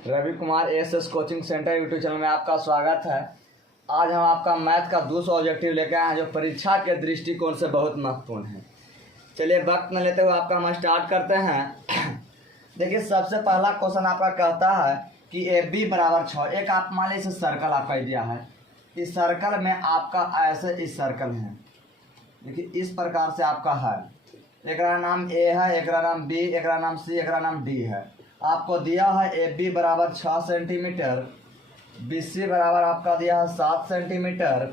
Ravi Kumar S coaching centre YouTube channel में आपका स्वागत है। आज हम आपका मैथ का दूसरा ऑब्जेक्टिव लेकर आए हैं जो परीक्षा के दृष्टिकोण से बहुत महत्वपूर्ण है। चलिए वक्त न लेते हुए आपका हम स्टार्ट करते हैं। देखिए सबसे पहला क्वेश्चन आपका कहता है कि ए बी बराबर 6। एक आप मान लीजिए सर्कल आपका दिया है, इस सर्कल में आपका ऐसे इस सर्कल है, देखिए इस प्रकार से आपका है। एक नाम ए है, एक नाम बी, एक नाम सी, एक नाम डी है। आपको दिया है ए बी बराबर 6 सेंटीमीटर, बी सी बराबर आपका दिया है 7 सेंटीमीटर,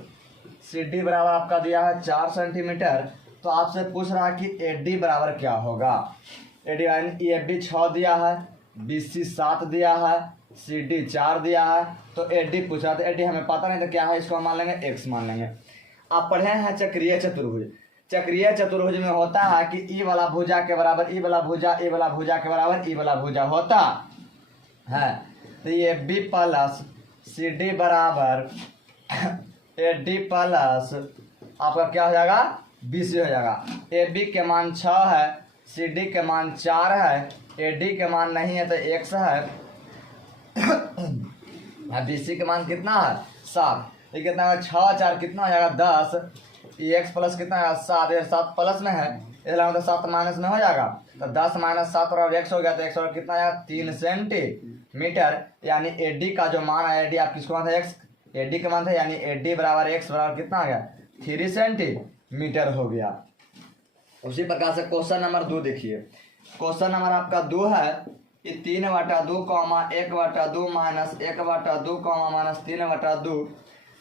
सी डी बराबर आपका दिया है 4 सेंटीमीटर। तो आपसे पूछ रहा है कि ए डी बराबर क्या होगा। ए डी ए बी 6 दिया है, बी सी 7 दिया है, सी डी 4 दिया है। तो ए डी पूछ रहा था, ए डी हमें पता नहीं था क्या है, इसको हम मान लेंगे एक्स मान लेंगे। आप पढ़े हैं चक्रीय चतुर्भुज। चक्रीय चतुर्भुज में होता है कि ई वाला भुजा के बराबर ई वाला भुजा, ई वाला भुजा के बराबर ई वाला भुजा होता है। तो ये बी प्लस सी डी बराबर ए डी प्लस आपका क्या हो जाएगा, बी सी हो जाएगा। ए बी के मान 6 है, सी डी के मान 4 है, ए डी के मान नहीं है तो एक्स है, बी सी के मान कितना है 7। ये कितना है 6 4 कितना हो जाएगा 10। एक्स प्लस कितना है 7, 7 प्लस में है, इसलिए मतलब 7 माइनस में हो जाएगा। तो 10 माइनस 7 और एक्स हो गया, तो एक्स और कितना आएगा 3 सेंटीमीटर। यानी ए डी का जो मान है, ए डी आप किसको मान था एक्स, ए डी के मान था, यानी ए डी बराबर एक्स बराबर कितना आ गया 3 सेंटीमीटर हो गया। उसी प्रकार से क्वेश्चन नंबर 2 देखिए। क्वेश्चन नंबर आपका 2 है कि 3/2 1/2 माइनस 1/2 माइनस 3/2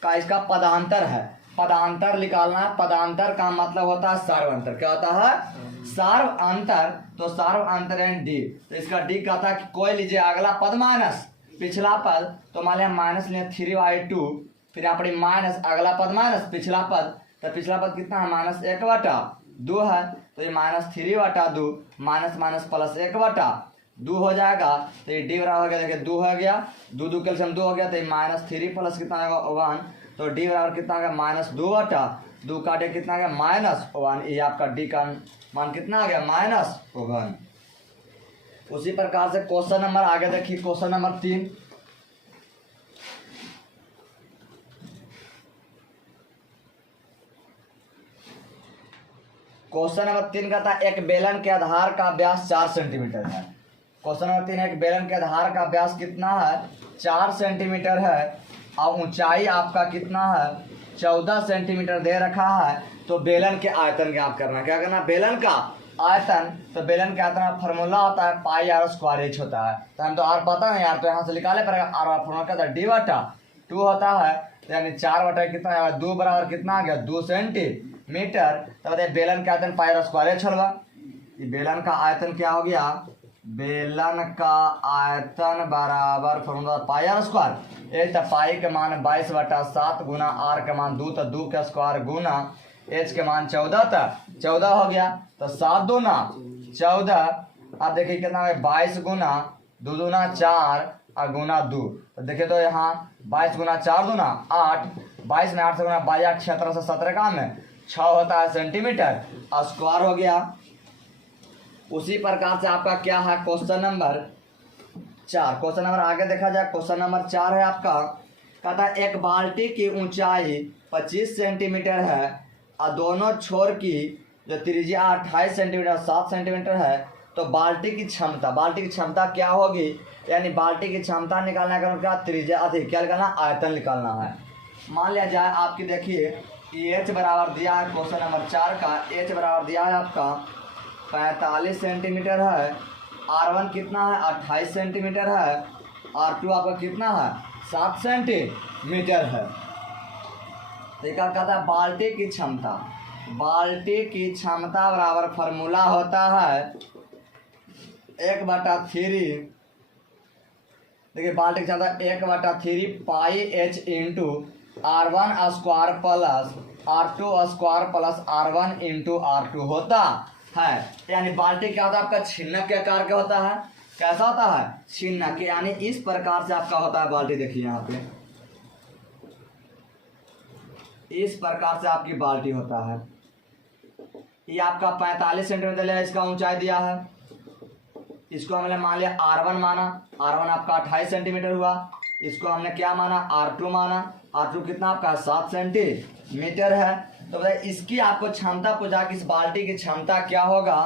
का इसका पदांतर है। पदांतर निकालना है। पदांतर का मतलब होता है सार्वअंतर। क्या होता है सार्वअंतर। तो सार्वअंतर है डी। तो इसका डी कहता है कि कोई लीजिए अगला पद माइनस पिछला पद। तो मान लिया माइनस लिया 3/2, फिर यहाँ पर माइनस अगला पद माइनस पिछला पद। तो पिछला पद कितना है माइनस 1/2 है। तो ये माइनस 3/2 माइनस माइनस प्लस 1/2 हो जाएगा। तो ये डी बराबर हो गया, देखिए 2 हो गया, 2 कैल्शियम 2 हो गया। तो ये माइनस 3 प्लस कितना आएगा 1। तो डी बराबर कितना आ गया माइनस 2/2 काटे कितना आ गया -1। ये आपका डी का मान कितना आ गया -1। उसी प्रकार से क्वेश्चन नंबर आगे देखिए। Question number 3। क्वेश्चन नंबर 3 का था एक बेलन के आधार का व्यास 4 सेंटीमीटर है। क्वेश्चन नंबर 3 एक बेलन के आधार का व्यास कितना है 4 सेंटीमीटर है और ऊंचाई आपका कितना है 14 सेंटीमीटर दे रखा है। तो बेलन के आयतन ज्ञात करना। क्या करना बेलन का आयतन। तो बेलन के आयतन का फॉर्मूला होता है पाई आर स्क्वायर एच होता है। तो हम तो आर पता है यार, तो यहाँ से निकाले पड़ेगा। आर फॉर्मूला क्या था d/2 होता है। यानी 4/2 कितना आएगा 2 बराबर कितना आ गया 2 सेंटीमीटर। तो बताइए बेलन का आयतन पाई आर स्क्वायर एच होगा। ये बेलन का आयतन क्या हो गया, बेलन का आयतन बराबर फॉर्मूला पाई आर स्क्वायर। एक पाई के मान 22/7 गुना आर के मान 2, तो 2 का स्क्वायर गुना एच के मान 14, तो 14 हो गया। तो 7 दूना 14। अब देखिए कितना है 22 गुना 2 दूना 4 और गुना 2। तो देखिए तो यहाँ 22 गुना 4 दूना 8, 22 में 8 से गुना 22 8 17 से 17 का में 6 होता है सेंटीमीटर और स्क्वायर हो गया। उसी प्रकार से आपका क्या है क्वेश्चन नंबर 4। क्वेश्चन नंबर आगे देखा जाए। क्वेश्चन नंबर 4 है आपका, कहता है एक बाल्टी की ऊंचाई 25 सेंटीमीटर है और दोनों छोर की जो त्रिज्या 28 सेंटीमीटर 7 सेंटीमीटर है। तो बाल्टी की क्षमता क्या होगी, यानी बाल्टी की क्षमता निकालने का क्या त्रिज्या अधिक क्या निकालना आयतन निकालना है। मान लिया जाए आपकी देखिए एच बराबर दिया है क्वेश्चन नंबर 4 का। एच बराबर दिया है आपका 45 सेंटीमीटर है, R1 कितना है 28 सेंटीमीटर है, R2 आपका कितना है 7 सेंटीमीटर है। तो क्या कहता है बाल्टी की क्षमता। बाल्टी की क्षमता बराबर फॉर्मूला होता है 1/3। देखिए बाल्टी की क्षमता 1/3 pi H into R1 square plus R2 square plus R1 into R2 होता है। यानी बाल्टी क्या होता है आपका छिन्नक के आकार का होता है। कैसा होता है छिन्नक, यानी इस प्रकार से आपका होता है बाल्टी। देखिए यहाँ पे इस प्रकार से आपकी बाल्टी होता है। ये आपका 45 सेंटीमीटर इसका ऊंचाई दिया है, इसको हमने मान लिया R1 माना, R1 आपका 28 सेंटीमीटर हुआ। इसको हमने क्या माना, R2 माना, R2 कितना आपका 7 सेंटीमीटर है। तो बताइए इसकी आपको क्षमता पूछा कि इस बाल्टी की क्षमता क्या होगा।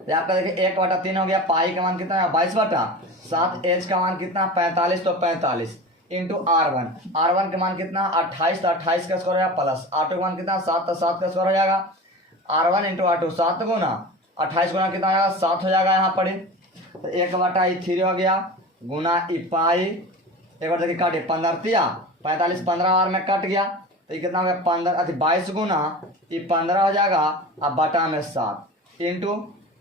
तो आपका देखिए 1/3 हो गया, पाई का मान कितना है 22/7, H का मान कितना 45, तो 45 इंटू R1 के मान कितना 28, तो 28 का स्क्वायर हो जाएगा, प्लस R2 का मान कितना 7, तो 7 का स्क्वायर हो जाएगा। R1 इंटू R2 7 गुना 28 गुना कितना हो जाएगा 7 हो जाएगा यहाँ पर। तो 1/3 हो गया गुना ई पाई, एक बार देखिए काटिए 15 45 15 बार में कट गया, तो ये कितना हो गया 22 गुना ये 15 हो जाएगा, अब बटा में 7 इंटू,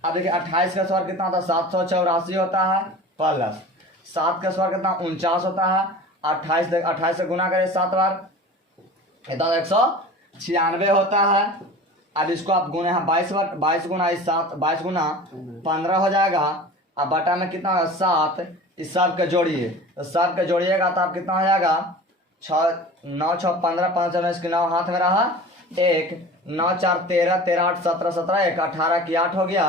अब देखिए 28 का स्क्वायर कितना होता है 784 होता है, प्लस 7 का स्क्वायर कितना 49 होता है, 28 से गुना करें 7 बार कितना 196 होता है। अब इसको आप गुना यहाँ 22 गुना 7 22 गुना 15 हो जाएगा, अब बटा में कितना होगा 7, इस सब के जोड़िए, तो सब के जोड़िएगा तो आप कितना हो जाएगा 9 6 15 5 इसके 9 हाथ में रहा 1, 9 4 13 13 8 17 17 1 18 की 8 हो गया,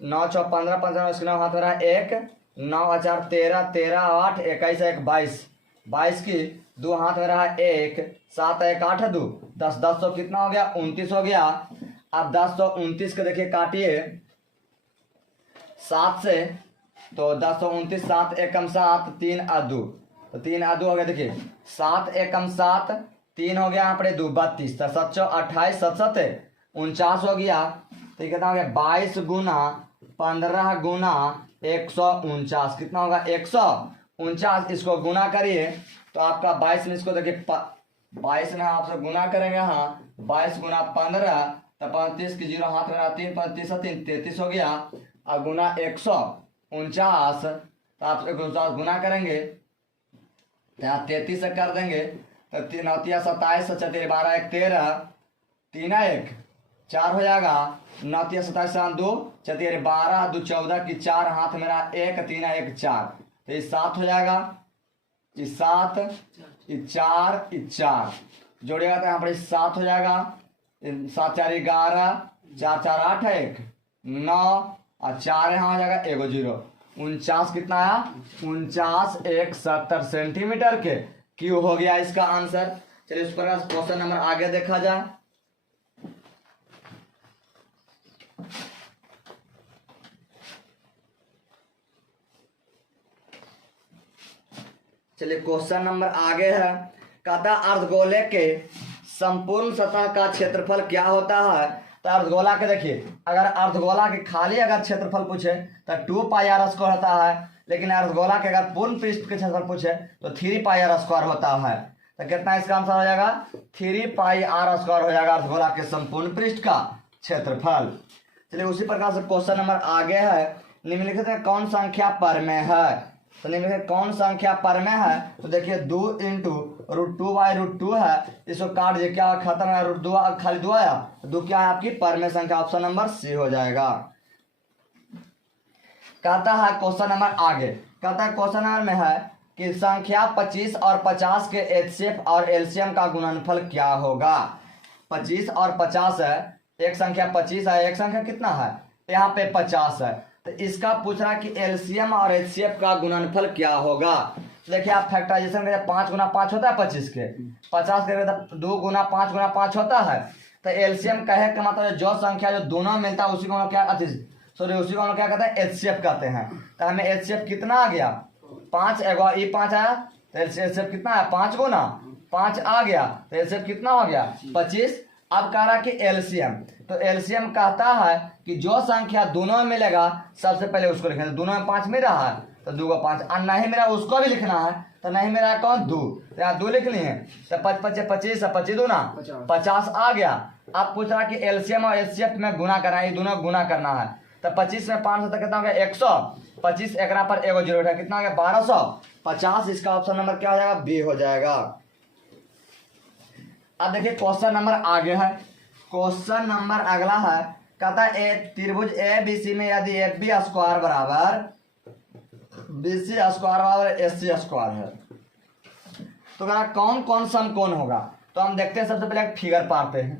9 6 15 5 इसके 9 हाथ में रहा 1, 9 4 13 13 8 21 1 22 22 की 2 हाथ में रहा 1, 7 1 8 2 10 10 तो कितना हो गया 29 हो गया। अब 10 तो 29 के देखिए काटिए 7 से, तो 10 तो 29 7 एकम 7 3 2, तो 3 2 हो गया, देखिए 7 एकम 7 3 हो गया यहाँ पर 2 32, तो 7 28 7 7 49 हो गया, तो ये कितना हो गया 22 गुना 15 गुना 149 कितना होगा 149, इसको गुना करिए तो आपका 22 में इसको देखिए 22 में आपसे गुना करेंगे, हाँ 22 गुना 15 तो 35 की 0 हाथ में 3 35 3 33 हो गया, और गुना 149 तो आप 149 गुना करेंगे तो यहाँ 33 से कर देंगे, तो 3 27 4 12 1 13 3 1 4 हो जाएगा, 9 27 2 4 12 2 14 की 4 हाथ मेरा 1 3 1 4, तो ये 7 हो जाएगा, ये 7 ये 4 ये 4 जोड़ेगा तो यहाँ पर 7 हो जाएगा, 7 4 11 4 4 8 1 9 और 4 यहाँ हो जाएगा 1 0, 49 कितना आया 49 1 70 सेंटीमीटर के क्यूब हो गया इसका आंसर। चलिए इस प्रकार क्वेश्चन नंबर आगे देखा जाए। चलिए क्वेश्चन नंबर आगे है, कहता अर्धगोले के संपूर्ण सतह का क्षेत्रफल क्या होता है। तो अर्धगोला के देखिए, अगर अर्धगोला के खाली अगर क्षेत्रफल पूछे तो 2 पाई आर स्क्वायर होता है, लेकिन अर्धगोला के अगर पूर्ण पृष्ठ के क्षेत्रफल पूछे तो 3 पाई आर स्क्वायर होता है। तो कितना इसका आंसर हो जाएगा 3 पाई आर स्क्वायर हो जाएगा अर्धगोला के संपूर्ण पृष्ठ का क्षेत्रफल। चलिए उसी प्रकार से क्वेश्चन नंबर आगे है, निम्नलिखित में कौन संख्या परमेय है। तो निम्नलिखित कौन संख्या परमेय है, तो देखिए 2 इंटू √2/√2 है, इसको काट दिए क्या खत्म है, √2 खाली 2 आया, 2 क्या है आपकी परमेय संख्या, ऑप्शन नंबर सी हो जाएगा। कहता है क्वेश्चन नंबर आगे, कहता है क्वेश्चन नंबर में है कि संख्या 25 और 50 के एचसीएफ और एलसीएम का गुणनफल क्या होगा। 25 और 50 है, एक संख्या 25 है, एक संख्या कितना है यहाँ पे 50 है, तो इसका पूछ रहा है कि एलसीएम और एचसीएफ का गुणनफल क्या होगा। तो देखिए आप फैक्टराइजेशन करें 5 गुना 5 होता है 25 के, 50 करें तो 2 गुना 5 गुना 5 होता है, तो एलसीएम कहे का मतलब जो संख्या जो दोनों मिलता है उसी को हम क्या उसी को हम क्या कहते हैं एचसीएफ कहते हैं। तो हमें एचसीएफ कितना आ गया 5, एगो ये 5 आया, तो एचसीएफ कितना है 5 गुना 5 आ गया, तो एचसीएफ कितना हो गया 25। अब कह रहा कि एलसीएम, तो एलसीएम कहता है कि जो संख्या दोनों में मिलेगा सबसे पहले उसको लिखना है, दोनों में 5 मिल रहा है तो 2 को 5, और नहीं मेरा उसको भी लिखना है, तो नहीं मेरा कौन 2, तो यहाँ 2 लिखनी है, तो 5 5 25 25 दूना 50 आ गया। अब पूछ रहा कि एलसीएम और एचसीएफ में गुना करना है, ये दोनों गुना करना है, तो 25 में 500 तक कितना हो गया 125, एक पर एगो 0 उठा कितना हो गया 1250, इसका ऑप्शन नंबर क्या हो जाएगा बी हो जाएगा। अब देखिए क्वेश्चन नंबर आगे है, क्वेश्चन नंबर अगला है, कहता है त्रिभुज ए बी सी में यदि एफ बी स्क्वायर बराबर बी सी स्क्वायर बराबर एस सी स्क्वायर है, तो कौन कौन समकोण होगा। तो हम देखते हैं सबसे पहले एक फिगर पाते हैं,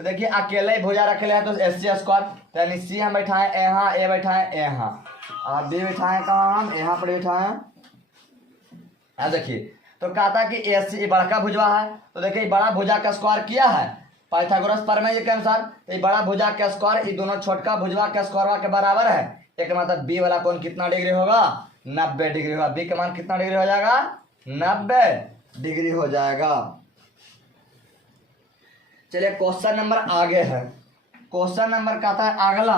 तो देखिए अकेले ही भुजा रखे हैं तो एस सी स्क्वायर, तो यानी सी हम बैठाएं यहाँ, ए बैठाएं यहाँ, और बी बैठाएं कहाँ, हम यहाँ पर बैठाएं। अब देखिए तो कहता कि एस सी बड़ा भुजवा है, तो देखिए बड़ा भुजा का स्क्वायर किया है पाइथागोरस प्रमेय के अनुसार, तो ये बड़ा भुजा का स्क्वायर ये दोनों छोटका भुजवा के स्क्वायर के बराबर है। एक मतलब बी वाला कोण कितना डिग्री होगा, 90 डिग्री होगा। बी का मान कितना डिग्री हो जाएगा, 90 डिग्री हो जाएगा। चलिए क्वेश्चन नंबर आगे है। क्वेश्चन नंबर कहता है अगला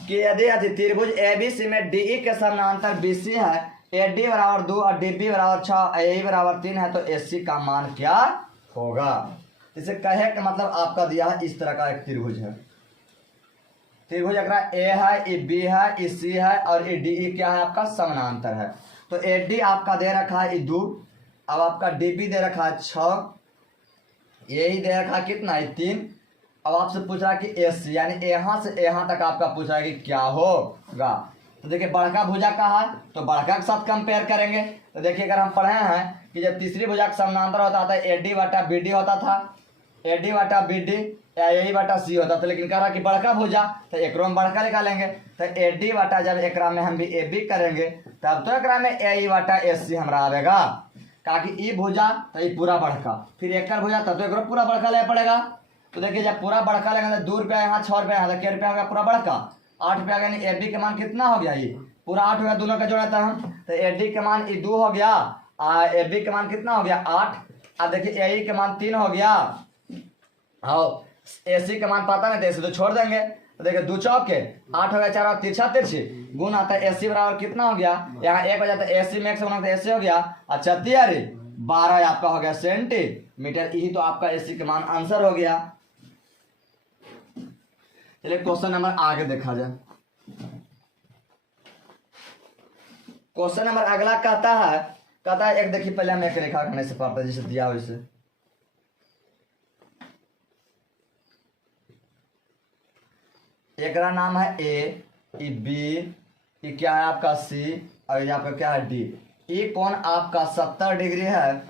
कि यदि त्रिभुज एबीसी में डीई के समानांतर बीसी है, एडी बराबर 2 और डीबी बराबर 6, ए बराबर 3 है, तो एससी का मान क्या होगा। इसे कहे कि मतलब आपका दिया है इस तरह का एक त्रिभुज है, त्रिभुज अगर ए है, ई बी है, ई सी है और ई डी ई क्या है आपका समानांतर है। तो ए डी आपका दे रखा है 2, अब आपका डी बी दे रखा है 6, ए ही दे रखा है कितना है 3। अब आपसे पूछ रहा है कि एस सी यानी यहाँ से यहाँ तक आपका पूछ रहा है कि क्या होगा। तो देखिए बड़का भुजा का है तो बड़का के साथ कंपेयर करेंगे। तो देखिए अगर हम पढ़े हैं कि जब तीसरी भुजा का समानांतर होता था एडी बटा बी डी होता था, एडी बटा बी डी या ए बटा सी होता था, लेकिन कह रहा कि बड़का भुजा तो एक में बड़का निकालेंगे। तो एडी बटा जब एक में हम भी ए बी करेंगे तब तो एक में ए बटा एस सी हमारा आएगा। कहा कि ई भुजा तो ये पूरा बड़का, फिर एक भुजा तब तो एक पूरा बड़का ले पड़ेगा। तो देखिए जब पूरा बड़का लेंगे तो 2 रुपया यहाँ, 6 रुपया यहाँ, तो क्या रुपया होगा पूरा बड़का, 8 रुपया। यानी ए बी के मान कितना हो गया, ये पूरा 8 हो गया, दोनों का जोड़ा था हम। तो ए डी के मान ये 2 हो गया, ए बी के मान कितना हो गया 8। अब देखिए ए के मान 3 हो गया, और ए सी का मान पता नहीं तो ऐसे तो छोड़ देंगे। तो देखिए 2 चौके 8 हो गया, 4 और तिरछा तिरछी गुण आता है। ए सी बराबर कितना हो गया, यहाँ 1 हो जाता है, ए सी में 1 से गुना तो ए सी हो गया, अच्छा 12 आपका हो गया सेंटीमीटर। यही तो आपका ए सी के मान आंसर हो गया। चलिए क्वेश्चन नंबर आगे देखा जाए। क्वेश्चन नंबर अगला कहता है एक देखिए पहले हम एक रेखा खंड से पढ़ते जैसे दिया हो इसे। एक नाम है ए, ई बी, ई क्या है आपका सी, और ये आपका क्या है डी। ई कोण आपका 70 डिग्री है,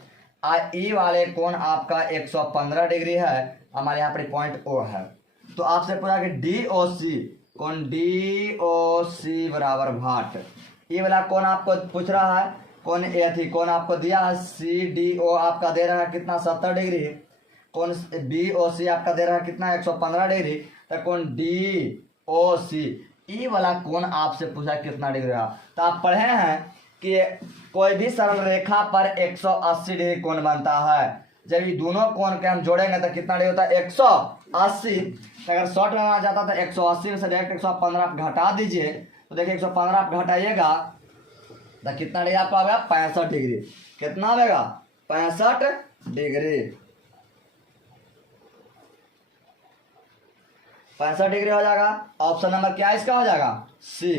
और ई वाले कोण आपका 115 डिग्री है। हमारे यहाँ पर पॉइंट ओ है। तो आपसे पूछा कि डी ओ सी कौन, डी ओ सी बराबर भाट। ये वाला कौन आपको पूछ रहा है, कौन ए थी कौन आपको दिया है सी डी ओ आपका दे रहा है कितना 70 डिग्री, कौन बी ओ सी आपका दे रहा है कितना 115 डिग्री। तो कौन डी ओ सी ई वाला कौन आपसे पूछा कितना डिग्री रहा। तो आप पढ़े हैं कि कोई भी सरल रेखा पर 180 डिग्री कोण बनता है। जब ये दोनों कोण के हम जोड़ेंगे तो कितना डिग्री होता है 180। अगर शॉर्ट में आना चाहता तो 180 में से डायरेक्ट 115 घटा दीजिए। तो देखिए 115 आप घटाइएगा तो कितना डिग्री आपका आएगा 65 डिग्री। कितना आएगा 65 डिग्री, 65 डिग्री हो जाएगा। ऑप्शन नंबर क्या इसका हो जाएगा सी।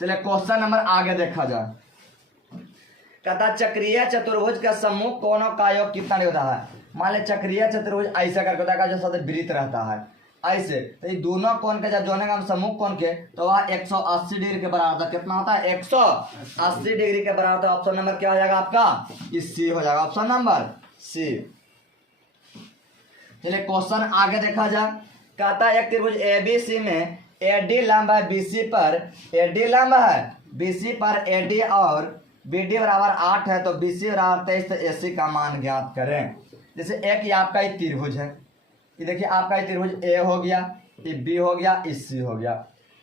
चलिए क्वेश्चन नंबर आगे देखा जाए। कहता चक्रीय चतुर्भुज का समूह कोणों का योग कितना होता है। मान ले चक्रीय चतुर्भुज ऐसे करके होता है जो सदैव विपरीत रहता है ऐसे। तो ये दोनों कोण के जब जोड़ेंगे हम समूह कोण के तो वह 180 डिग्री के बराबर था। कितना होता है 180 डिग्री के बराबर। तो ऑप्शन नंबर क्या हो जाएगा आपका सी हो जाएगा, ऑप्शन नंबर सी। चलिए क्वेश्चन आगे देखा जाए। कहता है एक त्रिभुज एबीसी में एडी लंब है बीसी पर, एडी लंब है बीसी पर, एडी और बीडी बराबर 8 है, तो बीसी बराबर 23, तो एसी का मान ज्ञात करें। जैसे एक ये आपका ही त्रिभुज है, ये देखिए आपका ही त्रिभुज ए हो गया, ये बी हो गया, ये सी हो गया।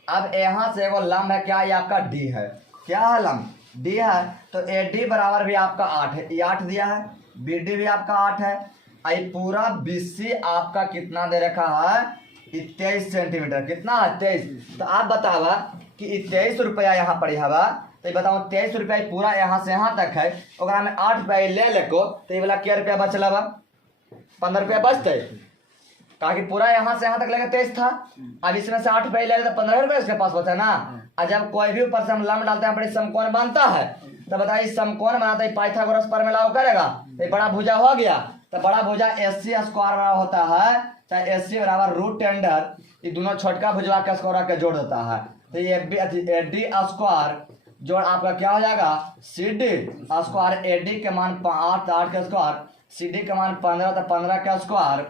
अब यहाँ से वो लंब है क्या, ये आपका डी है, क्या है लंब डी है। तो ए डी बराबर भी आपका 8 है, ये 8 दिया है, बी डी भी आपका 8 है, ये पूरा बी सी आपका कितना दे रखा है 23 सेंटीमीटर। कितना है 23। तो आप बतावा कि 23 रुपया यहाँ पर हवा, तो ये बताओ 23 रुपया पूरा यहाँ से यहाँ तक है, और में 8 रुपया ले लेको तो ये वाला क्या रुपया बचला बा 15 रुपया बचते। कहा कि पूरा यहाँ से यहाँ तक लेके 23 था, अब इसमें से 8 रुपया ले तो 15 रुपया इसके पास बचा ना। और जब कोई भी ऊपर से हम लंब डालते हैं बड़ी समकोण बनता है, तो बताइए समकोण बनाता है पाइथागोरस प्रमेय लागू करेगा तो ये बड़ा भुजा हो गया। तो बड़ा भुजा एसी स्क्वायर बराबर होता है, चाहे एसी बराबर रूट टेंडर, ये दोनों छोटका भुजवा का स्क्वायर के जोड़ देता है। तो ये डी स्क्वायर जोड़ आपका क्या हो जाएगा C D square, A D के मान 8 8 का स्क्वायर, सी डी के मान 15 तो 15 का स्क्वायर,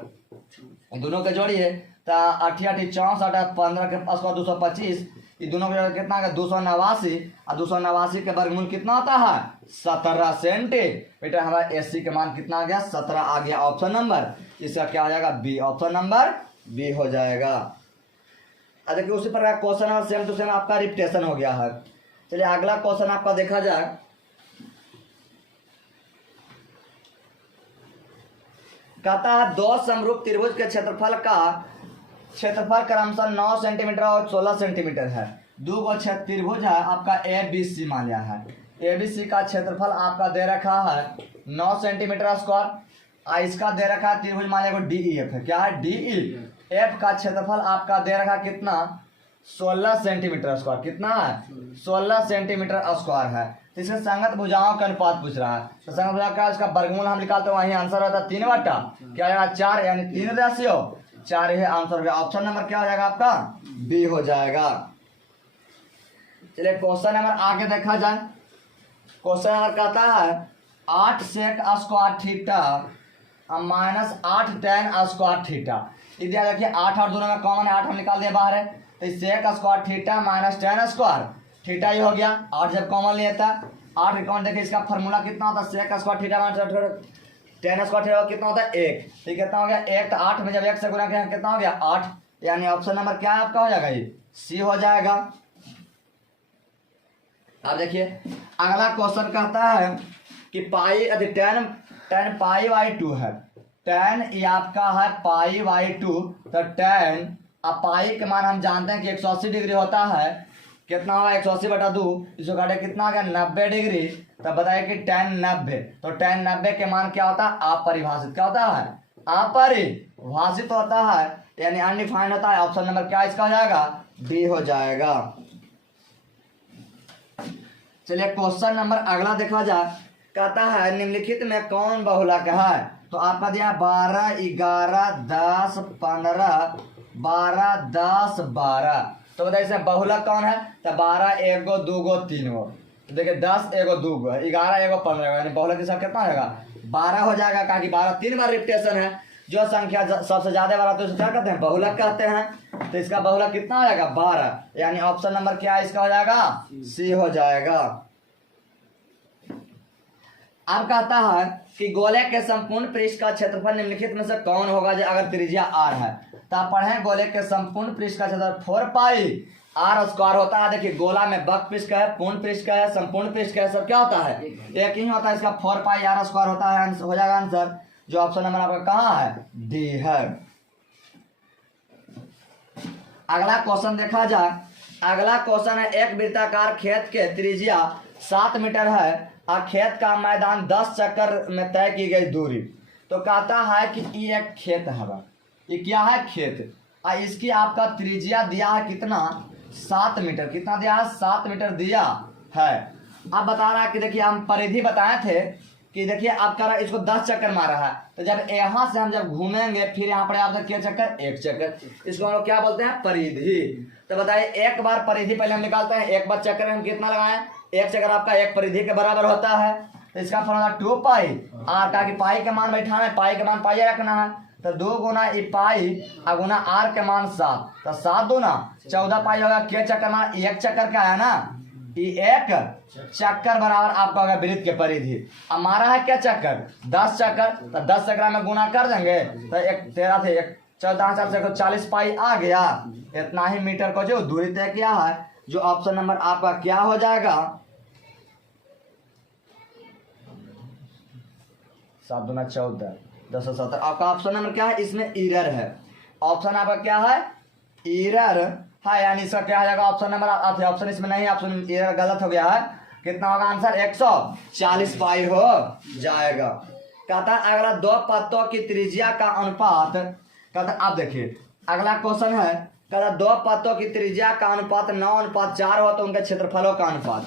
दोनों के जोड़िए तो 8 8 64 15 के स्क्वायर 225, ये दोनों का जोड़ कितना है 289, और 289 के वर्गमूल कितना होता है 17 सेंटीमीटर। हमारा एसी के मान कितना आ गया 17 आ गया, ऑप्शन नंबर इसका क्या हो जाएगा बी, ऑप्शन नंबर बी हो जाएगा। देखिए उसी प्रकार question number same to same आपका रिपीटेशन हो गया है। चलिए अगला क्वेश्चन आपका देखा जाए, कहता है दो समरूप त्रिभुज के क्षेत्रफल क्रमशः 9 सेंटीमीटर और 16 सेंटीमीटर है। दो गो त्रिभुज है आपका ए बी सी मान लिया है, ए बी सी का क्षेत्रफल आपका दे रखा है 9 सेंटीमीटर स्क्वायर, इसका दे रखा है त्रिभुज मान लिया डी ई एफ है, क्या है डी ई एफ का क्षेत्रफल आपका दे रखा कितना 16 सेंटीमीटर स्क्वायर, कितना है 16 सेंटीमीटर स्क्वायर है। तो इसके संगत भुजाओं का अनुपात पूछ रहा है, तो संगत भुजा का इसका वर्गमूल हम निकालते हैं, वहीं आंसर होता है 3 बटा क्या आएगा 4, यानी 3 रेशियो 4 है आंसर हो गया। ऑप्शन नंबर क्या हो जाएगा आपका बी हो जाएगा। चलिए क्वेश्चन नंबर आगे देखा जाए, क्वेश्चन नंबर कहता है 8 sec square theta minus 8 tan square theta, इधर देखिए 8 और दोनों में कॉमन है, 8 हम निकाल दिए बाहर है, तो sec square theta minus tan square theta ही हो गया। 8 जब कॉमन लेता 8 कॉमन देखिए इसका फार्मूला कितना होता है sec square theta minus tan square theta कितना होता है 1, तो कितना हो गया 1, तो 8 में जब 1 से गुना किया कितना हो गया 8, यानी ऑप्शन नंबर क्या है आपका हो जाएगा ये सी हो जाएगा। अब देखिए अगला क्वेश्चन कहता है कि पाई tan पाई बाई 2 है, tan ये आपका है पाई बाई 2, तो tan अब पाई के मान हम जानते हैं कि 180 डिग्री होता है, कितना होगा 180 बटा 2, इसको काटे कितना आ गया 90 डिग्री, तब बताइए कि tan 90, तो tan 90 के मान क्या होता है अपरिभाषित, क्या होता है अपरिभाषित होता है, यानी अनडिफाइंड होता है। ऑप्शन नंबर क्या इसका हो जाएगा डी हो जाएगा। चलिए क्वेश्चन नंबर अगला देखा जाए, कहता है निम्नलिखित में कौन बहुलक है, तो आपका दिया 12 11 10 15 12 10 12, तो बताइए इसमें बहुलक कौन है, तो 12 1 गो 2 गो 3 गो, तो देखिए 10 1 गो 2 गो 11 1 गो 15 गो, यानी बहुलक इसका कितना होगा 12 हो जाएगा, कहा कि 12 3 बार रिपीटेशन है, जो संख्या सबसे ज्यादा बार तो क्या कहते हैं बहुलक कहते हैं, तो इसका बहुलक कितना हो जाएगा 12, यानी ऑप्शन नंबर क्या है इसका हो जाएगा सी हो जाएगा। अब कहता है कि गोले के संपूर्ण पृष्ठ का क्षेत्रफल निम्नलिखित में से कौन होगा जो अगर त्रिज्या r है, तो आप पढ़े गोले के संपूर्ण पृष्ठ का क्षेत्रफल 4 पाई r स्क्वायर होता है। देखिए गोला में बक पृष्ठ का है, पूर्ण पृष्ठ का है, संपूर्ण पृष्ठ का है, सब क्या होता है एक ही होता है, इसका 4 पाई r स्क्वायर होता है, हो जाएगा आंसर, जो ऑप्शन नंबर आपका कहाँ है डी है। अगला क्वेश्चन देखा जाए, अगला क्वेश्चन है एक वृत्ताकार खेत के त्रिज्या 7 मीटर है और खेत का मैदान 10 चक्कर में तय की गई दूरी, तो कहता है कि ये एक खेत है, ये क्या है खेत, और इसकी आपका त्रिज्या दिया है कितना 7 मीटर, कितना दिया है 7 मीटर दिया है। अब बता रहा है कि देखिए हम परिधि बताए थे कि देखिए आपका इसको 10 चक्कर मारा है, तो जब यहाँ से हम जब घूमेंगे फिर यहाँ पर आपका क्या चक्कर 1 चक्कर, इसको हम लोग क्या बोलते हैं परिधि। तो बताइए एक बार परिधि पहले हम निकालते हैं, एक बार चक्कर हम कितना लगाएं 1 चक्कर आपका 1 परिधि के बराबर होता है, तो इसका फॉर्मूला 2 पाई आर का, कि पाई के मान बैठाना है, पाई के मान पाई रखना है, तो 2 गुना ई पाई और गुना आर के मान 7, तो 7 दूना 14 पाई होगा, के चक्कर मान 1 चक्कर का है ना, ये 1 चक्कर बराबर आपका होगा वृत्त के परिधि। हमारा है क्या चक्कर 10 चक्कर, तो 10 चक्कर में गुना कर देंगे, तो 1 13 थे 1 14 4 से 40 पाई आ गया, इतना ही मीटर को जो दूरी तय किया है, जो ऑप्शन नंबर आपका क्या हो जाएगा 7 दूना 14 10 17, आपका ऑप्शन नंबर क्या है इसमें एरर है, ऑप्शन आपका क्या है एरर है, यानी इसका क्या हो जाएगा ऑप्शन नंबर, ऑप्शन इसमें नहीं, ऑप्शन एरर गलत हो गया है, कितना होगा आंसर 140 पाई हो जाएगा। कहता है अगला 2 पत्तों की त्रिज्या का अनुपात, कहता आप देखिए अगला क्वेश्चन है, कहता 2 पत्तों की त्रिज्या का अनुपात 9:4 हो तो उनके क्षेत्रफलों का अनुपात,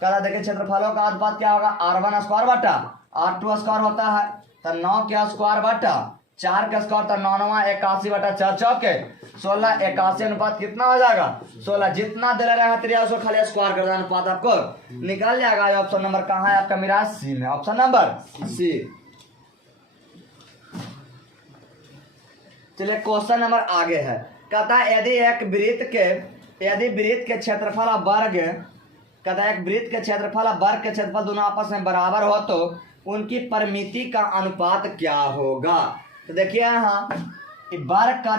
कहता देखिए क्षेत्रफलों का अनुपात क्या होगा r1 स्क्वायर बटा r2 स्क्वायर होता है, तो 9 के स्क्वायर बटा 4 का स्क्वायर तो 9 81 बटा 4 चौके 16 81 अनुपात कितना हो जाएगा 16। जितना दे रहेगा त्रिया उसको खाली स्क्वायर कर देना, अनुपात आपको निकाल जाएगा। ऑप्शन नंबर कहाँ है आपका मेरा सी में, ऑप्शन नंबर सी। चलिए क्वेश्चन नंबर आगे है, कहता है यदि वृत्त के क्षेत्रफल वर्ग, कहता है एक वृत्त के क्षेत्रफल वर्ग के क्षेत्रफल दोनों आपस में बराबर हो तो उनकी परिमिति का अनुपात क्या होगा। तो देखिए यहाँ वर्ग का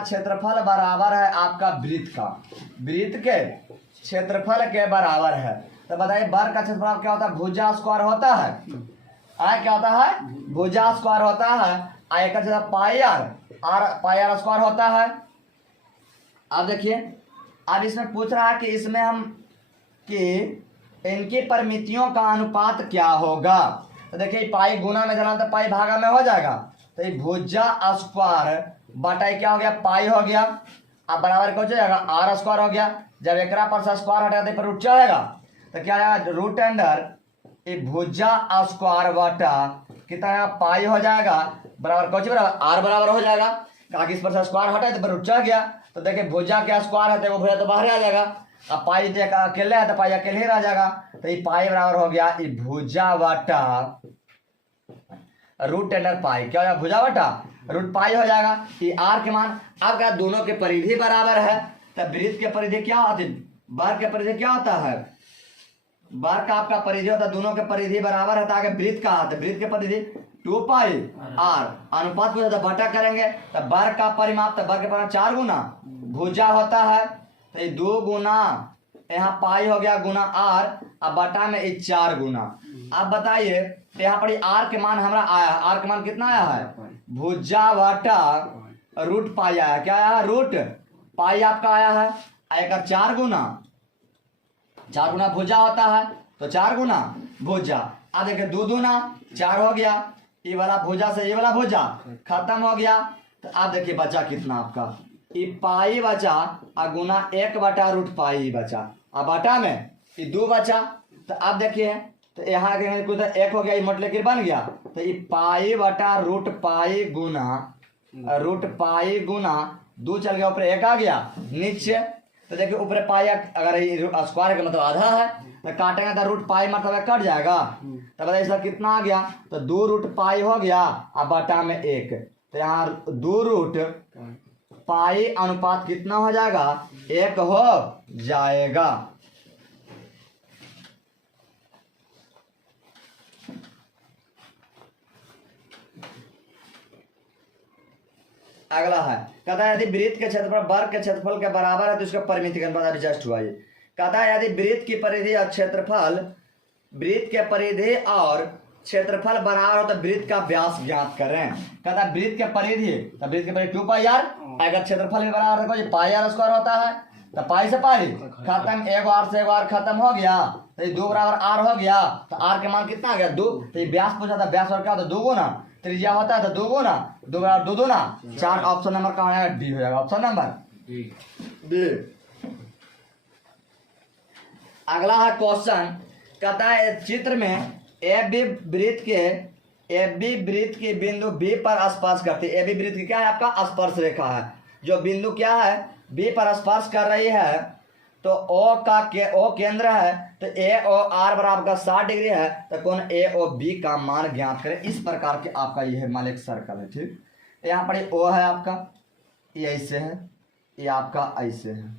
क्षेत्रफल बराबर है आपका वृत्त के क्षेत्रफल के बराबर है। तो बताइए वर्ग का क्षेत्रफल क्या होता है, भुजा स्क्वायर होता है। क्या होता है, भुजा स्क्वायर होता है। एक का क्षेत्रफल पाई आर स्क्वायर होता है। अब देखिए, अब इसमें पूछ रहा है कि इसमें हम कि इनकी परिमितियों का अनुपात क्या होगा। तो देखिए पाई गुना में देना तो पाई भागा में हो जाएगा। तो ये भुजा स्क्वायर बटा क्या हो गया, पाई हो गया। अब बराबर क्या हो जाएगा, आर स्क्वायर हो गया। जब एक पर से स्क्वायर हटाते पर रूट चलेगा तो क्या आएगा, रूट अंडर ये भुजा स्क्वायर बटा कितना पाई हो जाएगा, बराबर कौन बराबर आर बराबर हो जाएगा। आगे इस पर से स्क्वायर हटाए तो पर रूट चल गया। तो देखिए भुजा क्या स्क्वायर है तो भुजा तो बाहर आ जाएगा। अब पाई अकेले है तो पाई अकेले ही रह जाएगा। तो ये पाई बराबर हो गया ये भुजा बटा रूट अंडर पाई, क्या हो जाएगा भुजा बटा रूट पाई हो जाएगा। ये आर के मान, अब क्या दोनों के परिधि बराबर है तो वृत्त के परिधि क्या होती है, वर्ग के परिधि क्या होता है, वर्ग का आपका परिधि होता है, दोनों के परिधि बराबर है। तो आगे वृत्त का आता है, वृत्त के परिधि 2 पाई आर अनुपात को तो बटा करेंगे तो वर्ग का परिमाप, तो वर्ग के परिमाप 4 गुना भुजा होता है। तो ये 2 गुना यहाँ पाई हो गया गुना आर, अब बटा में 4 गुना। अब बताइए तो यहाँ पर आर के मान हमारा आया, आर के मान कितना आया है, भुजा बटा रूट पाई आया। क्या आया, रूट पाई आपका आया है। आएगा 4 गुना भुजा होता है तो 4 गुना भुजा। अब देखिए 2 दूना 4 हो गया, ये वाला भुजा से ये वाला भुजा खत्म हो गया। तो अब देखिए बचा कितना आपका, ये पाई बचा और गुना 1 बटा रूट पाई बचा, अब बटा में ये 2 बचा। तो अब देखिए तो यहाँ के कुछ 1 हो गया, ये मल्टीप्लिकेशन बन गया। तो ये पाई बटा रूट पाई गुना 2 चल गया, ऊपर 1 आ गया नीचे। तो देखिए ऊपर पाई अगर स्क्वायर का मतलब आधा है तो काटेंगे तो रूट पाई मतलब कट जाएगा। तो बताइए इसका कितना आ गया, तो 2 रूट पाई हो गया और बटा में 1। तो यहाँ 2 रूट पाई अनुपात कितना हो जाएगा, 1 हो जाएगा। अगला है, कहता है यदि वृत्त के क्षेत्रफल वर्ग के क्षेत्रफल के बराबर है तो इसका परिमिति का अनुपात एडजस्ट हुआ। ये कहता है यदि वृत्त की परिधि और वृत्त के परिधि और क्षेत्रफल बराबर हो तो वृत्त का व्यास ज्ञात करें। कहता है वृत्त के परिधि, तो वृत्त के परिधि 2 पाई आर, अगर क्षेत्रफल भी बराबर है पाई आर स्क्वायर होता है तो पाई से पाई खत्म, 1 आर से 1 आर खत्म हो गया। तो ये 2 बराबर आर हो गया। तो आर के मान कितना आ गया 2। तो ये व्यास पूछा था, व्यास और क्या होता है 2 गुना, त्रिज्या होता है तो 2 गुना 2 बराबर 2 दूना 4। ऑप्शन नंबर कहाँ आएगा, डी हो जाएगा, ऑप्शन नंबर डी। अगला है क्वेश्चन, कहता है चित्र में ए बी वृत्त के बिंदु बी पर स्पर्श करती है। ए बी वृत्त की क्या है आपका स्पर्श रेखा है, जो बिंदु क्या है बी पर स्पर्श कर रही है। तो ओ केंद्र है, तो ए ओ आर बराबर का 60 डिग्री है। तो कौन ए ओ बी का मान ज्ञात करें। इस प्रकार के आपका यह मान एक सर्कल है, ठीक। यहाँ पर ओ है आपका, ये ऐसे है, ये आपका ऐसे है।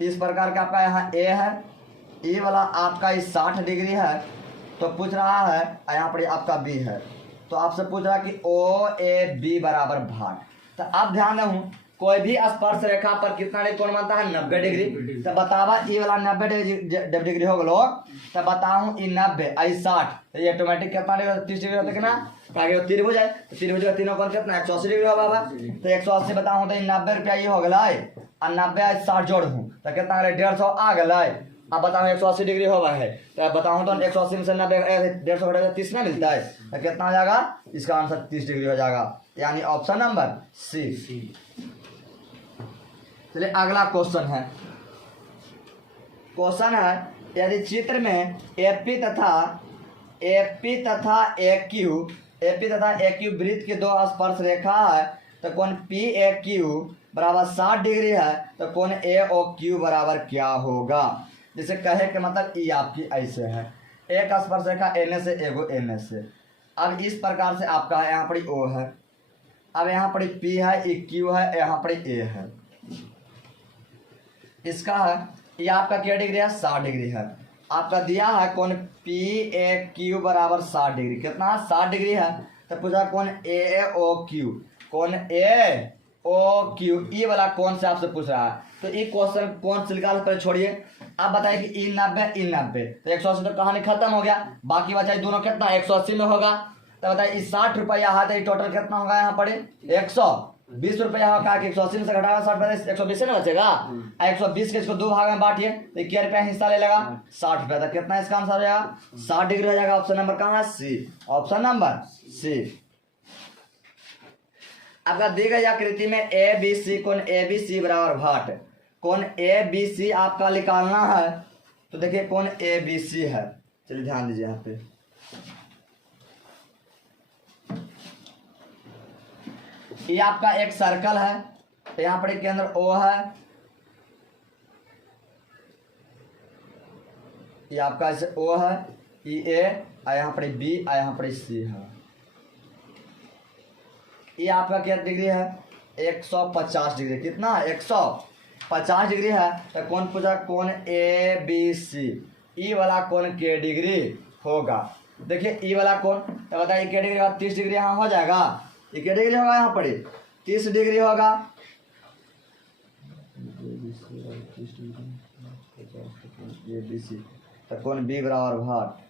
इस प्रकार का आपका यहाँ ए है, ये वाला आपका इस 60 डिग्री है। तो पूछ रहा है यहाँ पर आपका बी है, तो आपसे पूछ रहा है कि ओ ए बी बराबर भाग। तो आप ध्यान दें कोई भी स्पर्श रेखा पर कितना डिग्री कोण बनता है 90 डिग्री। तो बतावा ये वाला 90 डिग्री हो गलो, तो बताऊं ये 90 आई 60, तो ये ऑटोमेटिक कितना डिग्री 30 डिग्री होता है ना, आगे त्रिभुज है तो त्रिभुज का तीनों कोण कितना 180 डिग्री हो बाबा। तो 180 बताऊं तो 90 रुपया ये हो गला और 90 आज 60 जोड़ हूँ तो कितना 150 आ गला। अब बताओ 180 डिग्री होगा है, तो बताऊं तो 180 में से 90 150 घटा 30 ना मिलता है, तो कितना हो जाएगा, इसका आंसर 30 डिग्री हो जाएगा, यानी ऑप्शन नंबर सी। चलिए अगला क्वेश्चन है यदि चित्र में एपी तथा AQ एपी तथा ए क्यू वृत्त की दो स्पर्श रेखा है, तो कोण पी ए क्यू बराबर 60 डिग्री है, तो कोण ए ओ क्यू बराबर क्या होगा। जैसे कहे कि मतलब ई आपकी ऐसे है, एक स्पर्श रेखा एन से एगो एन से। अब इस प्रकार से आपका यहाँ पर ओ है, अब यहाँ पर पी है, ई क्यू है, यहाँ पर ए है, इसका है ये आपका क्या डिग्री है 60 डिग्री है। आपका दिया है कोण पी ए क्यू बराबर 60 डिग्री, कितना है 60 डिग्री है। तो पूछा कोण ए ओ क्यू, कोण ए ओ क्यू ई वाला कौन से आपसे पूछ रहा है, तो ये क्वेश्चन कौन से निकाल पहले छोड़िए। आप बताइए कि ई 90 तो 180 तो कहानी खत्म हो गया, बाकी बचा दोनों कितना 180 में होगा। तो बताइए 60 रुपया है, तो टोटल कितना होगा यहाँ पर 120 रुपया होगा, 180 में से घटाया 60 रुपया 120 ना बचेगा। 120 के इसको दो भाग में बांटिए तो क्या रुपया हिस्सा ले लेगा 60 रुपया, तो कितना इसका आंसर हो जाएगा 60 डिग्री हो जाएगा। ऑप्शन नंबर कहाँ है सी, ऑप्शन नंबर सी। आपका दी गई आकृति में ए बी सी कोण ए बी सी बराबर भाट, कोण ए बी सी आपका निकालना है। तो देखिए कोण ए बी सी है, चलिए ध्यान दीजिए यहाँ पे, ये आपका एक सर्कल है, तो यहाँ पर के अंदर ओ है, ये आपका ऐसे ओ है, ई ए, यहाँ पर बी, यहाँ पर सी है। ये आपका क्या डिग्री है 150 डिग्री, कितना 150 डिग्री है। तो कौन पूछा कौन ए बी सी, ई वाला कौन के डिग्री होगा। देखिए ई वाला कौन, तो बताइए के डिग्री होगा 30 डिग्री यहाँ हो जाएगा, ये के डिग्री होगा यहाँ पर 30 डिग्री होगा। ए बी सी, तो कौन बी बराबर भाट,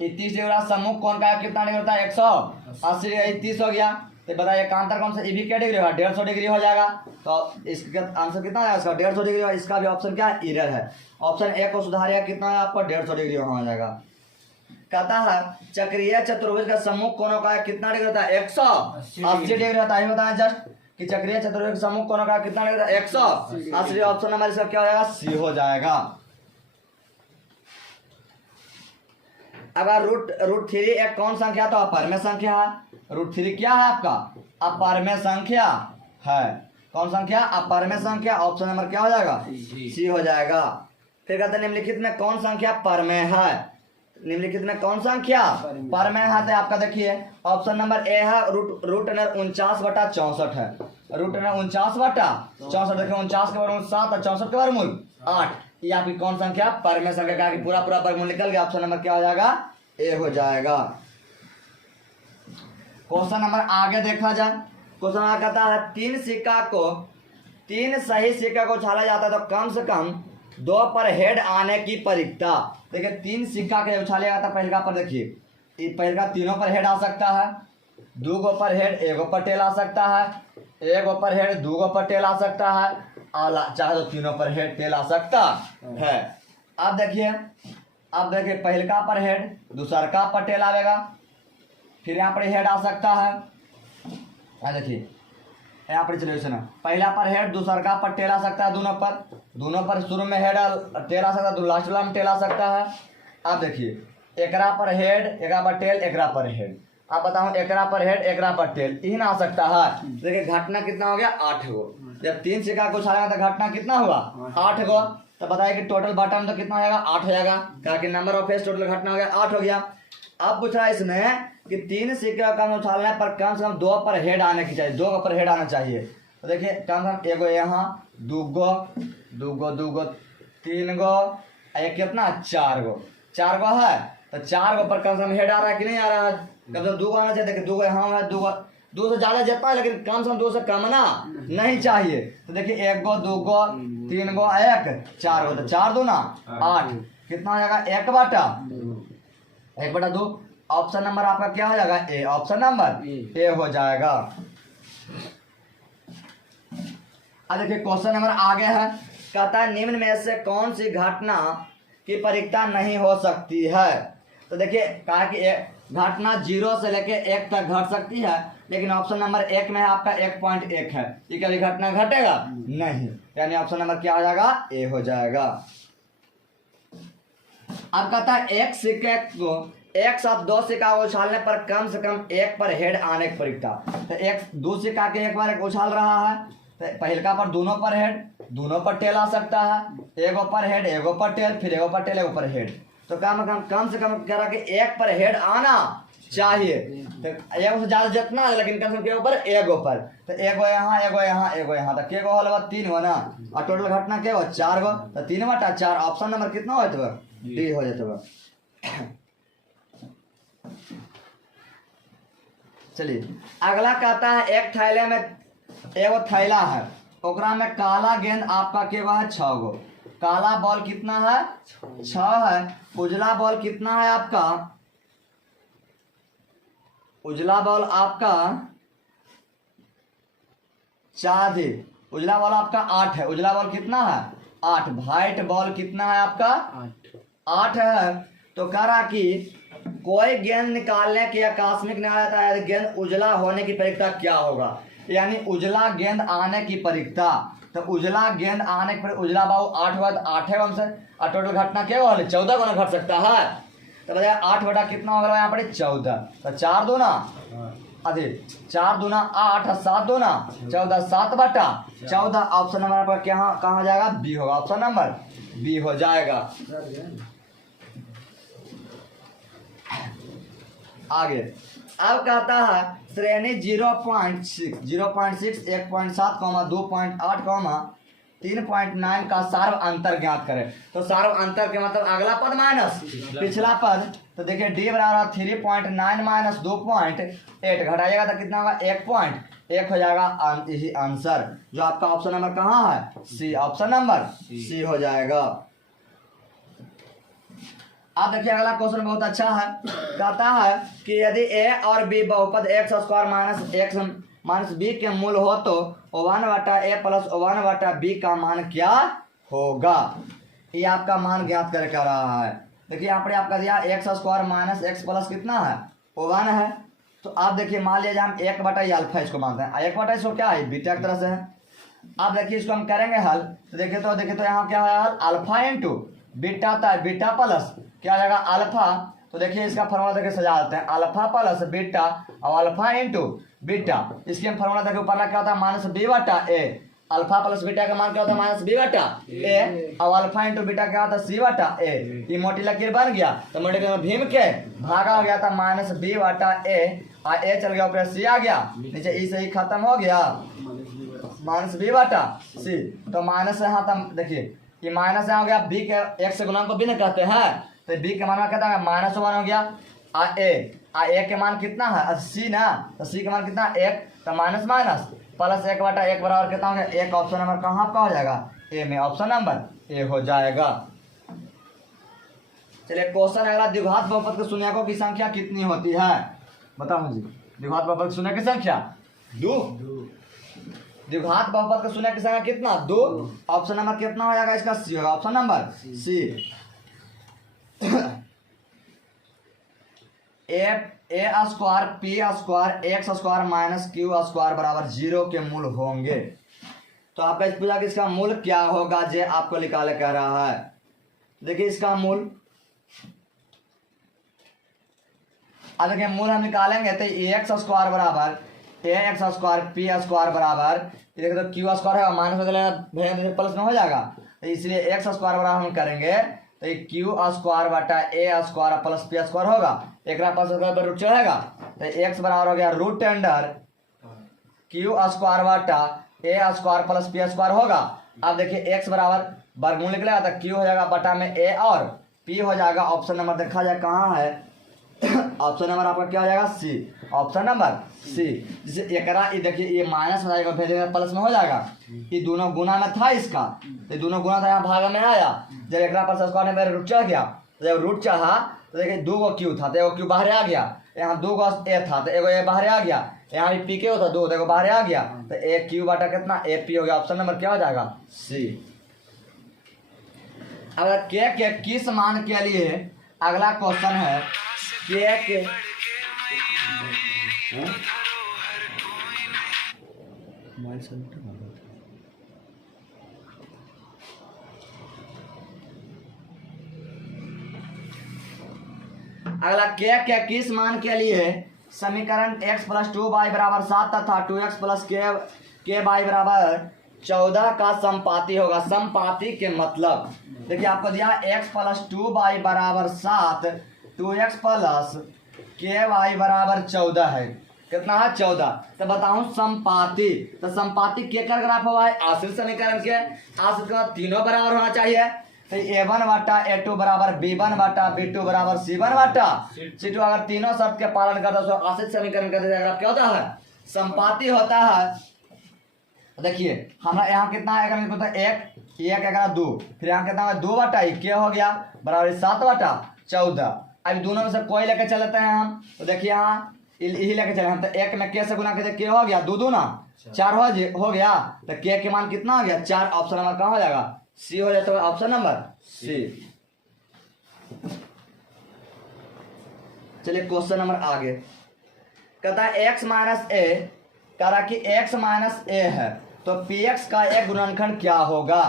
ये 30 डिग्री सम्मुख कोण का कितना डिग्री होता है 180, 30 हो गया। तो बताइए एकांतर कोण से ये भी क्या डिग्री होगा 150 डिग्री हो जाएगा। तो इसका आंसर कितना है इसका 150 डिग्री होगा। इसका भी ऑप्शन क्या है इरर है, ऑप्शन ए को सुधारिएगा, कितना है आपका 150 डिग्री वहां हो जाएगा। कहता है चक्रीय चतुर्भुज का सम्मुख कोणों का कितना डिग्री होता है 180 डिग्री होता है। बताया जस्ट कि चक्रीय चतुर्भुज का सम्मुख कोणों का कितना डिग्री होता है 180। ऑप्शन नंबर इसका क्या हो जाएगा सी हो जाएगा। अगर रूट 3 एक कौन संख्या तो अपरमेय संख्या है, रूट 3 क्या है आपका अपरमेय संख्या है, कौन संख्या अपरमेय संख्या। ऑप्शन नंबर क्या हो जाएगा सी हो जाएगा। फिर कहते हैं निम्नलिखित में कौन संख्या परमेय है, निम्नलिखित में कौन संख्या परमेय है। तो आपका देखिए ऑप्शन नंबर ए है रूट 49/64 है, रूट 49/64। देखिए 49 के वर्गमूल 7 और 64 के वर्गमूल 8, ये आपकी कौन संख्या परमेय संख्या का पूरा वर्गमूल निकल गया। ऑप्शन नंबर क्या हो जाएगा ए हो जाएगा। क्वेश्चन नंबर आगे देखा जाए, क्वेश्चन नंबर कहता है 3 सिक्का को 3 सही सिक्का को उछाला जाता है तो कम से कम 2 पर हेड आने की परीक्षता। देखिए 3 सिक्का के उछाले जाता है, पहलका पर देखिए पहलका तीनों पर हेड आ सकता है, 2 गो पर हेड 1 गो पर टेल आ सकता है, 1 गो पर हेड 2 गो पर टेल आ सकता है, चाहे तो तीनों पर हेड टेल आ सकता है। अब देखिए पहलका पर हेड दूसरका पर टेल आवेगा, फिर यहाँ पर हेड आ सकता है। देखिए यहाँ पर चलिए सुना, पहला पर हेड दूसरका पर टेल आ सकता है, दोनों पर शुरू में हेड टेल आ सकता है, लास्ट वाला में टेल आ सकता है। अब देखिए एकरा पर हेड एकरा पर टेल एकरा पर हेड, आप बताओ एकरा पर हेड एकरा पर टेल यही ना आ सकता है। देखिए घटना कितना हो गया 8 गो, जब 3 सिक्का को उछालेगा तो घटना कितना हुआ 8 गो। तो बताइए कि टोटल बटन तो कितना हो जाएगा 8 हो जाएगा, क्या कि नंबर ऑफ फेस टोटल घटना हो गया 8 हो गया। अब पूछ रहा है इसमें कि 3 सिक्का का उछालने पर कम से कम 2 पर हेड आने की चाहिए, 2 पर हेड आना चाहिए। तो देखिए कम से कम एगो यहाँ 2 गो 3 गो एक कितना 4 गो है, तो 4 गो पर कम से कम हेड आ रहा है कि नहीं आ रहा है, कम से कम 2 गो आना चाहिए। देखिए 2 गो यहाँ है, 2 से ज्यादा जितना है लेकिन कम से कम 2 से कम ना नहीं चाहिए। तो देखिए 1 गो 2 गो 3 गो 1 4 गो, तो 4 2 ना 8, कितना हो जाएगा 1/2। ऑप्शन नंबर आपका क्या हो जाएगा ए, ऑप्शन नंबर ए हो जाएगा। अब देखिए क्वेश्चन नंबर आगे है, कहता है निम्न में से कौन सी घटना की परीक्षता नहीं हो सकती है। तो देखिए कहा कि घटना 0 से लेके 1 तक घट सकती है, लेकिन ऑप्शन नंबर 1 में आपका 1.1 है, ये कभी घटना घटेगा नहीं, यानी ऑप्शन नंबर क्या हो जाएगा ए हो जाएगा। अब कहता है एक सिक्के को एक साथ दो सिक्का उछालने पर कम से कम एक पर हेड आने की परीक्षा। तो एक दो सिक्का के एक बार एक उछाल रहा है तो पहलका पर दोनों पर हेड दोनों पर टेल आ सकता है, एगो पर हेड एगो पर टेल, फिर एगो पर टेल एगो पर हेड। तो कम से कम कह रहा कि एक पर हेड आना चाहिए। तो एगो से ज्यादा जितना है लेकिन कम से कम ऊपर एगो पर। तो एगो यहाँ एगो यहाँ एगो यहाँ, तो केगो होल 3 गो ना, और टोटल घटना के 4 गो। तो 3/4 ऑप्शन नंबर कितना हो डी हो जाते। चलिए अगला कहता है एक थैले में एगो थैला है, ओकरा में काला गेंद आपका के है 6 गो। काला बॉल कितना है 6 है। उजला बॉल कितना है आपका, उजला बॉल आपका 4 थी, उजला बॉल आपका 8 है। उजला बॉल कितना है 8। व्हाइट बॉल कितना है आपका 8 है। तो कह रहा कि कोई गेंद निकालने की आकस्मिक नहीं आता है, गेंद उजला होने की परीक्षा क्या होगा, यानी उजला गेंद आने की परीक्षा। तो उजला गेंद आने पर उजला बाबू 8 हुआ, तो 8 से और टोटल घटना क्या हुआ 14 को ना घट सकता है। तो बताया 8 बटा कितना होगा यहाँ पर 14। तो 4 दूना अधिक 4 दूना 8 7 दूना 14 7/14। ऑप्शन नंबर आपका कहाँ जाएगा बी होगा, ऑप्शन नंबर बी हो जाएगा। आगे अब कहता है श्रेणी 0.6 1.7 2.8 3.9 का सार्व अंतर ज्ञात करें। तो सार्व अंतर के मतलब अगला पद माइनस पिछला पद। तो देखिए डी बराबर 3.9 माइनस 2.8 घटाइएगा तो कितना होगा 1.1 हो जाएगा। यही आंसर जो आपका ऑप्शन नंबर कहाँ है सी, ऑप्शन नंबर सी हो जाएगा। अब देखिए अगला क्वेश्चन बहुत अच्छा है। कहता है कि यदि ए और बी बहुपद x² माइनस बी के मूल हो तो 1/a प्लस 1/b का मान क्या होगा। ये आपका मान ज्ञात कर रहा है। देखिए यहाँ पर आपका दिया x² माइनस x प्लस कितना है 1 है। तो आप देखिए मान लीजिए हम 1/अल्फा इसको मानते हैं, 1/, इसको क्या है बीटा की तरह से है। अब देखिए इसको हम करेंगे हल। तो देखिए तो यहाँ क्या है हल अल्फा इंटू बीटा था, बीटा प्लस क्या आ जाएगा अल्फा। तो देखिए इसका फॉर्मूला देके सजा देते हैं अल्फा प्लस बीटा और अल्फा इंटू बीटा। इसके हम फॉर्मूला देके ऊपर क्या होता है minus b/a। Alpha plus beta का मान क्या होता है माइनस b/a और अल्फा इंटू बीटा क्या होता है c/a। ये मोटी लकीर बन गया तो मोटी लकीर में भीम के भागा हो गया था माइनस b/a और a चल गया ऊपर c आ गया नीचे ई से ही खत्म हो गया माइनस b/c। तो माइनस यहाँ तक देखिए ये माइनस यहाँ हो गया b के 1 से गुणा को भी नहीं कहते हैं। तो b के मान में कहता है -1 हो गया a के मान कितना है c ना, तो c के मान कितना 1 तो माइनस माइनस प्लस 1/1 बराबर कितना हो गया 1। ऑप्शन नंबर कहाँ आपका हो जाएगा ए में, ऑप्शन नंबर ए हो जाएगा। चलिए क्वेश्चन अगला द्विघात बहुपद के शून्यकों की संख्या कितनी होती है बताओ मुझे। द्विघात बहुपद के शून्य की संख्या 2। द्विघात बहुपद का शून्य की संख्या कितना 2। ऑप्शन नंबर कितना हो जाएगा इसका सी होगा, ऑप्शन नंबर सी। a² p² x² minus q² बराबर 0 के मूल होंगे। तो आपका इस पूछा कि इसका मूल क्या होगा जे आपको निकाले कह रहा है। देखिए इसका मूल अब देखिए मूल हम निकालेंगे तो x² बराबर ax² p² बराबर देखिए तो q² है माइनस प्लस में हो जाएगा। तो इसलिए x² बराबर हम करेंगे तो ये q² बटा a² प्लस p² होगा। एक प्लस पर रूट चढ़ेगा तो x बराबर हो गया रूट अंडर q² बटा a² प्लस p² होगा। अब देखिए x बराबर वर्गमूल निकलेगा तो q हो जाएगा बटा में a और p हो जाएगा। ऑप्शन नंबर देखा जाए कहाँ है ऑप्शन नंबर आपका क्या हो जाएगा सी, ऑप्शन नंबर सी। जिसे एकरा देखिए ये माइनस हो जाएगा फिर प्लस में हो जाएगा। ये दोनों गुना में था इसका तो दोनों गुना था यहाँ भाग में आया। जब एक प्लस स्क्वायर में रूट चढ़ गया तो जब रूट चढ़ा तो देखिए 2 गो क्यू था तो एगो क्यू बाहर आ गया, यहाँ 2 गो ए था तो एगो ए बाहर आ गया, यहाँ भी पी के होता 2 तो एगो बाहर आ गया तो ए क्यू बटा कितना ए पी हो गया। ऑप्शन नंबर क्या हो जाएगा सी। अगर के किस मान के लिए अगला क्वेश्चन है के अगला के किस मान के लिए समीकरण x प्लस 2y बराबर 7 तथा 2x प्लस के वाई बराबर 14 का संपाती होगा। संपाती के मतलब देखिए आपको दिया x प्लस 2y बराबर 7, 2x प्लस के वाई बराबर 14 है। कितना है 14। तो बताऊं संपाती, तो संपाती के का ग्राफ हुआ है आश्रित समीकरण के। आश्रित का तीनों बराबर होना चाहिए। तो a1 बटा a2 बराबर b1 बटा b2 बराबर c1 बटा c2। अगर तीनों शर्त के पालन करता है तो आश्रित समीकरण का ग्राफ क्या होता है संपाती होता है। देखिए हमारा यहाँ कितना है एक एक 2, फिर यहाँ कितना है 2 बटा क्या हो गया बराबर 7 बटा 14। अब दोनों में से कोई लेकर चलते हैं हम। तो देखिए यहाँ यही लेके चले हम। तो एक में के से गुना के के हो गया 2 दूना 4 हो गया। तो के मान कितना हो गया 4। ऑप्शन नंबर कहाँ हो जाएगा सी हो जाता है। Option number C. चलिए क्वेश्चन नंबर आगे कहता है x माइनस ए, कह रहा कि x माइनस ए है तो px का एक गुणनखंड क्या होगा।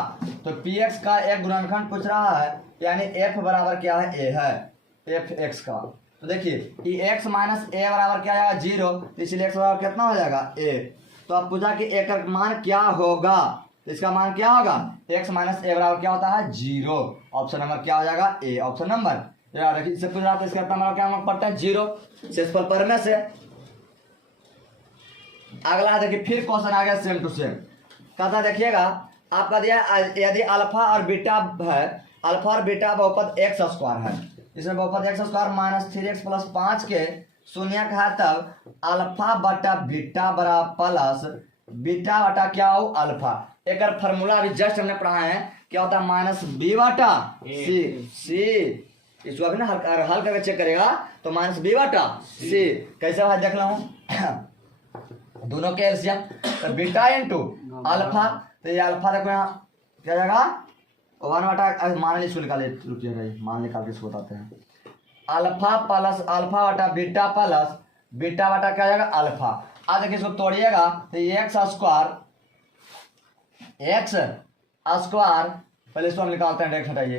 तो px का एक गुणनखंड पूछ रहा है, यानी f बराबर क्या है a है fx का। तो देखिए कि x माइनस ए बराबर क्या आएगा 0, इसलिए x बराबर कितना हो जाएगा a। तो अब पूछा कि a का मान क्या होगा, तो इसका मान क्या होगा x माइनस ए बराबर क्या होता है 0। ऑप्शन नंबर क्या हो जाएगा ए। ऑप्शन नंबर यार देखिए इससे पूछ रहा था इसका क्या मान पड़ता है 0 शेषफल पर में से। अगला देखिए फिर क्वेश्चन आ गया सेम टू सेम। कहता देखिएगा आपका दिया यदि अल्फा और बीटा है, अल्फा और बीटा बहुपद एक्स स्क्वायर है, इसमें बहुपद x square minus 3x plus 5 के शून्य का है, तब अल्फा बटा बीटा बराबर प्लस बीटा बटा क्या हो अल्फा। एक फॉर्मूला अभी जस्ट हमने पढ़ा है क्या होता है माइनस बी बटा सी। इसको अभी ना हल करके चेक करेगा तो माइनस बी बटा सी कैसे भाई देख ला हूँ दोनों के एलसीएम। तो बीटा इंटू अल्फा, तो ये अल्फा देखो यहाँ क्या जाएगा 1 बटा मान ली इसको निकाले रुकिए मान निकाल के इसको बताते हैं। अल्फा प्लस अल्फा बटा बीटा प्लस बीटा बटा क्या जाएगा अल्फा। आज देखिए इसको तोड़िएगा तो एक्स स्क्वायर पहले इसको हम निकालते हैं डायरेक्ट हटाइए।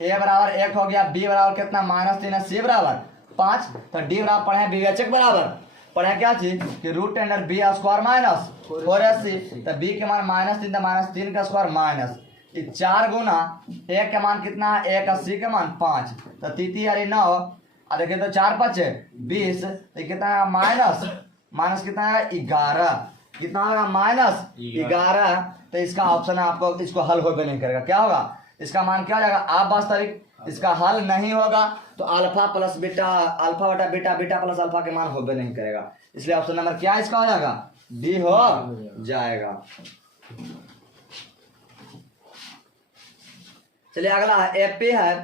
ए बराबर 1 हो गया, बी बराबर कितना -3 है, सी बराबर 5। तो डी बराबर पढ़े विवेचक बराबर पढ़े क्या चीज कि root under B square minus 4ac। तो बी के मान -3 तो -3 का स्क्वायर माइनस 4 गुना एक के मान कितना है 1 80 के मान 5। तो 3 हरी 9 और देखिए तो 4 5 20। तो कितना है माइनस कितना है 11। कितना होगा -11। तो इसका ऑप्शन है आपको इसको हल होगा नहीं करेगा क्या होगा इसका मान क्या हो जाएगा आप वास्तविक इसका हल नहीं होगा। तो अल्फा प्लस बीटा अल्फा बटा बीटा बीटा प्लस अल्फा के मान होबे नहीं करेगा, इसलिए ऑप्शन नंबर क्या इसका हो जाएगा डी हो जाएगा। चलिए अगला है एपी है,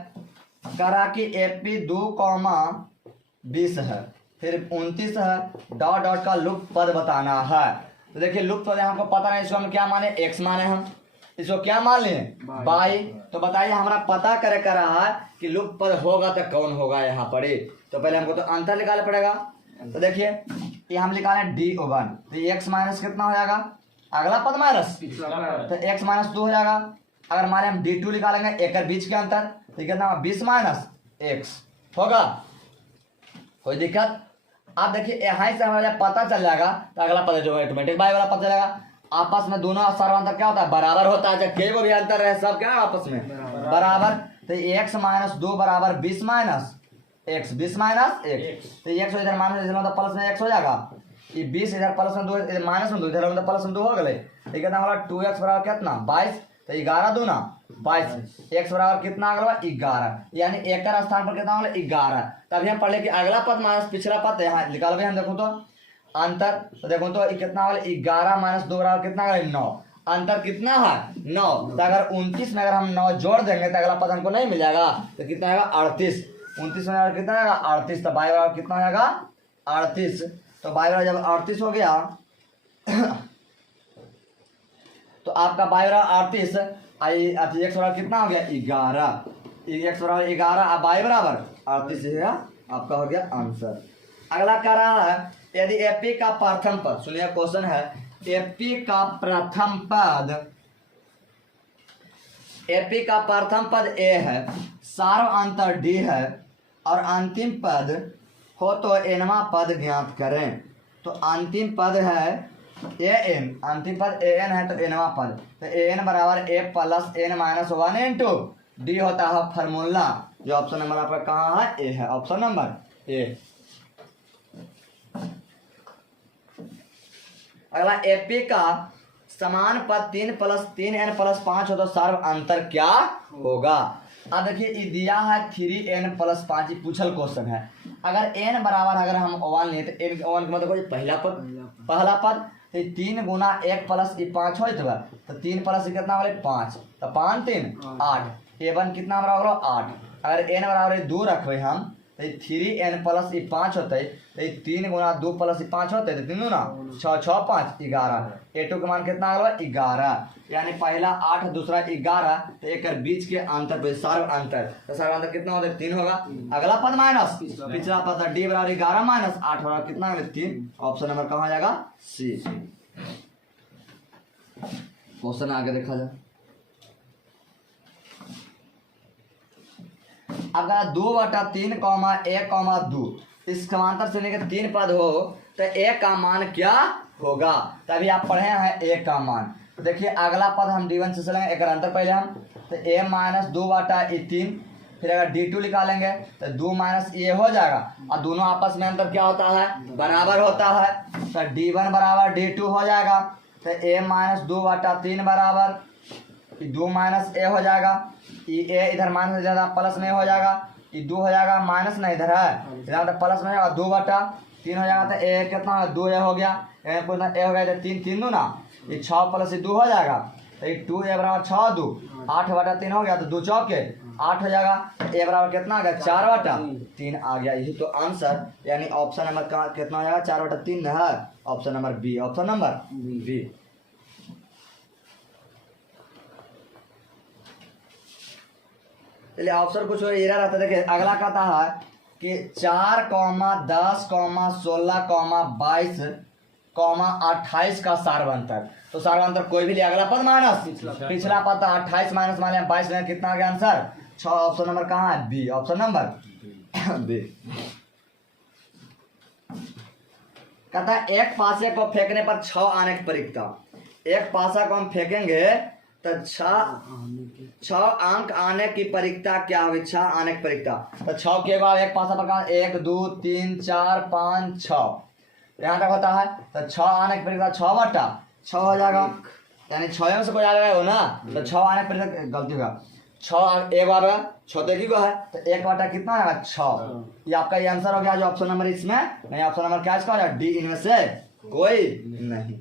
करा कि एपी 2,20 है, फिर 29 है, डॉट डॉट का लुप्त पद बताना है। तो देखिए लुप्त पद हमको पता नहीं, इसको हम क्या माने एक्स माने, हम इसको क्या मान लिए बाई। तो बताइए हमारा पता करे कर रहा है कि लुप्त पद होगा तो कौन होगा यहाँ पर। तो पहले हमको तो अंतर निकालना पड़ेगा। तो देखिए ये हम निकाले d/1, तो x माइनस कितना हो जाएगा अगला पद माइनस, तो x माइनस 2 हो जाएगा। अगर माने हम d2 निकालेंगे एक बीच के अंतर, तो कितना 20 माइनस x होगा, कोई दिक्कत। आप देखिए यहाँ से हमारा पता चल जाएगा तो अगला पद जो है ऑटोमेटिक बाई वाला पता चलेगा। आपस में दोनों सर्वांतर क्या होता है बराबर होता है, चाहे को भी अंतर रहे सब क्या आपस में बराबर। तो x माइनस 2 बराबर 20 माइनस x, 20 माइनस x। तो x इधर माइनस इधर मतलब प्लस में x हो जाएगा, ये 20 इधर प्लस में 2 माइनस में 2 इधर मतलब प्लस में 2 हो गए। तो कितना होगा 2x बराबर कितना 22, तो 11 दूना 22, x बराबर कितना अगला 11, यानी एक स्थान पर कितना होगा 11। तभी हम पढ़ ले कि अगला पद माइनस पिछला पद यहाँ निकाल हम देखो तो अंतर, तो देखो तो कितना होगा 11 माइनस 2 बराबर कितना 9, अंतर कितना है 9। तो अगर 29 में अगर हम 9 जोड़ देंगे तो अगला पद हमको नहीं मिल जाएगा, तो कितना आएगा 38। 29 में कितना आएगा 38, तो बाई बराबर कितना हो जाएगा 38। तो बाई बराबर जब 38 हो गया तो आपका बाई बराबर 38 x बराबर कितना हो गया 11, x बराबर 11 और बाई बराबर 38 है आपका हो गया आंसर। अगला कह रहा है यदि एपी का प्रथम पद, सुनिए क्वेश्चन है एपी का प्रथम पद, एपी का प्रथम पद ए है, सार्व अंतर डी है, और अंतिम पद हो तो एनवा पद ज्ञात करें। तो अंतिम पद है ए एन, अंतिम पद ए एन है तो एनवा पद, तो ए एन बराबर A plus N minus one into D होता है फार्मूला, जो ऑप्शन नंबर आपका कहाँ है, ए है, ऑप्शन नंबर ए। अगला एपी का समान पद 3 + 3n + 5 हो तो सर्व अंतर क्या होगा। अब देखिए ये दिया है 3n + 5, ये पूछल क्वेश्चन है। अगर n बराबर अगर हम 1 लें तो n का 1 का मतलब पहला पद तो 3 गुना 1 + 5 हो तो 3 + कितना बोले 5, तो 5 3 8, a1 कितना बराबर हो 8। अगर n बराबर 2 रखे हम तो 3n + 5 होते, तो 3 गुना 2 + 5 होते, तो 3 गुना 6 6 5 11, a2 का मान कितना होगा 11, यानी पहला 8 दूसरा 11, तो एक बीच के अंतर पे सर्व अंतर, तो सर्व अंतर कितना होता है 3 होगा। अगला पद माइनस पिछला पद d बराबर 11 माइनस 8 होगा कितना होगा 3, ऑप्शन नंबर कहाँ जाएगा सी। क्वेश्चन आगे देखा जाए। अगर 2/3, 1, 2 इस समांतर से लेकर 3 पद हो तो a का मान क्या होगा। तभी आप पढ़े हैं a का मान। तो देखिए अगला पद हम d1 से चलेंगे, एक अंतर पहले हम तो a माइनस 2/3, फिर अगर d2 निकालेंगे तो 2 माइनस a हो जाएगा, और दोनों आपस में अंतर क्या होता है बराबर होता है, तो d1 बराबर d2 हो जाएगा, तो a माइनस 2/3 बराबर 2 माइनस a हो जाएगा, ये इधर माइनस ज़्यादा प्लस में हो जाएगा, ये 2 हो जाएगा माइनस नहीं इधर है, इधर तो प्लस में होगा 2/3 हो जाएगा, तो a कितना है 2 a हो गया, a हो गया तो 3 3 2 ना, ये 6 + 2 हो जाएगा, तो ये 2a बराबर 6 2 8/3 हो गया, तो 2 चौके 8 हो जाएगा, a बराबर कितना आ गया 4/3 आ गया। यही तो आंसर, यानी ऑप्शन नंबर का कितना हो जाएगा 4/3 है, option number B, option number B. चलिए ऑप्शन कुछ और एरर रहता है। देखिए अगला कहता है कि 4, 10, 16, 22, 28 का सार्वंतर, तो सार्वंतर कोई भी लिया, अगला पद माइनस पिछला पद था 28 माइनस मान लिया 22 में कितना आ गया आंसर 6, ऑप्शन नंबर कहाँ है बी, ऑप्शन नंबर बी। कहता है एक पासे को फेंकने पर 6 आने की परीक्षा, एक पासा को हम फेंकेंगे तो 6 अंक आने की परीक्षा क्या होगी, 6 आने की परीक्षा, तो 6 के बाद एक पासा प्रकार 1 2 3 4 5 6 यहाँ तक होता है, तो 6 आने की परीक्षा 6/6 हो जाएगा, यानी 6 में से कोई आ गया हो ना, तो 6 आने की परीक्षा गलती होगा, 6 एक बार 6 देखी को है, तो 1/6 कितना हो जाएगा 6, ये आपका ये आंसर हो गया, जो ऑप्शन नंबर इसमें नहीं, ऑप्शन नंबर क्या इसका हो जाएगा डी, इनमें से कोई नहीं।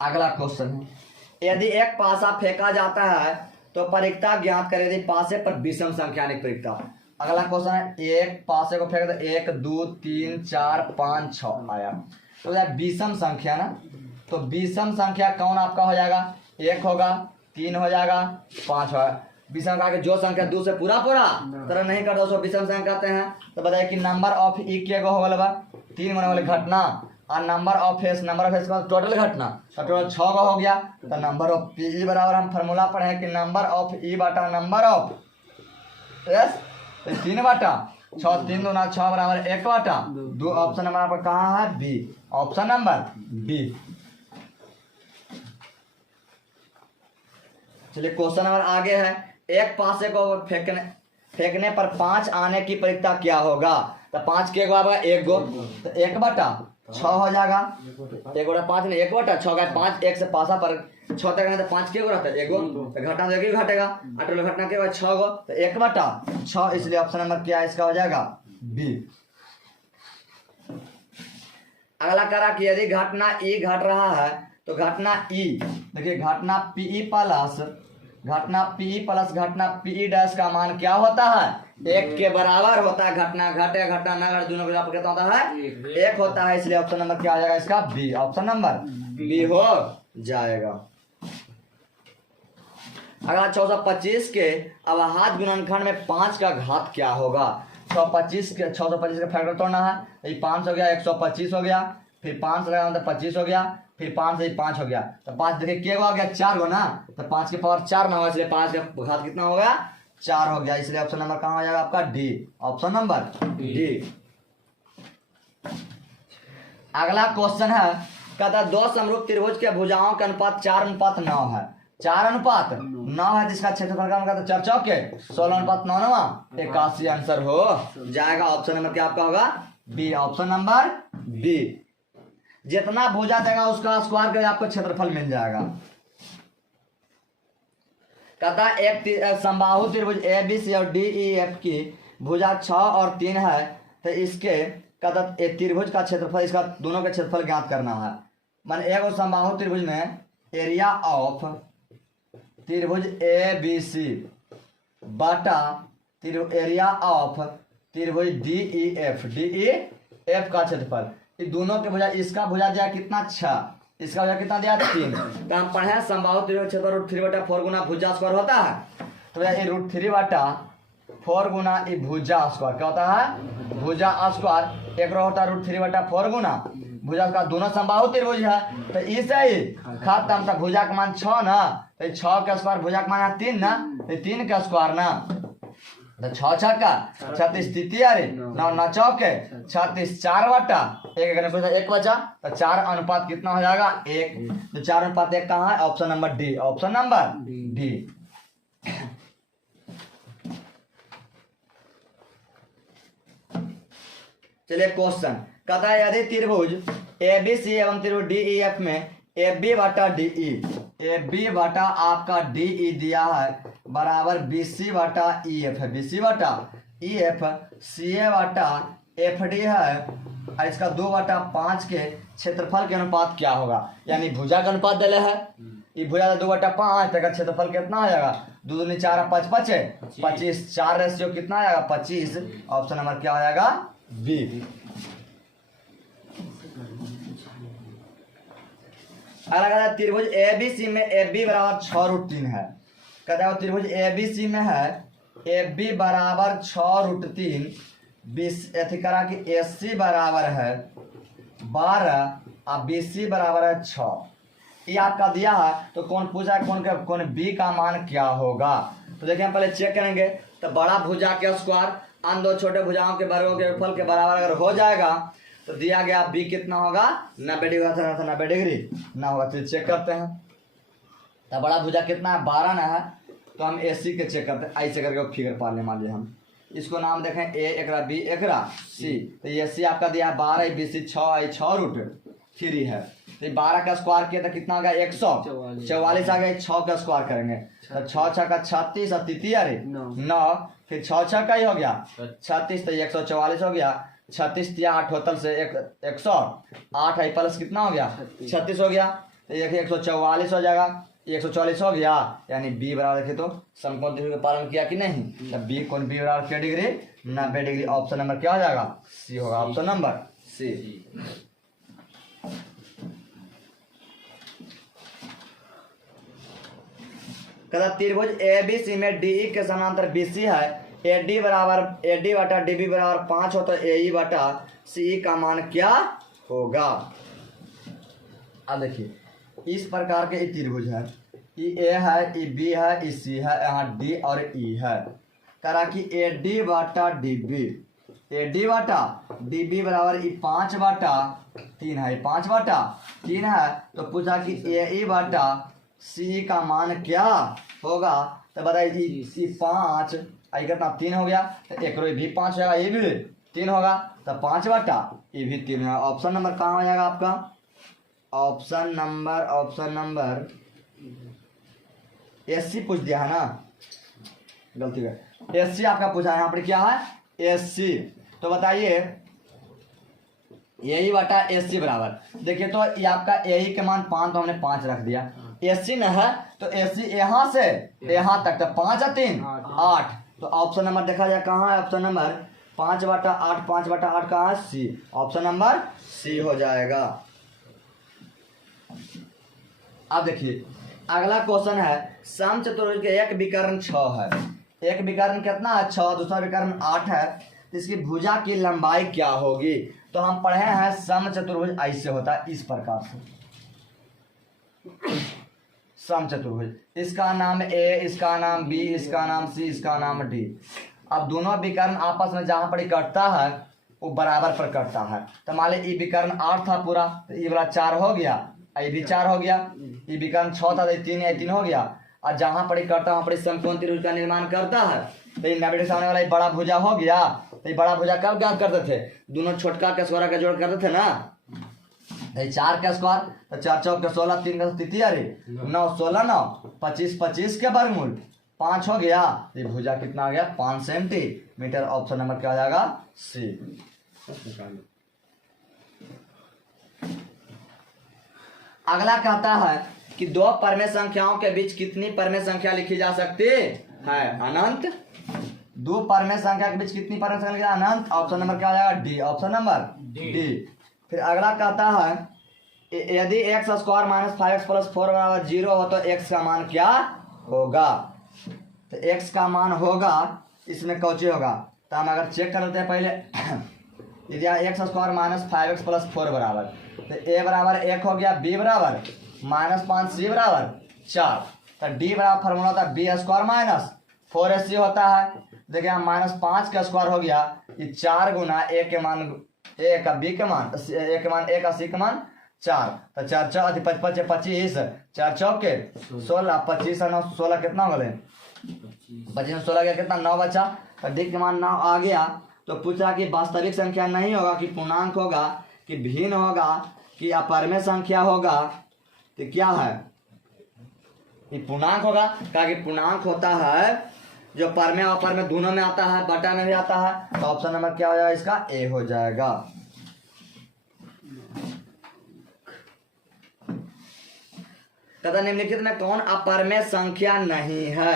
अगला क्वेश्चन है, यदि एक पासा फेंका जाता है तो परीक्षा ज्ञात करें, यदि पासे पर विषम संख्या आने की परीक्षा। अगला क्वेश्चन है एक पासे को फेंका तो 1 2 3 4 5 6 आया, तो विषम संख्या ना, तो विषम संख्या कौन आपका हो जाएगा 1 होगा, 3 हो जाएगा, 5 होगा। विषम का जो संख्या 2 से पूरा तरह नहीं कर दो विषम संख्या कहते हैं। तो बताइए कि नंबर ऑफ ई के गो हो गया 3 गुना वाले घटना, और नंबर ऑफ फेस का टोटल घटना, तो टोटल 6 का हो गया, तो नंबर ऑफ पी बराबर हम फार्मूला पढ़े कि नंबर ऑफ ई बटा नंबर ऑफ एस, तो 3/6, 3 2 6 बराबर 1/2, ऑप्शन नंबर आपका कहाँ है बी, ऑप्शन नंबर बी। चलिए क्वेश्चन नंबर आगे है, एक पासे को फेंकने पर 5 आने की परीक्षा क्या होगा, तो 5 के गो 1 गो, तो 1/6 हो जाएगा, 1/5 नहीं 1/6 का 5 1 से पासा पर 6 तक, तो 5 के गो रहता है 1 गो, तो घटना तो 1 ही घटेगा, अटल घटना के बाद 6 गो, तो 1/6, इसलिए ऑप्शन नंबर क्या इसका हो जाएगा बी। अगला करा कि यदि घटना ई घट रहा है तो घटना ई, देखिए घटना पी प्लस घटना पी डैश का मान क्या होता है 1 के बराबर होता है, घटना घटे घटना न घटे दोनों का कितना होता है 1 होता है, इसलिए ऑप्शन नंबर क्या आ जाएगा इसका बी, ऑप्शन नंबर बी हो जाएगा। अगला 625 के अवहार्य गुणनखंड में 5 का घात क्या होगा। 625 का फैक्टर तोड़ना है, ये 5 हो गया, 125 हो गया, फिर 5 लगा तो 25 हो गया, फिर 5 से 5 हो गया, तो 5 देखिए क्या हो गया 4 हो ना, तो 5 के पावर 4 ना हो, इसलिए 5 का घात कितना होगा 4 हो गया, इसलिए ऑप्शन नंबर कहाँ हो जाएगा आपका डी, ऑप्शन नंबर डी। अगला क्वेश्चन है, कहता है 2 समरूप त्रिभुज के भुजाओं का अनुपात 4:9 है, 4:9 है, जिसका क्षेत्रफल का अनुपात 4 चौके 16:9, 81 आंसर हो जाएगा। ऑप्शन नंबर क्या आपका होगा बी, ऑप्शन नंबर बी। जितना भुजा देगा उसका स्क्वायर करके आपको क्षेत्रफल मिल जाएगा। कहता एक समबाहु त्रिभुज ए बी सी और डी ई एफ की भुजा 6 और 3 है, तो इसके कहता एक त्रिभुज का क्षेत्रफल, इसका दोनों का क्षेत्रफल ज्ञात करना है। मान एक समबाहु त्रिभुज में एरिया ऑफ त्रिभुज ए बी सी बटा एरिया ऑफ त्रिभुज डी ई एफ का क्षेत्रफल, ये दोनों के भुजा, इसका भुजा दिया कितना 6, इसका भुजा कितना दिया 3। तो हम पढ़े समबाहु त्रिभुज क्षेत्रफल √3/4 गुना भुजा स्क्वायर होता है, तो भैया ये √3/4 गुना ये भुजा स्क्वायर क्या होता है, भुजा स्क्वायर। एक होता है √3/4 गुना भुजा का, दोनों समबाहु त्रिभुज है, तो इसे ही खत्म। तो भुजा का मान 6 ना, तो 6 का स्क्वायर, भुजा का मान है 3 ना, तो 3 का स्क्वायर ना, तो 6 छक्का 36 तृतीय 9 चौके 36, 4/1 1 बचा, तो 4 कितना हो जाएगा 1, तो 4:1 कहाँ है, option number D, option number D. चलिए क्वेश्चन कहता है, यदि त्रिभुज ए बी सी एवं त्रिभुज डी ई एफ में ए बी बटा डी आपका डी ई दिया है बराबर बी सी बटा ई एफ है, बी सी बटा ई एफ सी ए बटा एफ डी है, और इसका 2/5 के क्षेत्रफल के अनुपात क्या होगा। यानी भुजा का अनुपात दिले है, ये भुजा 2/5, तो क्षेत्रफल कितना हो जाएगा, 2 दूनी 4 5 25, 4 रेशियो कितना आएगा 25, ऑप्शन नंबर क्या हो जाएगा बी। अगला त्रिभुज ए बी सी में ए बी बराबर 6√3 है, कहता है त्रिभुज ए बी सी में है ए बी बराबर 6√3, एथी करा कि ए सी बराबर है 12 और बी सी बराबर है 6। ये आपका दिया है, तो कौन पूछा है कौन बी का मान क्या होगा। तो देखिए हम पहले चेक करेंगे, तो बड़ा भुजा के स्क्वायर अन्य 2 छोटे भुजाओं के वर्गों के फल के बराबर अगर हो जाएगा, तो दिया गया बी कितना होगा 90 डिग्री, 90 डिग्री ना होगा, तो चेक करते हैं। तो बड़ा भुजा कितना है 12 ना है, तो हम ए सी के चेक करते हैं, ऐसे करके फिगर पा ले। मान लीजिए हम इसको नाम देखें ए एकरा बी एकरा सी, तो ये सी आपका दिया 12, बी सी 6√3 है, तो 12 का स्क्वायर किया तो कितना होगा 144 आ गए, 6 का स्क्वायर करेंगे तो 6 6 36 और तृतीय 9, फिर 6 6 का ही हो गया 36, तो 144 हो गया, 36 या 8 होतल से 108 है, प्लस कितना हो गया 36 हो गया, तो 144 हो जाएगा, 144 हो गया, यानी बी बराबर देखिए तो समकोण त्रिभुज का पालन किया कि नहीं, तब बी कौन बी बराबर क्या डिग्री 90 डिग्री, ऑप्शन नंबर क्या हो जाएगा सी होगा, ऑप्शन नंबर सी। कहता त्रिभुज ए बी सी में डी ई के समांतर बी सी है, ए डी बटा डी बी बराबर 5 हो, तो ए ई बटा सी ई का मान क्या होगा। अब देखिए इस प्रकार के त्रिभुज है, ई ए है, ई बी है, ई सी है, यहाँ डी और ई है, करा कि ए डी बटा डी बी, ए डी बटा डी बी बराबर ई 5/3 है, 5/3 है, तो पूछा कि ए ई बटा सी का मान क्या होगा, तो बताइए ई 5 कितना 3 हो गया, तो एक भी 5 हो जाएगा, ये भी 3 होगा, तो 5/, ये भी 3 है, ऑप्शन नंबर कहाँ हो जाएगा आपका, ऑप्शन नंबर एस सी पूछ दिया है ना, गलती है, एस सी आपका पूछा है, यहाँ पर क्या है एस सी, तो बताइए ए ई बटा एस सी बराबर, देखिए तो ये आपका ए ई के मान 5, तो हमने 5 रख दिया, एस सी न है तो एस सी यहाँ से यहाँ तक, तो 5 और 3 8, तो ऑप्शन नंबर देखा जाए कहाँ है, ऑप्शन नंबर 5/8, 5/8 कहाँ है सी, ऑप्शन नंबर सी हो जाएगा। अब देखिए अगला क्वेश्चन है, समचतुर्भुज के एक विकर्ण 6 है, एक विकर्ण कितना है 6, दूसरा विकर्ण 8 है, इसकी भुजा की लंबाई क्या होगी। तो हम पढ़े हैं समचतुर्भुज ऐसे होता है, इस प्रकार से समचतुर्भुज। इसका नाम ए, इसका नाम बी, इसका नाम सी, इसका नाम डी। अब दोनों विकर्ण आपस में जहां पर कटता है वो बराबर पर कटता है। तो मान ली ई विकर्ण 8 था पूरा, तो ई वाला 4 हो गया, ये भी 4 हो गया। ई विकर्ण 6 था तो 3 हो गया। और जहां पर कटता वहां पर समकोण त्रिभुज का निर्माण करता है। तो ये 90 के सामने वाला बड़ा भुजा हो गया। तो ये बड़ा भुजा कब क्या करते थे, दोनों छोटका के स्क्वायर का जोड़ करते थे ना। 4 का स्क्वायर तो 4 चौक के 16, 3 का तिथियारी 9, 16 9, 25 25 के वर्गमूल 5 हो गया। ये भुजा कितना आ गया 5 सेंटीमीटर। ऑप्शन नंबर क्या हो जाएगा सी। अगला कहता है कि दो परमेय संख्याओं के बीच कितनी परमेय संख्या लिखी जा सकती है, अनंत। दो परमेय संख्या के बीच कितनी परमेय संख्या लिखी जा अनंत। ऑप्शन नंबर क्या हो जाएगा डी। Option number D. फिर अगला कहता है यदि x square minus 5x plus 4 बराबर 0 हो तो एक्स का मान क्या होगा। तो एक्स का मान होगा, इसमें कौची होगा, तो हम अगर चेक कर लेते हैं पहले। यदि x square minus 5x plus 4 बराबर, तो ए बराबर 1 हो गया, बी बराबर -5, सी बराबर 4। तो डी बराबर फॉर्मूला होता है बी स्क्वायर माइनस 4ac होता है। देखिए हम -5 का स्क्वायर हो गया, ये 4 गुना ए के मान, ए का बी के मान, ए के मान, ए का सी के मान 4। तो 4 चौ 25 25, 4 चौके 16, 25 और 9 16 कितना हो गए, 25 में 16 गया कितना 9 बचा। तो डी के मान 9 आ गया। तो पूछा कि वास्तविक संख्या नहीं होगा कि पूर्णांक होगा कि भिन्न होगा कि अपरमेय संख्या होगा। तो क्या है, ये पूर्णांक होगा। कहा कि पूर्णांक होता है जो परमेय और अपरमेय दोनों में आता है, बटा में भी आता है। तो ऑप्शन नंबर क्या हो जाएगा इसका ए हो जाएगा। तथा निम्नलिखित में कौन अपरमेय संख्या नहीं है।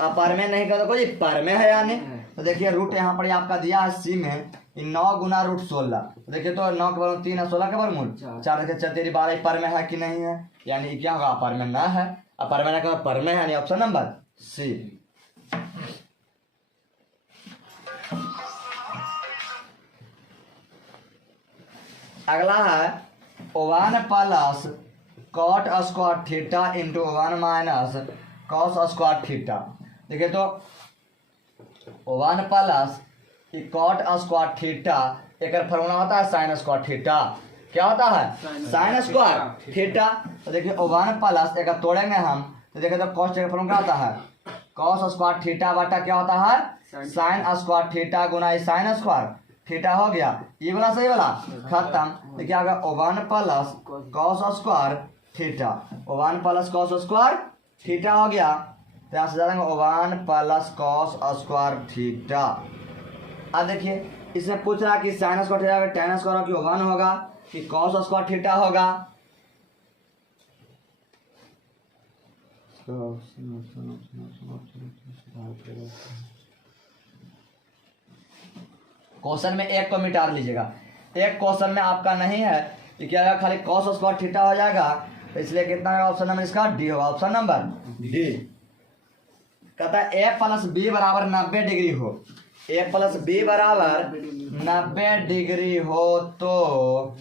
अपरमेय नहीं का तो कोई परमेय है यानी। तो देखिए रूट यहाँ पर आपका दिया है सी में 9 गुना रूट 16। देखिए तो 9 के वर्गमूल 3 है, 16 के वर्गमूल 4। देखिए 4 12 परमेय है कि नहीं है, यानी क्या होगा अपरमेय ना है। अपरमेय का परमेय है, यानी ऑप्शन नंबर सी। अगला है 1 plus cot square theta into 1 minus cos square theta. देखिए तो 1 प्लस कॉट स्क्वायर थीटा एक फॉर्मूला होता है साइन स्क्वायर थीटा। क्या होता है साइन स्क्वायर थीटा। तो देखिए 1 प्लस एक तोड़ेंगे हम, तो देखिए तो कॉस का फॉर्मूला क्या होता है कॉस स्क्वायर थीटा बटा क्या होता है साइन स्क्वायर थीटा गुना साइन स्क्वायर थीटा हो गया। ये वाला सही वाला खत्म। देखिए आगे 1 plus cos square theta, 1 plus cos square theta हो गया। तो यहाँ से जाएंगे 1 प्लस कॉस स्क्वायर थीटा। अब देखिए इसमें पूछ रहा कि sine square theta tan square कि 1 होगा कि कॉस स्क्वायर थीटा होगा। क्वेश्चन में एक को मिटा लीजिएगा, एक क्वेश्चन में आपका नहीं है कि क्या होगा खाली कॉस स्क्वायर थीटा हो जाएगा। तो इसलिए कितना है ऑप्शन नंबर इसका डी होगा। Option number D. कहता है ए प्लस बी बराबर 90 डिग्री हो, ए प्लस बी बराबर 90 डिग्री हो तो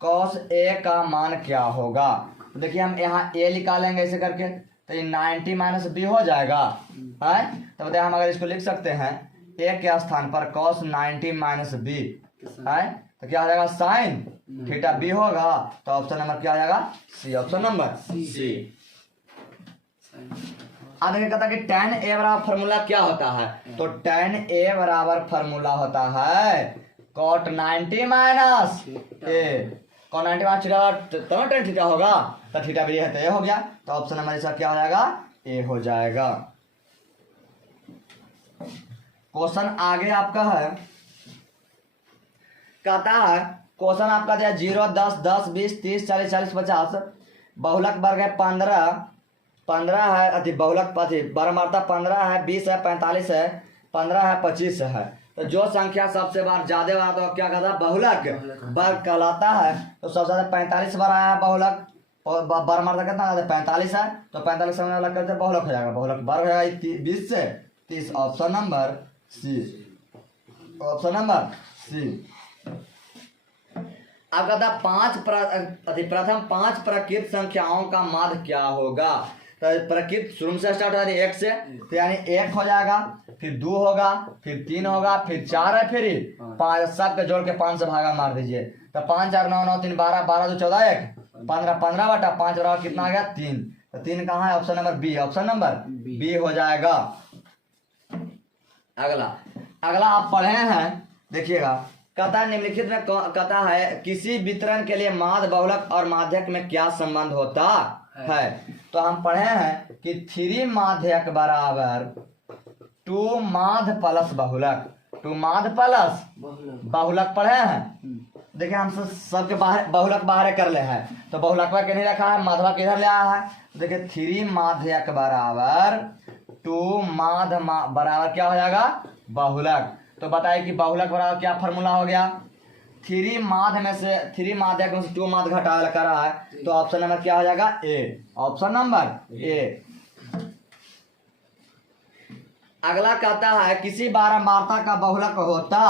कॉस ए का मान क्या होगा। तो देखिए हम यहाँ ए निकालेंगे ऐसे करके, तो ये 90 माइनस बी हो जाएगा है। तो बताइए हम अगर इसको लिख सकते हैं ए के स्थान पर कॉस 90 माइनस बी है, तो क्या हो जाएगा साइन थीटा बी होगा। तो ऑप्शन नंबर क्या हो जाएगा सी। Option number C. अब देखिए कहता है कि tan a बराबर फॉर्मूला क्या होता है। तो tan a बराबर फॉर्मूला होता है cot 90 माइनस ए। cot 90 माइनस थीटा तो tan थीटा होगा, तो थीटा भी है तो ए हो गया। तो ऑप्शन नंबर इसका क्या हो जाएगा ए हो जाएगा। क्वेश्चन आगे आपका है, कहता है क्वेश्चन आपका दिया 0 10 10 20 30 40 40 50 बहुलक वर्ग है 15 है अति बहुलक बारहमारता 15 है 20 है 45 है 15 है 25 है। तो जो संख्या सबसे बार ज्यादा बार तो क्या कहता है बहुलक वर्ग कहलाता है। तो सबसे ज्यादा 45 बार आया है बहुलक, और बारहमारता कितना 45 है, तो 45 से अलग करते बहुलक हो जाएगा, बहुलक वर्ग है 20 से 30। Option number C. Option number C. अब कहता प्रथम 5 प्रकृत संख्याओं का माध्य क्या होगा। तो प्रकृत शुरू से स्टार्ट हो जाती है 1 से, तो यानी 1 हो जाएगा, फिर 2 होगा, फिर 3 होगा, फिर 4 है, फिर 5, सबके जोड़ के 5 से भागा मार दीजिए। तो 5 4 9 9 3 12, 12 2 14 1 15, 15 बटा 5 बराबर कितना आ गया 3। तो 3 कहाँ है, option number B, option number B हो जाएगा। अगला आप पढ़े हैं, देखिएगा, कहता निम्नलिखित में कहता है किसी वितरण के लिए माध्य बहुलक और माध्यक में क्या संबंध होता है। तो हम पढ़े हैं कि 3 माध्यक बराबर 2 माध्य प्लस बहुलक, 2 माध्य प्लस बहुलक पढ़े हैं। देखिए हम सबके बाहर बहुलक बाहर कर ले हैं, तो बहुलक के नहीं रखा है, माधवा किधर ले आया है। देखिए 3 माध्यक बराबर 2 माध्य बराबर क्या हो जाएगा बहुलक। तो बताइए कि बहुलक बराबर क्या फॉर्मूला हो गया, 3 माध्य में से 3 माध्यक में से 2 माध्य घटा कर रहा है, तो ऑप्शन नंबर क्या हो जाएगा ए, ऑप्शन नंबर ए। अगला कहता है किसी बारंबारता का बहुलक होता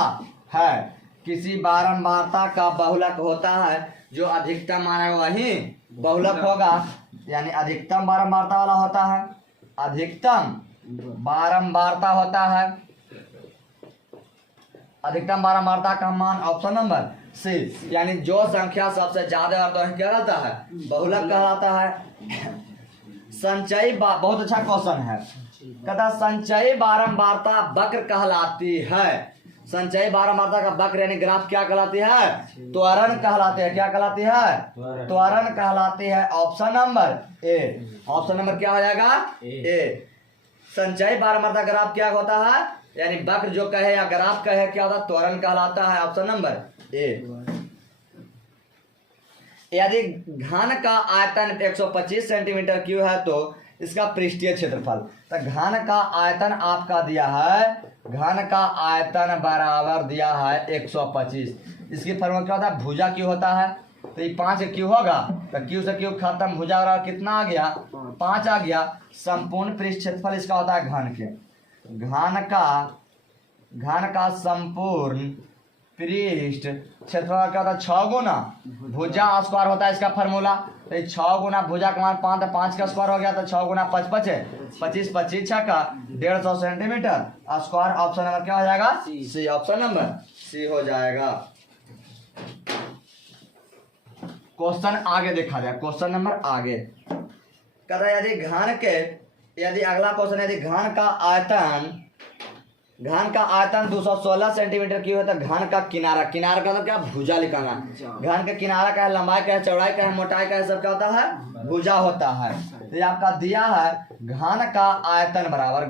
है, किसी बारंबारता का बहुलक होता है, जो अधिकतम मान है वही बहुलक होगा, यानी अधिकतम बारंबारता वाला होता है, अधिकतम बारंबारता होता है, अधिकतम बारंबारता का मान ऑप्शन नंबर सी, यानी जो संख्या सबसे ज्यादा और तो क्या कहलाता है बहुलक कहलाता है। संचयी बहुत अच्छा क्वेश्चन है, कहता संचयी बारंबारता वक्र कहलाती है, संचयी बारंबारता का वक्र यानी ग्राफ क्या कहलाती है, त्वरण कहलाती है, क्या कहलाती है, त्वरण कहलाती है, ऑप्शन नंबर ए, ऑप्शन नंबर क्या हो जाएगा ए। संचयी बारंबारता ग्राफ क्या होता है, यानी वक्र जो कहे या ग्राफ कहे क्या होता है, त्वरण कहलाता है, ऑप्शन नंबर ए। यदि घन का आयतन 125 सेंटीमीटर क्यूब है तो इसका पृष्ठीय क्षेत्रफल, तो घन का आयतन आपका दिया है, घन का आयतन बराबर दिया है 125, इसकी फॉर्मूला क्या होता है, भुजा क्यू होता है, तो ये 5 क्यू होगा, तो क्यू से क्यू खत्म, भुजा बराबर कितना आ गया 5 आ गया। संपूर्ण पृष्ठ क्षेत्रफल इसका होता है घन के, घन का संपूर्ण पृष्ठ क्षेत्रफल क्या होता है 6 गुना भुजा स्क्वायर होता है, इसका फॉर्मूला, तो 6 गुना भुजा का मान 5, तो 5 का स्क्वायर हो गया, तो 6 गुना 5 25 25 6 का 150 सेंटीमीटर स्क्वायर, ऑप्शन नंबर क्या हो जाएगा सी, ऑप्शन नंबर सी हो जाएगा। क्वेश्चन आगे देखा जाए, क्वेश्चन नंबर आगे कहता है यदि अगला क्वेश्चन, यदि घन का आयतन 216 सेंटीमीटर क्यूब है, तो घन का किनारा का मतलब क्या भुजा लिखाना, घन का किनारा का है, लंबाई का है, चौड़ाई का है, मोटाई का है, सब क्या होता है भुजा होता है। तो ये आपका दिया है घन का आयतन बराबर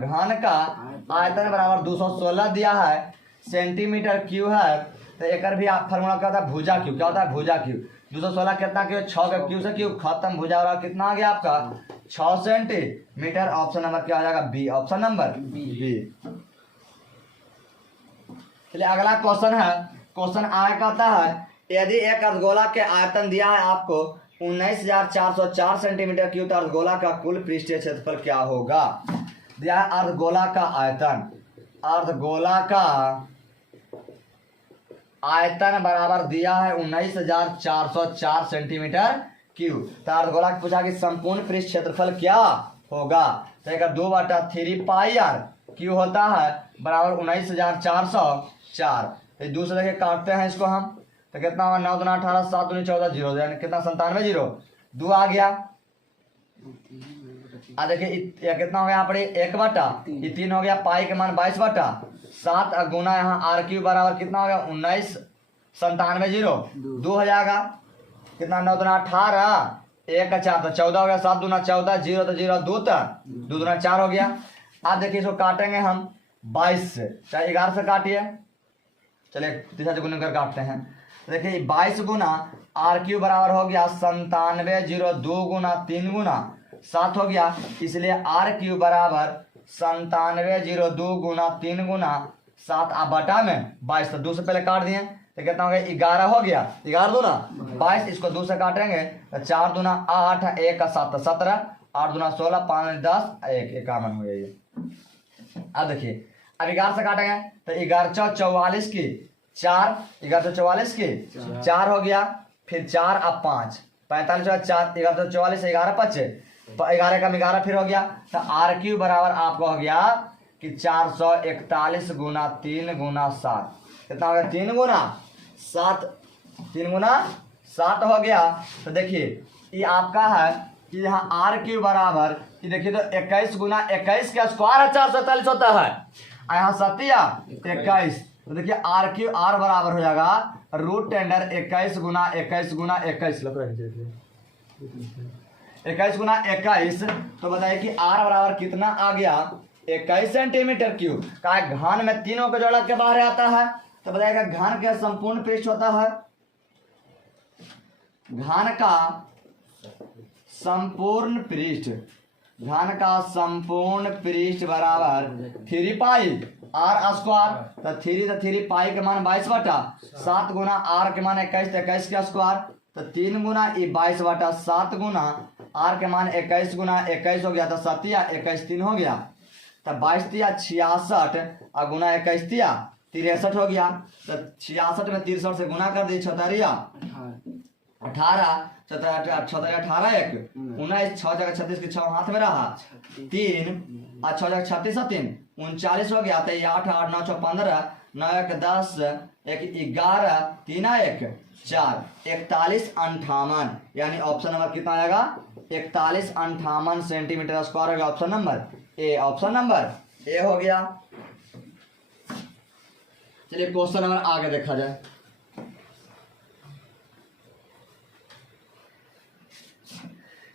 216 दिया है सेंटीमीटर क्यूब है, तो एक भी आप फॉर्मूला क्या होता है भुजा क्यूब, क्या होता है भुजा क्यूब, 216 कितना क्यूब 6 का क्यूब से क्यूब खत्म, भुजा बराबर कितना आ गया आपका 6 सेंटीमीटर, ऑप्शन नंबर क्या हो जाएगा बी, ऑप्शन नंबर बी। चलिए अगला क्वेश्चन है, क्वेश्चन आगे कहता है यदि एक अर्धगोला के आयतन दिया है आपको 19,404 सेंटीमीटर क्यूब, तो अर्धगोला का कुल पृष्ठीय क्षेत्रफल क्या होगा। दिया है अर्धगोला का आयतन, अर्धगोला का आयतन बराबर दिया है 19,404 सेंटीमीटर क्यूब, तो अर्धगोला पूछा कि संपूर्ण पृष्ठ क्षेत्रफल क्या होगा, तो एक 2/3 पाई आर क्यू होता है बराबर 19,404। तो दूसरे के काटते हैं इसको हम, तो कितना होगा 9 दूना 18 7 दूनी 14 जीरो, यानी कितना 97 जीरो 2 आ गया। देखिए कितना हो गया यहाँ पर 1/3 हो गया, पाई के मान 22/7 गुना यहाँ आर क्यू बराबर कितना हो गया 1997 जीरो 2 हो जाएगा, कितना 9 दूना 18 1 का 4 तो 14 हो गया, 7 दूना 14 जीरो तो जीरो 2 दूना 4 हो गया। अब देखिए इसको काटेंगे हम 22 से, चाहे 11 से काटिए, चलिए तीसरा से गुना कर काटते हैं। देखिए 22 गुना आर क्यू बराबर हो गया 97 जीरो 2 गुना 3 गुना 7 हो गया, इसलिए आर क्यू बराबर 97 जीरो 2 गुना 3 गुना 7 बटा में 22, तो 2 से पहले काट दिए तो कितना हो गया 11 हो गया, 11 दूना 22, इसको 2 से काटेंगे तो 4 दूना 8 1 का 7 17 8 दूना 16 5 10 1 51 हो गया ये। अब देखिए अब 11 से काटेंगे तो 11 44 की 4 1144 की 4 हो गया, फिर 4 अब 5 45 4 1144 11 5 11 का 11 फिर हो गया। तो आर क्यू बराबर आपको हो गया कि 441 गुना 3 गुना 7 कितना हो गया 3 गुना 7 3 गुना 7 हो गया। तो देखिए ये आपका है कि यहाँ आर क्यू बराबर कि देखिए तो 21 गुना 21 का स्क्वायर है 447 होता है, और यहाँ 21 तो देखिए आर क्यू आर बराबर हो जाएगा रूट टेंडर 21 गुना 21 गुना 21 21 गुना 21। तो बताइए कि आर बराबर कितना आ गया 21 सेंटीमीटर क्यूब का। घन में तीनों को जोड़ के बाहर आता है, तो बताइएगा घन का संपूर्ण पृष्ठ होता है, घन का संपूर्ण पृष्ठ, घन का संपूर्ण पृष्ठ बराबर 3 पाई आर स्क्वायर। तो 3 पाई के मान 22 बटा 7 गुना आर के मान 21 तो 21 का स्क्वायर, तो 3 गुना 22 बटा 7 गुना आर के मान 21 गुना 21 हो गया, तो 7 21 3 हो गया, तो 22 66 और गुना 21 63 हो गया। तो 66 में 63 से गुना कर दी 18 18 1 19 6 जगह 36 के 6 हाथ में रहा 3 और 6 जगह 36 3 39 हो गया। तो 8 8 9 6 15 9 1 10 1 11 3 1 4 41 58 यानी ऑप्शन नंबर कितना आएगा 41 58 सेंटीमीटर स्क्वायर होगा ऑप्शन नंबर ए। ऑप्शन नंबर ए हो गया। चलिए क्वेश्चन नंबर आगे देखा जाए।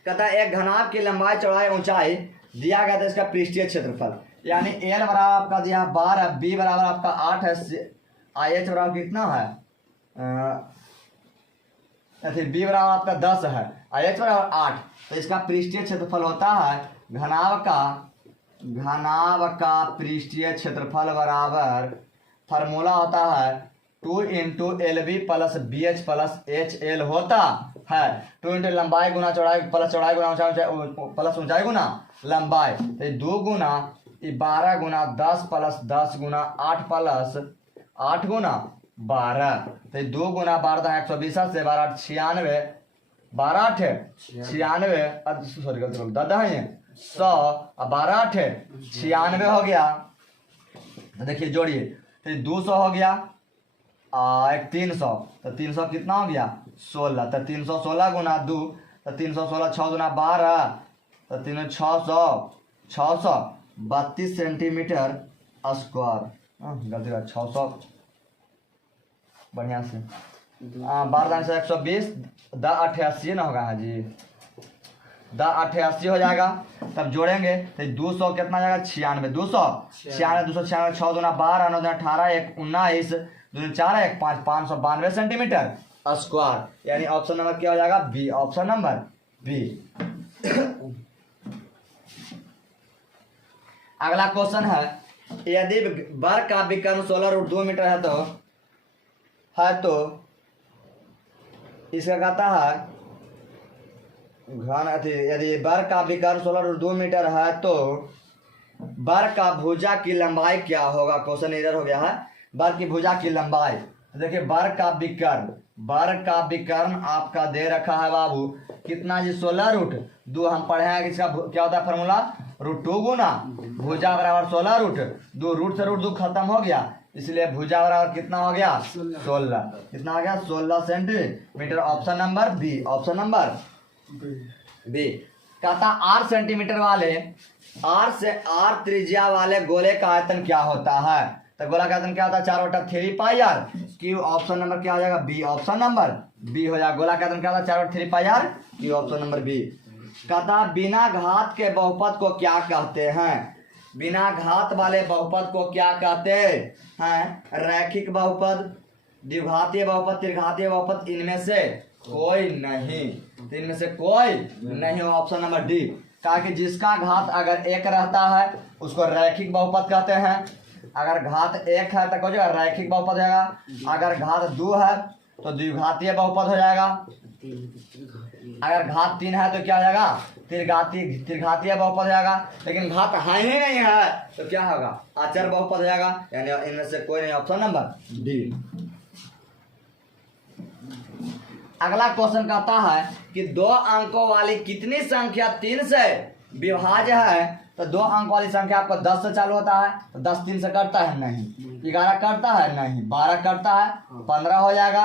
कहता है एक घनाभ की लंबाई चौड़ाई ऊंचाई दिया गया था, इसका पृष्ठीय क्षेत्रफल यानी एल बराबर आपका दिया 12, बी बराबर आपका 8 है, आई एच बराबर कितना है बी बराबर आपका 10 है, आई एच बराबर 8। तो इसका पृष्ठीय क्षेत्रफल होता है घनाभ का पृष्ठीय क्षेत्रफल बराबर फार्मूला होता है 2 into L B plus B H plus H L होता है। 2 इंटू लंबाई गुना चौड़ाई प्लस चौड़ाई गुना ऊंचाई प्लस ऊंचाई गुना लंबाई, तो 2 गुना 12 गुना 10 प्लस 10 गुना 8 प्लस 8 गुना 12, तो 2 गुना 12 120 से 12 96 12 8 96 सॉरी गलती दादा है 100 और 12 8 96 हो गया। तो देखिए जोड़िए तो 200 हो गया एक 300, तो 300 कितना हो गया 16, तो 316 गुना 2 तो 316 6 गुना 12 तो 3 632 सेंटीमीटर स्क्वायर गलती का 600 बढ़िया से 12 से 120 88 ना होगा हाँ जी 88 हो जाएगा। तब जोड़ेंगे तो 200 कितना जाएगा 96 296 6 गुना 12 9 18 1 19 2 4 1 5 592 सेंटीमीटर स्क्वायर यानी ऑप्शन नंबर क्या हो जाएगा बी। Option number B. अगला क्वेश्चन है यदि वर्ग का विकर्ण 16√2 मीटर है तो इसका कहता है घन यदि वर्ग का विकर्ण 16√2 मीटर है तो वर्ग का भुजा की लंबाई क्या होगा। क्वेश्चन इधर हो गया है वर्ग की भुजा की लंबाई। तो देखिए वर्ग का विकर्ण आपका दे रखा है बाबू कितना जी 16√2 हम पढ़े हैं इसका क्या होता है फार्मूला √2 गुना भुजा बराबर 16√2 रूट से √2 खत्म हो गया इसलिए भुजा बराबर कितना हो गया 16 कितना हो गया 16 centimetre. Option number B. Option number B. कहता आर सेंटीमीटर वाले आर त्रिज्या वाले गोले का आयतन क्या होता है। तो गोला का आयतन क्या होता है 4/3 pi R cube. Option number क्या हो जाएगा बी। ऑप्शन नंबर बी हो जाएगा। गोला का आयतन क्या होता है 4/3 pi R cube. Option number B. कहता बिना घात के बहुपद को क्या कहते हैं। बिना घात वाले बहुपद को क्या कहते हैं। रैखिक बहुपद, द्विघातीय बहुपद, त्रिघातीय बहुपद, इनमें से कोई नहीं। तो इनमें से कोई नहीं हो। Option number D. कहा कि जिसका घात अगर 1 रहता है उसको रैखिक बहुपद कहते हैं। अगर घात 1 है तो क्या रैखिक बहुपद हो जाएगा। अगर घात 2 है तो द्विघातीय बहुपद हो जाएगा। अगर घात 3 है तो क्या हो जाएगा त्रिघातीय बहुपद हो जाएगा। लेकिन घात है ही नहीं है तो क्या होगा अचर बहुपद हो जाएगा। यानी इनमें से कोई नहीं। Option number D. अगला क्वेश्चन कहता है कि 2 अंकों वाली कितनी संख्या 3 से विभाज्य है। तो 2 अंक वाली संख्या आपको 10 से चालू होता है, तो 10 3 से करता है नहीं, 11 करता है नहीं, 12 करता है, 15 हो जाएगा,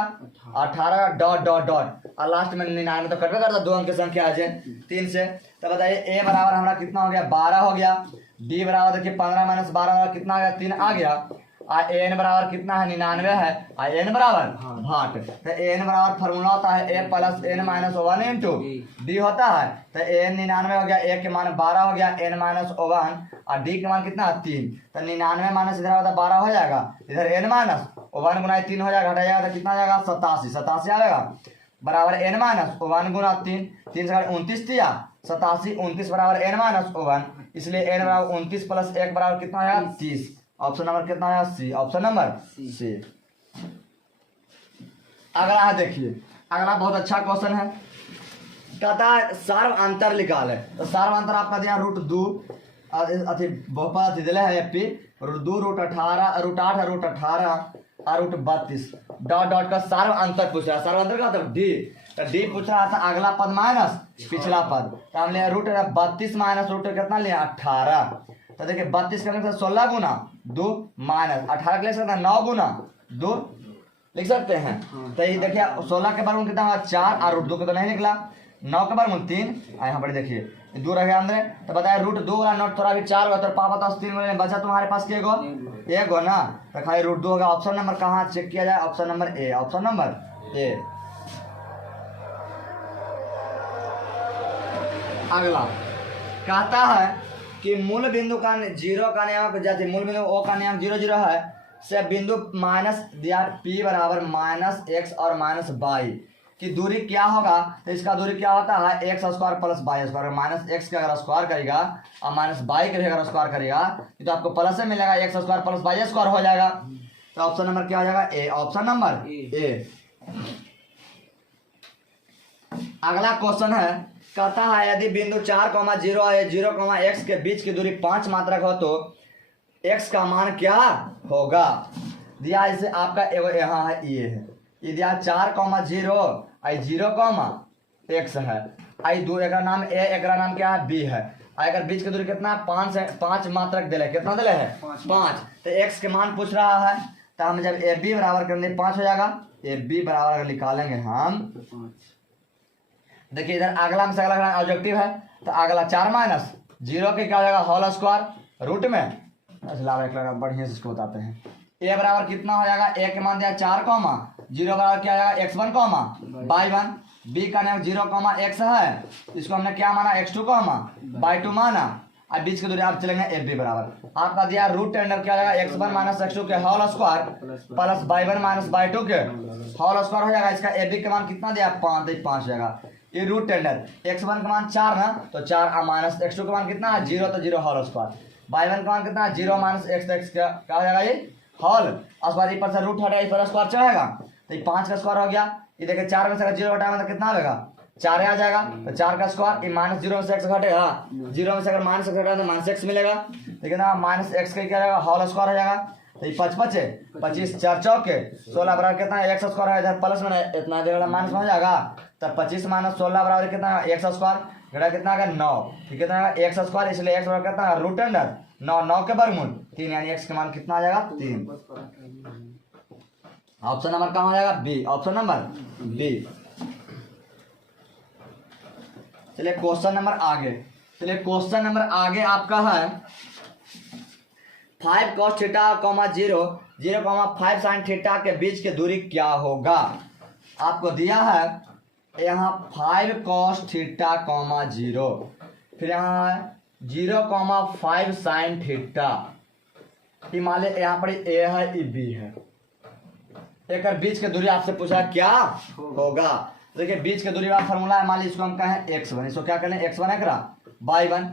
18 डॉट डॉट डॉट और लास्ट में 99 तो कटवे करता 2 अंक की संख्या आ जाए 3 से। तो बताइए ए बराबर हमारा कितना हो गया 12 हो गया, डी बराबर देखिए 15 माइनस 12 कितना आ गया 3 आ गया, एन बराबर कितना है 99 है, एन बराबर भाट। तो एन बराबर फार्मूला होता है A plus N minus 1 into D होता है। तो एन 99 हो गया, ए के मान 12 हो गया, एन माइनस 1 और डी के मान कितना है 3। तो 99 माइनस इधर होता 12 हो जाएगा, इधर एन माइनस 1 गुना 3 हो जाएगा, घटा जाएगा तो कितना आ जाएगा 87 आएगा बराबर एन माइनस 1 गुना 3 3 से 29 दिया 87 29 बराबर एन माइनस 1, इसलिए एन बराबर 29 प्लस 1 बराबर कितना आएगा 30। ऑप्शन नंबर कितना है सी, ऑप्शन नंबर सी। अगला है देखिए, अगला बहुत अच्छा क्वेश्चन है, कहता है सार्व अंतर निकाले। तो सार्व अंतर आपका दिया √2 अथी बहुपद अथी दिले है एपी √2 √18 √8 √18 और √32 डॉट डॉट का सार्व अंतर पूछ रहा है। सार्व अंतर का मतलब डी, तो डी पूछ रहा था अगला पद माइनस पिछला पद। तो हम लिया √32 माइनस रूट कितना लिया 18। तो देखिए 32 का लिख सकते 16 गुना 2 माइनस 18 का लिख सकते हैं 9 गुना 2 लिख सकते हैं। तो ये देखिए 16 के वर्गमूल कितना हुआ 4 और √2 का तो नहीं निकला, 9 के वर्गमूल 3 यहाँ पर देखिए 2 रह गया अंदर। तो बताया √2 वाला नोट थोड़ा भी 4 होगा तो पापा तो 3 में बचा तुम्हारे पास के एक हो ना, तो खाली √2 होगा। ऑप्शन नंबर कहाँ चेक किया जाए, ऑप्शन नंबर ए, ऑप्शन नंबर ए। अगला कहता है कि मूल बिंदु का 0 का नियम जैसे मूल बिंदु ओ का नियम 0 0 है से बिंदु माइनस दिया पी बराबर -x और -y की दूरी क्या होगा। तो इसका दूरी क्या होता है x square plus y square, -x का अगर स्क्वायर करेगा और -y के भी अगर स्क्वायर करेगा तो आपको प्लस से मिलेगा, x square plus y square हो जाएगा। तो ऑप्शन नंबर क्या हो जाएगा ए, ऑप्शन नंबर ए। अगला क्वेश्चन है, कहता है यदि बिंदु 4, 0 है 0, x के बीच की दूरी 5 मात्रक हो तो x का मान क्या होगा। दिया इसे आपका यहाँ है ये है, ये दिया 4, 0 आई 0, x है, आई 2 एक नाम ए एक नाम क्या है b है, अगर बीच की दूरी कितना 5 मात्रक दिले, कितना दिले है 5। तो x के मान पूछ रहा है, तो हम जब ए बी बराबर करेंगे 5 हो जाएगा, ए बी बराबर अगर निकालेंगे हम देखिए इधर अगला में से अगला ऑब्जेक्टिव है। तो अगला 4 माइनस 0 के क्या हो जाएगा होल स्क्वायर रूट में, बढ़िया से इसको बताते हैं। ए बराबर कितना हो जाएगा, ए के मान दिया 4, 0 बराबर क्या आएगा x1, y1, बी का नाम 0, x है, इसको हमने क्या माना x2, y2 माना, अब बीच की दूरी आप चलेंगे ए बी बराबर आपका दिया रूट टेंडर क्या जाएगा x1 माइनस x2 के whole square plus y1 minus y2 के होल स्क्वायर हो जाएगा। इसका ए बी का मान कितना दिया 5, 5 हो जाएगा। ये रूट टेंडर x1 का मान 4 ना, तो 4 माइनस x2 का मान कितना है 0, तो 0 होल स्क्वायर, y1 का मान कितना है 0 माइनस x क्या हो जाएगा ये होल स्क्वायर, ऊपर से रूट हटा इस पर स्क्वायर चढ़ेगा, तो ये 5 का स्क्वायर हो गया। ये देखिए 4 में से अगर 0 हटाएंगे तो कितना आएगा 4 आ जाएगा, तो 4 का स्क्वायर, ये माइनस 0 में से x घटेगा, 0 में से अगर माइनस x घटेगा तो माइनस x मिलेगा, लेकिन माइनस x का क्या जाएगा होल स्क्वायर हो जाएगा। तो ये 5 5 25 4 चौके 16 बराबर कितना है x स्क्वायर है, इधर प्लस में इतना जगह माइनस में हो जाएगा, तो 25 माइनस 16 बराबर कितना है x स्क्वायर घटा कितना आएगा 9, ठीक कितना है x स्क्वायर, इसलिए x बराबर कितना है रूट अंडर 9, 9 के वर्गमूल 3, यानी x का मान कितना आ जाएगा 3। ऑप्शन नंबर कहाँ हो जाएगा बी, ऑप्शन नंबर बी। चलिए क्वेश्चन नंबर आगे, चलिए क्वेश्चन नंबर आगे आपका है 5 cos थीटा, 0 0, 5 sin थीटा के बीच की दूरी क्या होगा। आपको दिया है यहाँ 5 cos थीटा, 0, फिर यहाँ है 0, 5 sin थीटा, मान लिया यहाँ पर ए है ये बी है, एक बीच की दूरी आपसे पूछा क्या होगा। देखिए बीच की दूरी वाला फॉर्मूला है, मान लीजिए इसको हम कहें x1, इसको क्या करें x1 एकरा y1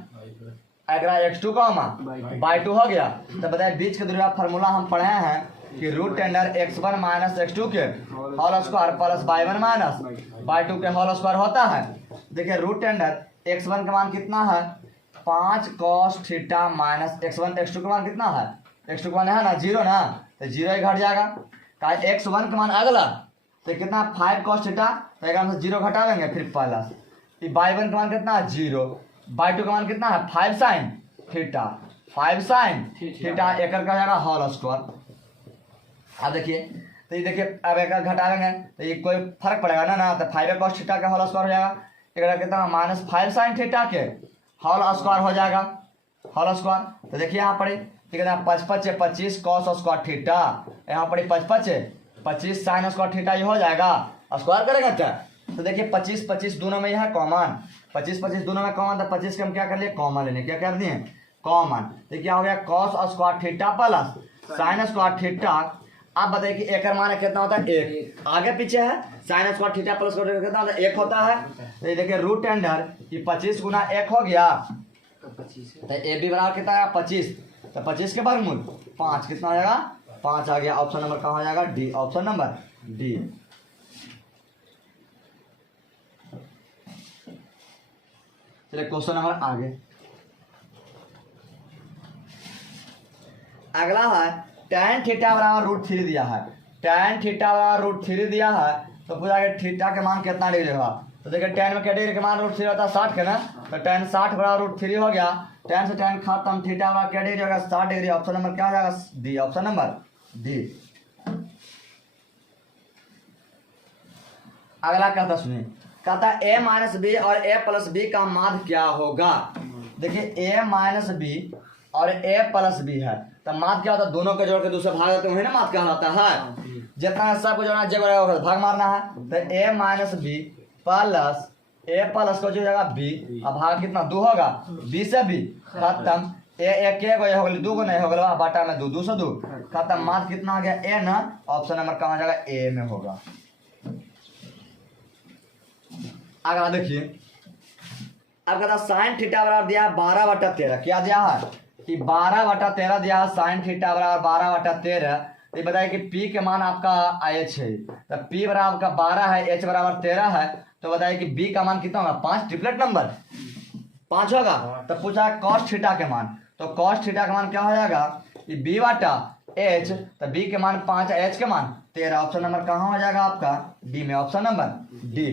एकरा x2 y2 हो गया। तो बताइए बीच की दूरी वाला फॉर्मूला हम पढ़े हैं कि root tender x1 minus x2 के whole square plus y1 minus y2 के होल स्क्वायर होता है। देखिए रूट टेंडर x1 का मान कितना है 5 cos theta minus x1, x2 का मान कितना है x2 का मान है ना 0 ना, तो 0 ही घट जाएगा, x1 का मान अगला तो कितना 5 cos थीटा, तो एक से 0 घटा देंगे फिर प्लस बाई वन का मान कितना है 0, बाई टू का मान कितना है 5 साइन थीटा, 5 साइन थीटा एकड़ का हो जाएगा होल स्क्वायर। अब देखिए तो ये देखिए अब एक घटा लेंगे तो ये कोई फर्क पड़ेगा ना, तो 5 cos थीटा का होल स्क्वायर हो जाएगा, एक कितना माइनस 5 साइन थीटा के होल स्क्वायर हो जाएगा, होल स्क्वायर। तो देखिए यहाँ पड़े ठीक है 5 × 25 cos स्क्वायर थीटा, यहाँ पड़े 5 × 25 साइन स्क्वायर थीटा, ये हो जाएगा स्क्वायर करेगा क्या। तो देखिए 25 दोनों में यह कॉमन, 25 दोनों में कॉमन, तो 25 के हम क्या कर लिए कॉमन लेने, क्या कर दिए कॉमन। तो क्या हो गया cos square theta plus sine square theta. आप बताइए कि एक मान कितना होता है 1, आगे पीछे है साइन स्क्वायर थीटा प्लस कितना होता है 1 होता है। तो ये देखिए रूट अंडर कि 25 गुना 1 हो गया, तो ए बी बराबर कितना आया 25, तो 25 के वर्गमूल 5 कितना हो जाएगा 5 आ गया। ऑप्शन नंबर कहाँ हो जाएगा डी, ऑप्शन नंबर डी। चलिए क्वेश्चन नंबर आगे, अगला है tan थीटा बराबर √3 दिया है, tan थीटा बराबर √3 दिया है, तो पूछा कि थीटा के मान कितना डिग्री होगा। तो देखिए tan में क्या डिग्री के मान √3 होता है 60 के ना, तो tan 60 बराबर √3 हो गया, tan से tan खत्म, थीटा बराबर क्या डिग्री होगा 60 डिग्री। ऑप्शन नंबर क्या हो जाएगा डी, ऑप्शन नंबर डी। अगला कहता सुनिए, कहता a माइनस बी और a प्लस बी का माध्य क्या होगा। देखिए a माइनस बी और a प्लस बी है, तो माध्य क्या होता है दोनों के जोड़ के दूसरे भाग देते हैं, वही ना माध्य कहलाता है। जितना सबको जोड़ना जगह भाग मारना है, तो a minus B plus a plus को जो जाएगा b, अब भाग कितना 2 होगा, b से b खत्म, a एक हो गया 2 को नहीं हो गया बाटा में 2 से 2 खत्म, माध्य कितना हो गया a ना। ऑप्शन नंबर कहाँ जाएगा a में होगा। अगला देखिए, अब कहता साइन थीटा बराबर दिया है 12/13, क्या दिया है कि 12/13 दिया है, साइन थीटा बराबर 12/13। तो ये बताइए कि P के मान आपका h है, तो P बराबर का 12 है, h बराबर 13 है, तो बताइए कि B का मान कितना होगा 5, ट्रिपलेट नंबर 5 होगा। तो पूछा cos थीटा के मान, तो cos थीटा का मान क्या हो जाएगा कि B/h, तो B के मान 5 है, h के मान 13। ऑप्शन नंबर कहाँ हो जाएगा आपका डी में, ऑप्शन नंबर डी।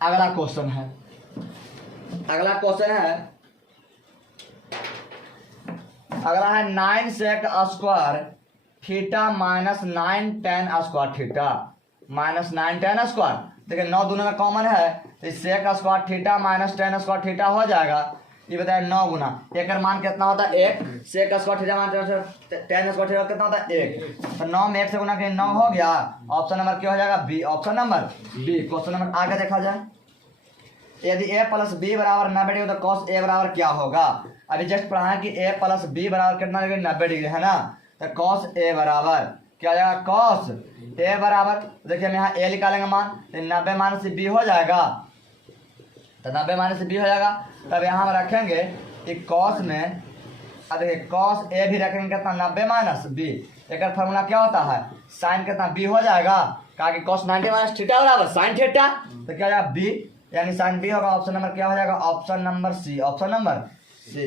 अगला क्वेश्चन है, अगला क्वेश्चन है, अगला है 9 sec square theta minus 9 tan square theta, minus 9 tan square. देखिए 9 दोनों में कॉमन है, तो sec square theta minus tan square theta हो जाएगा। ये बताया 9 गुना एक मान कितना होता है 1, sec square theta minus tan square theta कितना होता है 1, तो 9 में 1 से गुना के 9 हो गया। ऑप्शन नंबर क्या हो जाएगा B, option number B. Question number आगे देखा जाए, यदि a प्लस बी बराबर 90 डिग्री तो cos a बराबर क्या होगा। अभी जस्ट पढ़ा है कि a प्लस बी बराबर कितना डिग्री 90 डिग्री है ना, तो cos a बराबर क्या हो जाएगा cos a बराबर, देखिए हम यहाँ a निकालेंगे मान, तो 90 माइनस बी हो जाएगा, तो 90 माइनस बी हो जाएगा। तब यहाँ हम रखेंगे कि cos में, अब देखिए cos a भी रखेंगे कितना 90 माइनस बी, एक फॉर्मूला क्या होता है साइन कितना b हो जाएगा, कहा कि cos 90 माइनस थीटा बराबर साइन थीटा, तो क्या हो जाएगा b, यानी साइन बी होगा। ऑप्शन नंबर क्या हो जाएगा option number C, option number C.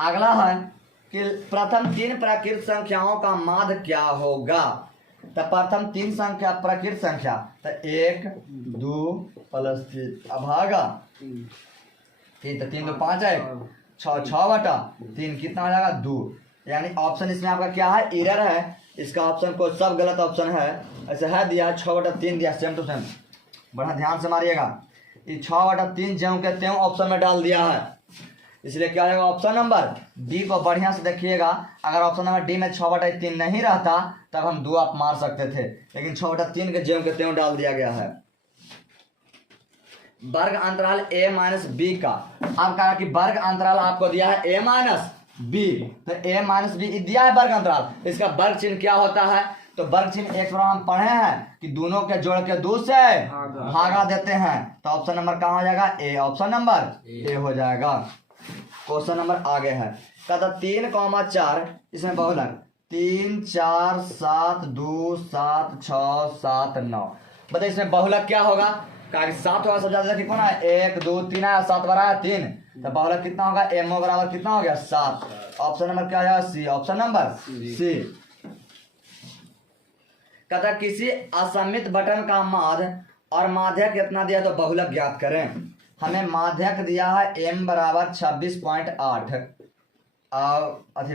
अगला है कि प्रथम 3 प्राकृत संख्याओं का माध्य क्या होगा। तो प्रथम 3 संख्या प्राकृत संख्या, तो 1 2 प्लस 3 अभागा 3, तो 3 2 5 है 6, 6/3 कितना हो जाएगा 2, यानी ऑप्शन इसमें आपका क्या है एरर है, इसका ऑप्शन को सब गलत ऑप्शन है, ऐसे है दिया 6/3 दिया, सेम टू सेम, बड़ा ध्यान से मारिएगा। ये 6/3 ज्यों के त्यों ऑप्शन में डाल दिया है, इसलिए क्या होगा ऑप्शन नंबर डी को बढ़िया से देखिएगा। अगर ऑप्शन नंबर डी में 6/3 नहीं रहता तब हम 2 आप मार सकते थे, लेकिन 6/3 के ज्यों के त्यों डाल दिया गया है। वर्ग अंतराल a माइनस बी का, अब कहा कि वर्ग अंतराल आपको दिया है a माइनस बी, तो a माइनस बी दिया है वर्ग अंतराल, इसका वर्ग चिन्ह क्या होता है, तो वर्ग चिन्ह एक बार हम पढ़े हैं कि दोनों के जोड़ के 2 से भागा देते हैं, तो ऑप्शन नंबर कहाँ हो जाएगा ए, ऑप्शन नंबर ए हो जाएगा। क्वेश्चन नंबर आगे है, कहता 3,4 इसमें बहुलक 3 4 7 2 7 6 7 9, बताइए इसमें बहुलक क्या होगा। कहा 7 होगा सबसे ज्यादा कौन है 1 2 3 है 7 बराबर 3 तो बहुलक कितना होगा एमओ बराबर कितना हो गया 7। ऑप्शन नंबर क्या है सी। ऑप्शन नंबर सी। कहता किसी असमित बटन का माध्य और माध्यक कितना दिया तो बहुलक ज्ञात करें। हमें माध्यक दिया है m बराबर 26.8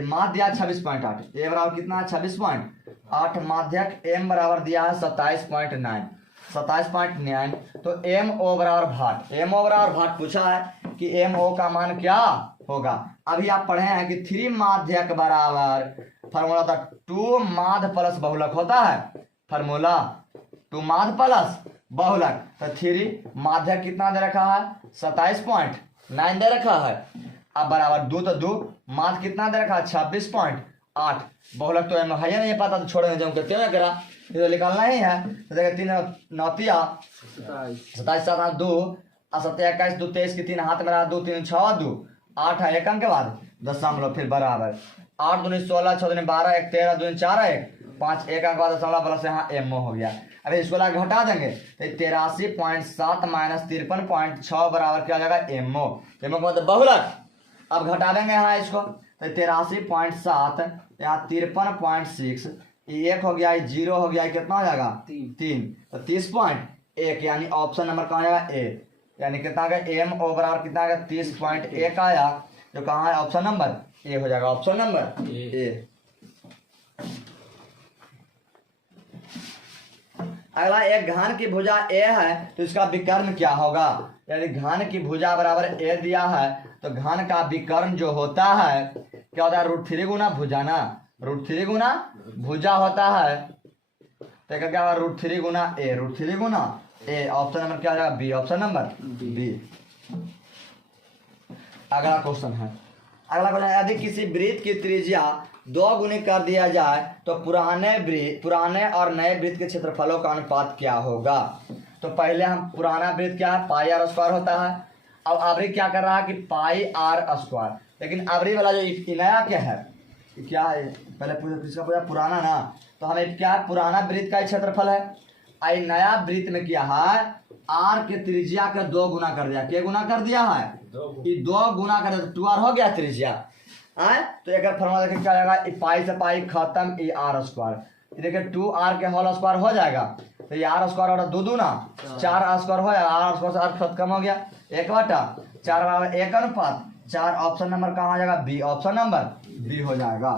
माध्य दिया 26.8 ए बराबर कितना है 26.8 माध्यक m बराबर दिया है 27.9 तो एम ओ बराबर भाट पूछा है कि एम ओ का मान क्या होगा। अभी आप पढ़े हैं कि 3 माध्यक बराबर फॉर्मूला था 2 माध्य प्लस बहुलक होता है। फॉर्मूला 2 माध्य प्लस बहुलक तो 3 माध्यक कितना दे रखा है 27.9 दे रखा है। अब बराबर 2 तो 2 माध्य कितना दे रखा है 26.8 बहुलक तो है ही नहीं पता तो छोड़ने जाऊँ क्यों ना करा तो निकालना ही है। तो देखिए 3 9 27 7 2 7 21 2 23 की 3 हाथ में रहा 2 3 6 2 8 है एक अंक के बाद दशमलव फिर बराबर 8 दूनी 16 6 दूनी 12 1 13 दूनी 4 1 5 एक अंक बाद दशमलव प्लस यहाँ एमओ हो गया। अभी इसको ला घटा देंगे तो 83.7 माइनस 53.6 बराबर क्या हो जाएगा एमओ। एमओ का मतलब बहुलक। अब घटा देंगे यहाँ इसको तो 83.7 यहाँ 53.6 1 हो गया 0 हो गया कितना हो जाएगा 3 तो 30.1 यानी ऑप्शन नंबर कहाँ जाएगा ए। यानी कितना आ गया एम ओ बराबर कितना आ गया 30.1 आया जो कहाँ है ऑप्शन नंबर ए हो जाएगा। ऑप्शन नंबर ए। अगला एक घन की भुजा ए है तो इसका विकर्ण क्या होगा। यानी घन की भुजा बराबर ए दिया है तो घन का विकर्ण जो होता है क्या होता है √3 गुना भुजा ना √3 गुना भुजा होता है तो क्या होगा √3 गुना ए। ऑप्शन नंबर क्या हो जाएगा बी। Option number B. अगला क्वेश्चन है यदि किसी वृत्त की त्रिज्या 2 गुनी कर दिया जाए तो पुराने और नए वृत्त के क्षेत्रफलों का अनुपात क्या होगा। तो पहले हम पुराना वृत्त क्या है पाई आर स्क्वायर होता है। अब अबरी क्या कर रहा है कि पाई आर स्क्वायर लेकिन अबरी वाला जो नया क्या है क्या है पहले किसका पूरा पुराना ना तो हमें क्या है पुराना वृत्त का क्षेत्रफल है। आई नया वृत्त में क्या है आर के त्रिज्या का 2 गुना कर दिया। क्या गुना कर दिया है 2 गुना कर दिया 2 आर हो गया त्रिज्या है। तो एक फॉर्मूला देखिए क्या आएगा पाई से पाई खत्म ई आर स्क्वायर देखिए 2 आर के होल स्क्वायर हो जाएगा तो ये आर स्क्वायर और 2 दूना 4 आर स्क्वायर हो जाएगा आर स्क्वायर से आर खत्म हो गया 1/4 बराबर 1 अनुपात 4। ऑप्शन नंबर कहाँ आ जाएगा बी। ऑप्शन नंबर बी हो जाएगा।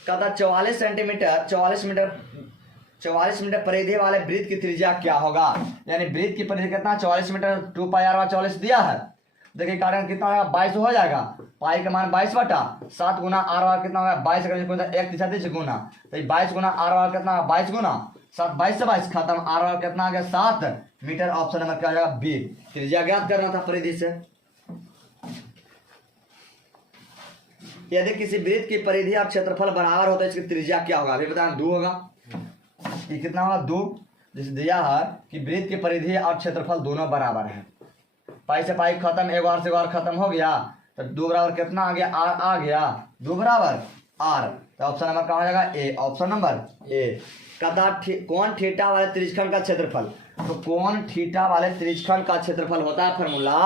कहता 44 मीटर परिधि वाले वृत्त की त्रिज्या क्या होगा। यानी वृत्त की परिधि कितना 44 मीटर 2 पाई आर 44 दिया है। देखिए कारण कितना होगा 22 हो जाएगा पाई का मान 22/7 गुना आर वार कितना होगा 22 1 3 गुना तो 22 गुना आर वार कितना 22 गुना 7 22 से 22 खत्म आर वार कितना आ गया 7 मीटर। ऑप्शन नंबर क्या हो जाएगा बी। त्रिज्या ज्ञात करना था परिधि से। यदि किसी वृत्त की परिधि और क्षेत्रफल बराबर होता है इसकी त्रिज्या क्या होगा। अभी बताएं 2 होगा ये कितना होगा 2 जैसे दिया है कि वृत्त की परिधि और क्षेत्रफल दोनों बराबर है। पाई से पाई खत्म 1 बार से 1 बार खत्म हो गया तो 2 बराबर कितना आ गया आर आ गया 2 बराबर आर तो ऑप्शन नंबर कहाँ हो जाएगा ए। ऑप्शन नंबर ए। कहता कौन थीटा वाले त्रिज्यखंड का क्षेत्रफल। तो कौन थीटा वाले त्रिज्यखंड का क्षेत्रफल होता है फॉर्मूला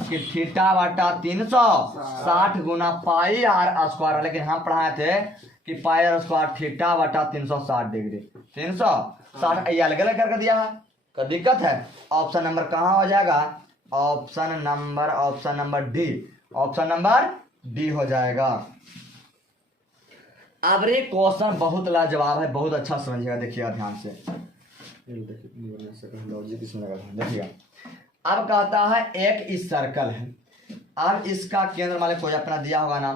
कि थीटा बटा 360 गुना पाई आर स्क्वायर। लेकिन हम पढ़ाए थे कि पाई आर स्क्वायर थीटा बटा 360 डिग्री 360 अलग अलग करके दिया है तो दिक्कत है। ऑप्शन नंबर कहाँ हो जाएगा option number D. Option number D हो जाएगा। अब ये क्वेश्चन बहुत लाजवाब है बहुत अच्छा समझिएगा देखिएगा ध्यान से देखिएगा। अब कहता है एक इस सर्कल है अब इसका केंद्र मालिक कोई अपना दिया होगा ना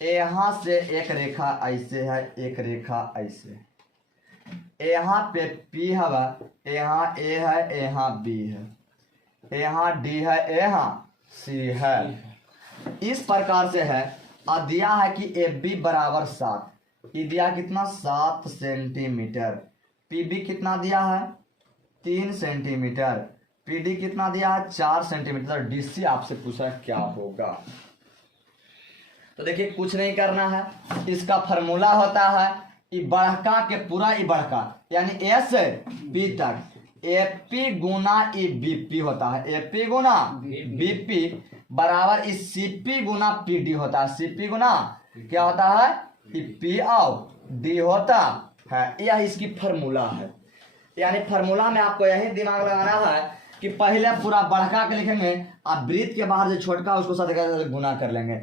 यहाँ से एक रेखा ऐसे है एक रेखा ऐसे यहाँ पे P है यहाँ A है यहाँ B है यहाँ D है यहाँ C है इस प्रकार से है। और दिया है कि AB बराबर 7 ये दिया कितना 7 सेंटीमीटर PB कितना दिया है 3 सेंटीमीटर PD कितना दिया है 4 सेंटीमीटर। DC आपसे पूछा क्या होगा। तो देखिए कुछ नहीं करना है इसका फॉर्मूला होता है ई बढ़का के पूरा ई बढ़का यानी एस पी तक एपी गुना ई बीपी होता है, एपी गुना बीपी बराबर इस सीपी गुना पीडी होता है, सीपी गुना क्या होता है पी और डी होता है। यह इसकी फॉर्मूला है। यानी फॉर्मूला में आपको यही दिमाग लगाना है कि पहले पूरा बढ़का के लिखेंगे, आप वृत्त के बाहर जो छोटका उसको साथ गुना कर लेंगे,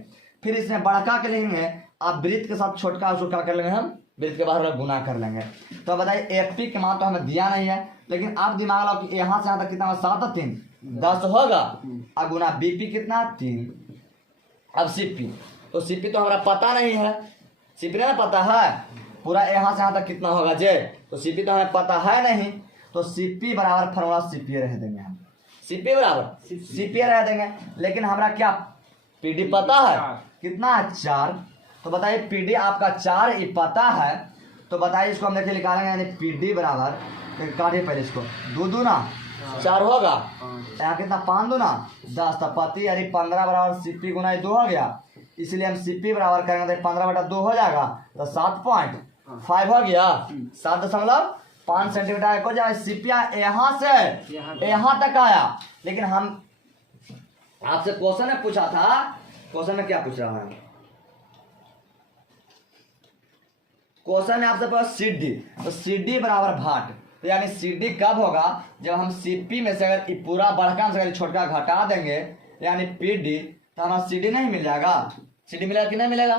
फिर इसमें बढ़का के लिखेंगे, आप वृत्त के साथ छोटका उसको क्या कर लेंगे, हम वृत्त के बाहर गुना कर लेंगे। तो बताइए एपी के मान तो हमें दिया नहीं है, लेकिन आप दिमाग लगाओ कि यहाँ से यहाँ तक कितना 7 और 3 10 होगा, अब गुना बीपी कितना 3। अब सीपी, तो सीपी तो हमारा पता नहीं है, सीपी ना पता है पूरा यहाँ से यहाँ तक कितना होगा जे, तो सीपी तो हमें पता है नहीं, तो सीपी बराबर फॉर्मूला सीपी रह देंगे हम, सीपी बराबर सीपी रह देंगे। लेकिन हमारा क्या पीडी पता है कितना है 4, तो बताइए पीडी आपका 4 ही पता है, तो बताइए इसको हम देखिए निकालेंगे, यानी पीडी बराबर काटिए पहले इसको 2 दूना 4 होगा, यहाँ कितना 5 दूना 10, तो पति यानी 15 बराबर सीपी गुना 2 हो गया, इसलिए हम सीपी बराबर करेंगे तो 15/2 हो जाएगा, तो 7.5 हो गया, 7.5 सेंटीमीटर हो जाए। सीपी यहाँ से यहाँ तक आया, लेकिन हम आपसे क्वेश्चन में पूछा था, क्वेश्चन में क्या पूछ रहा है, क्वेश्चन में आपसे पूछा सीडी, तो सीडी बराबर भाट, तो यानी सीडी कब होगा जब हम सीपी में से अगर पूरा बढ़का से अगर छोटका घटा देंगे, यानी पीडी, तो हमारा सीडी नहीं मिल जाएगा, सीडी मिलेगा कि नहीं मिलेगा।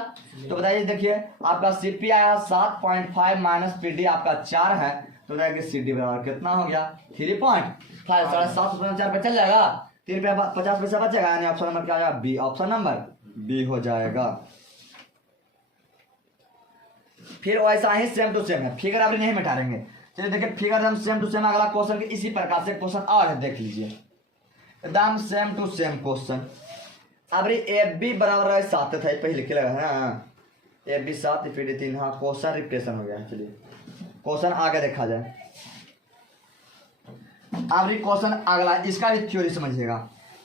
तो बताइए देखिए आपका सीपी आया 7.5 माइनस पीडी आपका 4 है, तो देखिए सीडी बराबर कितना हो गया 3.5, 7.5 पे चल जाएगा, 3 पे 50 पैसा बचेगा, यानी ऑप्शन नंबर क्या आएगा बी, ऑप्शन नंबर बी हो जाएगा। फिर वैसा ही सेम टू सेम है, फिगर आप नहीं मिटाएंगे। चलिए देखिए फिगर हम सेम टू सेम, अगला क्वेश्चन के इसी प्रकार से क्वेश्चन और है, देख लीजिए एकदम सेम टू सेम क्वेश्चन। अब ए बी बराबर 7 था पहले लिखे लगा है ना, ए बी 7 फिर 3, हाँ क्वेश्चन रिप्लेसन हो गया। चलिए क्वेश्चन आगे देखा जाए। अब क्वेश्चन अगला, इसका भी थ्योरी समझिएगा।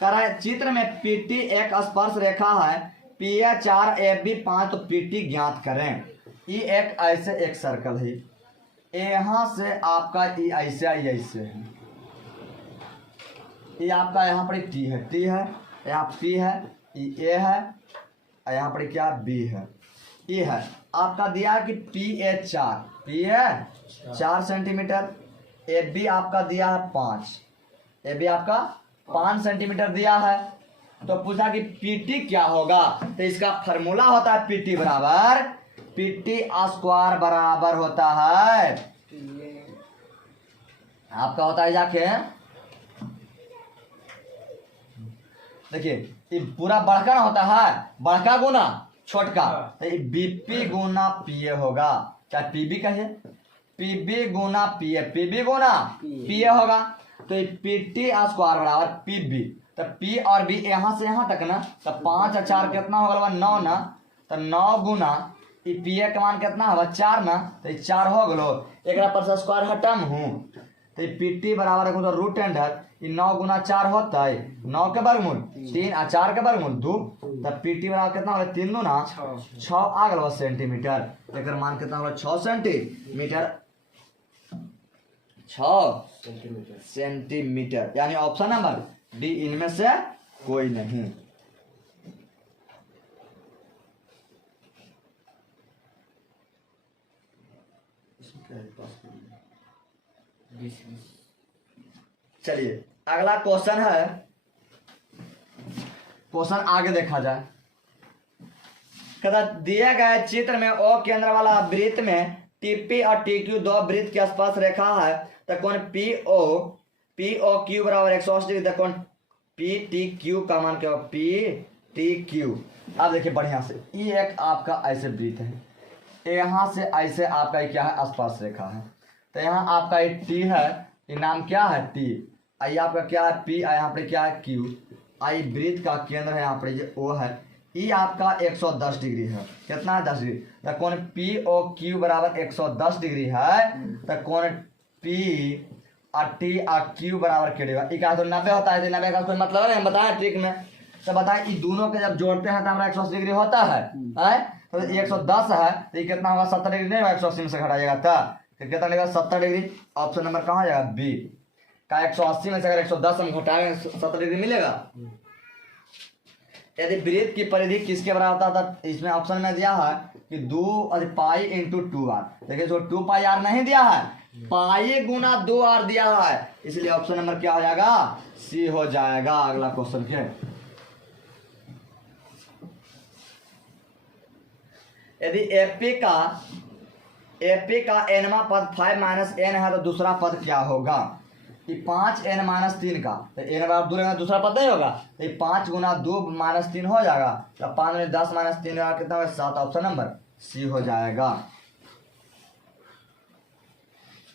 कह रहा है चित्र में पीटी एक स्पर्श रेखा है, पी ए 4 ए बी 5, तो पीटी ज्ञात करें। ये एक ऐसे एक सर्कल है, यहाँ से आपका ये ऐसे ऐसे है, ये आपका यहाँ पर टी है, टी है, यहाँ पी है, ये ए है, यहाँ पर क्या बी है, ये है आपका दिया कि P A 4, P A 4 centimetre, A B आपका दिया है 5, ए बी आपका 5 सेंटीमीटर दिया है। तो पूछा कि पीटी क्या होगा, तो इसका फॉर्मूला होता है पीटी बराबर पीटी स्क्वायर बराबर होता है आपका होता है जाके देखिए ये पूरा बड़का ना होता है, बड़का गुना छोटका, तो ये बीपी गुना पीए होगा, क्या पीबी कहिए, पीबी गुना पीए, पीबी गुना पीए होगा। तो ये पीटी स्क्वायर बराबर पीबी, तो पी और बी यहाँ से यहाँ तक ना, तो 5 और 4 कितना होगा 9 ना, तो 9 गुना ये पीए का मान कितना होगा 4 ना, तो ये 4 हो गलो, एक पर स्क्वायर हटम हूँ, तो ये पीटी बराबर रखूँ तो रूट अंडर, ये 9 गुना 4 होता है 9 के वर्गमूल 3 और 4 के वर्गमूल 2, तब पीटी बराबर कितना होगा 3 दूना 6 आ गया सेंटीमीटर, एक मान कितना होगा 6 सेंटीमीटर, 6 सेंटीमीटर, यानी ऑप्शन नंबर डी इनमें से कोई नहीं। चलिए अगला क्वेश्चन है, क्वेश्चन आगे देखा जाए। कहता दिए गए चित्र में ओ केंद्र वाला वृत्त में टीपी और टी क्यू 2 वृत्त के आसपास रेखा है, तो कौन पी ओ क्यू बराबर 180 डिग्री, तो कौन पी टी क्यू का मान क्या होगा पी टी क्यू। अब देखिए बढ़िया से, ये एक आपका ऐसे वृत्त है, यहाँ से ऐसे आपका क्या है आसपास रेखा है, तो यहाँ आपका ये टी है, ये नाम क्या है टी, आई आपका क्या है पी, यहाँ पर क्या है क्यू, आई वृत्त का केंद्र है यहाँ पर ये ओ है, ये आपका 110 डिग्री है, कितना है 10 डिग्री, तो कौन पी ओ क्यू बराबर 110 डिग्री है, तो कौन पी और टी और क्यू बराबर के डिग्री, 90 होता है, 90 का कोई मतलब नहीं, हम बताएं ट्रिक में, तो बताए ये दोनों के जब जोड़ते हैं तो हमारा 180 डिग्री होता है तो 110 है तो ये कितना होगा 70 डिग्री नहीं होगा 180 में से घटा जाएगा तो कितना लगेगा 70 डिग्री। ऑप्शन नंबर कहाँ जाएगा बी का 180 में से अगर 110 हम घटाएंगे 70 डिग्री मिलेगा। यदि वृत्त की परिधि किसके बराबर होता था इसमें ऑप्शन में दिया है कि 2 पाई इंटू 2r। देखिए जो 2 पाई r नहीं दिया है पाई गुना 2r दिया है इसलिए ऑप्शन नंबर क्या हो जाएगा सी हो जाएगा। अगला क्वेश्चन के यदि एपी का nवा पद 5 माइनस n है तो दूसरा पद क्या होगा कि 5n माइनस 3 का तो n बराबर 2 रहेगा दूसरा पद नहीं होगा तो 5 गुना 2 माइनस 3 हो जाएगा तो 5 में 10 माइनस 3 कितना होगा 7। ऑप्शन नंबर सी हो जाएगा।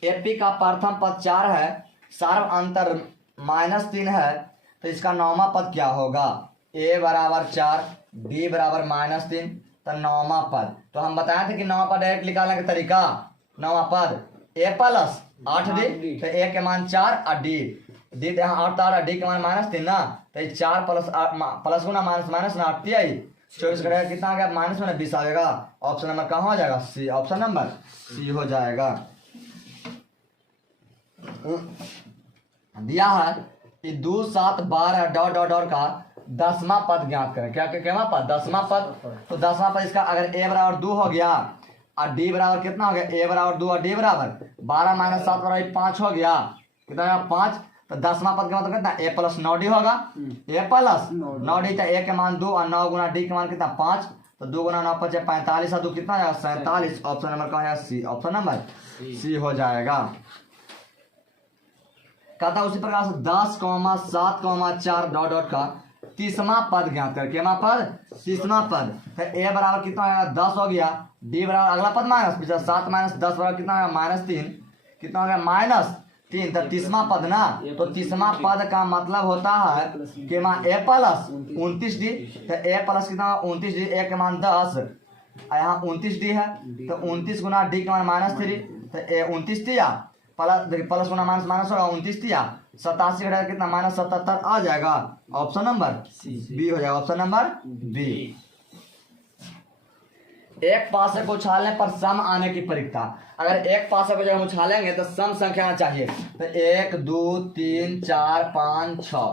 एपी का प्रथम पद 4 है सार्व अंतर -3 है तो इसका नौवां पद क्या होगा a बराबर 4 b बराबर -3 तो नौवां पद। तो हम बताए थे कि नौवां पद डायरेक्ट निकालने का तरीका नौवां पद a प्लस 8d तो a के मान 4 और d यहाँ 8 और d के मान -3 ना तो 4 प्लस गुना माइनस ना 8 24 करेगा कितना आ गया माइनस में 20 आएगा। ऑप्शन नंबर कहाँ हो जाएगा सी। ऑप्शन नंबर सी हो जाएगा। दिया है कि 2 7 12 डॉट डॉट डॉट का 10वां पद ज्ञात करें। क्या पद 10वां पद तो 10वां पद इसका अगर a बराबर 2 हो गया और d बराबर कितना हो गया a बराबर 2 और d बराबर 12 माइनस 7 बराबर 5 हो गया कितना 5 तो 10वां पद का मतलब कितना a प्लस 9d होगा a प्लस 9d तो a के मान 2 और 9 गुना d के मान कितना 5 तो 2 गुना 9 5 45 और 2 कितना आएगा 47। ऑप्शन नंबर कहाँ है सी। ऑप्शन नंबर सी हो जाएगा। कहता उसी प्रकार से 10 7 4 डॉट डॉट का 30वां पद ज्ञात कर। क्या पद 30वां पद तो a बराबर कितना आएगा 10 हो गया d बराबर अगला पद माइनस पिछला 7 माइनस 10 बराबर कितना आएगा -3 कितना हो गया -3 तो 30वां पद ना तो 30वां पद का मतलब होता है कि मान a प्लस 29d तो a प्लस कितना 29d a के मान 10 यहाँ 29d है तो 29 गुना d के मान -3 तो 29 दिया प्लस गुना माइनस होगा 29 दिया 87 घटा कितना -77 आ जाएगा। ऑप्शन नंबर बी हो जाएगा। Option number B. एक पासे को उछालने पर सम आने की परीक्षा। अगर एक पासे को जब हम उछालेंगे तो सम संख्या आना चाहिए तो 1 2 3 4 5 6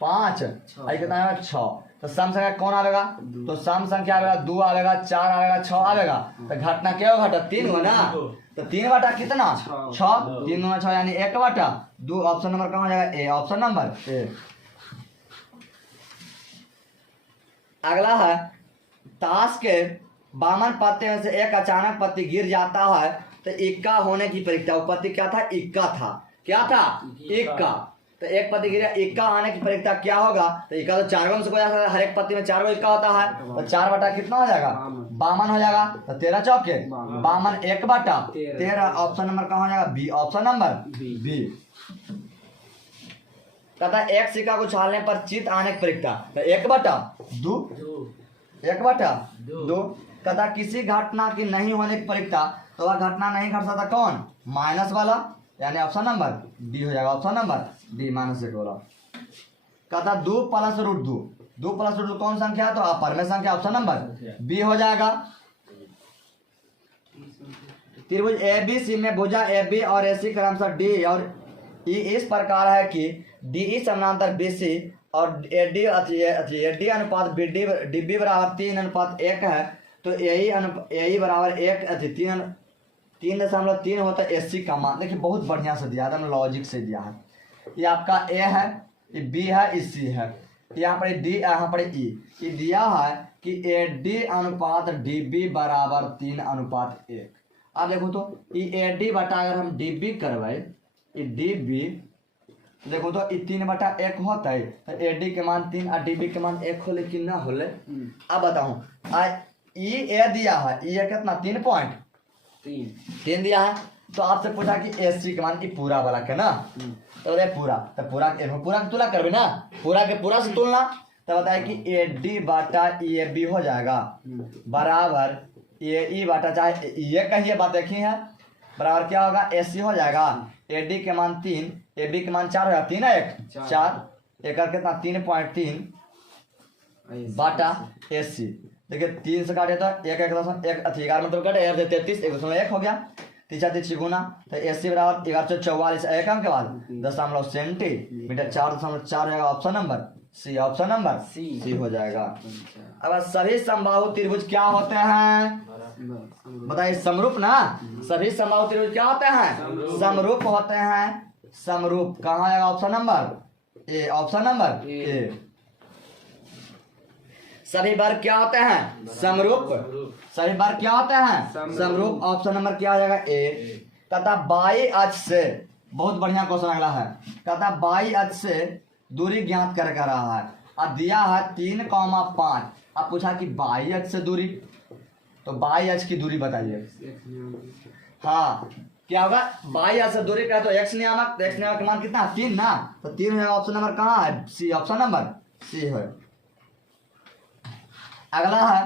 5 कितना है 6 तो सम संख्या कौन आएगा तो सम संख्या आएगा 2 आएगा 4 आएगा 6 आएगा तो घटना क्या होगा घटा 3 हो ना तो 3 बटा कितना 6 3 गुना 6 यानी 1 बटा 2। ऑप्शन नंबर कहाँ हो जाएगा ए। ऑप्शन नंबर ए। अगला है ताश के 52 पत्ते में से एक अचानक पत्ती गिर जाता है तो इक्का होने की परीक्षा। वो पत्ती क्या था इक्का था। क्या था इक्का तो एक पत्ती गिरा इक्का आने की परीक्षा क्या होगा तो इक्का तो 4 से हो जाता है हर एक पत्ती में 4 इक्का होता है तो 4 बटा कितना हो जाएगा 52 हो जाएगा तो 13 चौके 52 1 बटा 13। ऑप्शन नंबर कहाँ हो जाएगा बी। Option number B. कहता है एक सिक्का को छालने पर चित आने की परीक्षा तो 1 बटा 2 1 बटा 2। कहता किसी घटना की नहीं होने की परीक्षा तो वह घटना नहीं घट सकता कौन माइनस वाला यानी ऑप्शन नंबर डी हो जाएगा। ऑप्शन नंबर डी -1 वाला। कहता 2 प्लस रूट 2 प्लस रूट 2 कौन संख्या तो अपर में संख्या। ऑप्शन नंबर बी हो जाएगा। त्रिभुज ए बी सी में भुजा ए बी और ए सी क्रमशः डी और ई इस प्रकार है कि डी ई समानांतर बी सी और ए डी अनुपात बी डी बराबर 3:1 है तो ए बराबर 1 3.3 होता है एस सी का मान। देखिए बहुत बढ़िया से दिया है लॉजिक से दिया है। ये आपका ए है ये बी है ये सी है यहाँ पर डी यहाँ पर ई ये दिया है कि ए डी अनुपात डी बी बराबर 3:1। अब देखो तो ये ए डी बटा अगर हम डी बी करवाए ये डी बी देखो तो ये 3/1 होता है तो ए डी के मान 3 और डी बी के मान 1 होले कि ना होले। अब बताऊँ ए दिया है ये कितना 3 दिया है तो आपसे पूछा कि एस सी के मान की पूरा वाला के ना तो बताए पूरा की तुलना करबे ना पूरा के पूरा से तुलना तो बताए कि ए डी बटा ए बी हो जाएगा बराबर ए ई बटा चाहे ये कहिए बात देखी है बराबर क्या होगा एस सी हो जाएगा ए डी के मान 3 ए बी के मान 4 होगा 3 1 4 एक कितना 3.3 बाटा AC। देखिए 3 से काटे तो एक 11 मतलब कटे 33 1.1 हो गया। 3 गुना तो AC बराबर 1144 एकम के बाद दशमलव सेंटीमीटर 4.4 हो जाएगा। Option number C, option number C हो जाएगा। अब सभी समबाहु त्रिभुज क्या होते हैं बताइए? समरूप ना। सभी समबाहु त्रिभुज क्या होते हैं? समरूप होते हैं। समरूप कहाँ आएगा? ऑप्शन नंबर ए, ऑप्शन नंबर ए। सभी वर्ग क्या होते हैं? समरूप। सभी वर्ग क्या होते हैं? समरूप। ऑप्शन नंबर क्या आ जाएगा? ए। तथा बाई अक्ष से, बहुत बढ़िया क्वेश्चन अगला है, तथा बाई अक्ष से दूरी ज्ञात कर रहा है। अब दिया है 3,5। अब पूछा कि बाई अक्ष से दूरी, तो बाई अक्ष की दूरी बताइए। हाँ क्या होगा? बाई अक्ष से दूरी का तो x नियामक, x नियामक का मान कितना? 3 ना, तो 3 है। ऑप्शन नंबर कहाँ है? सी, ऑप्शन नंबर सी है। अगला है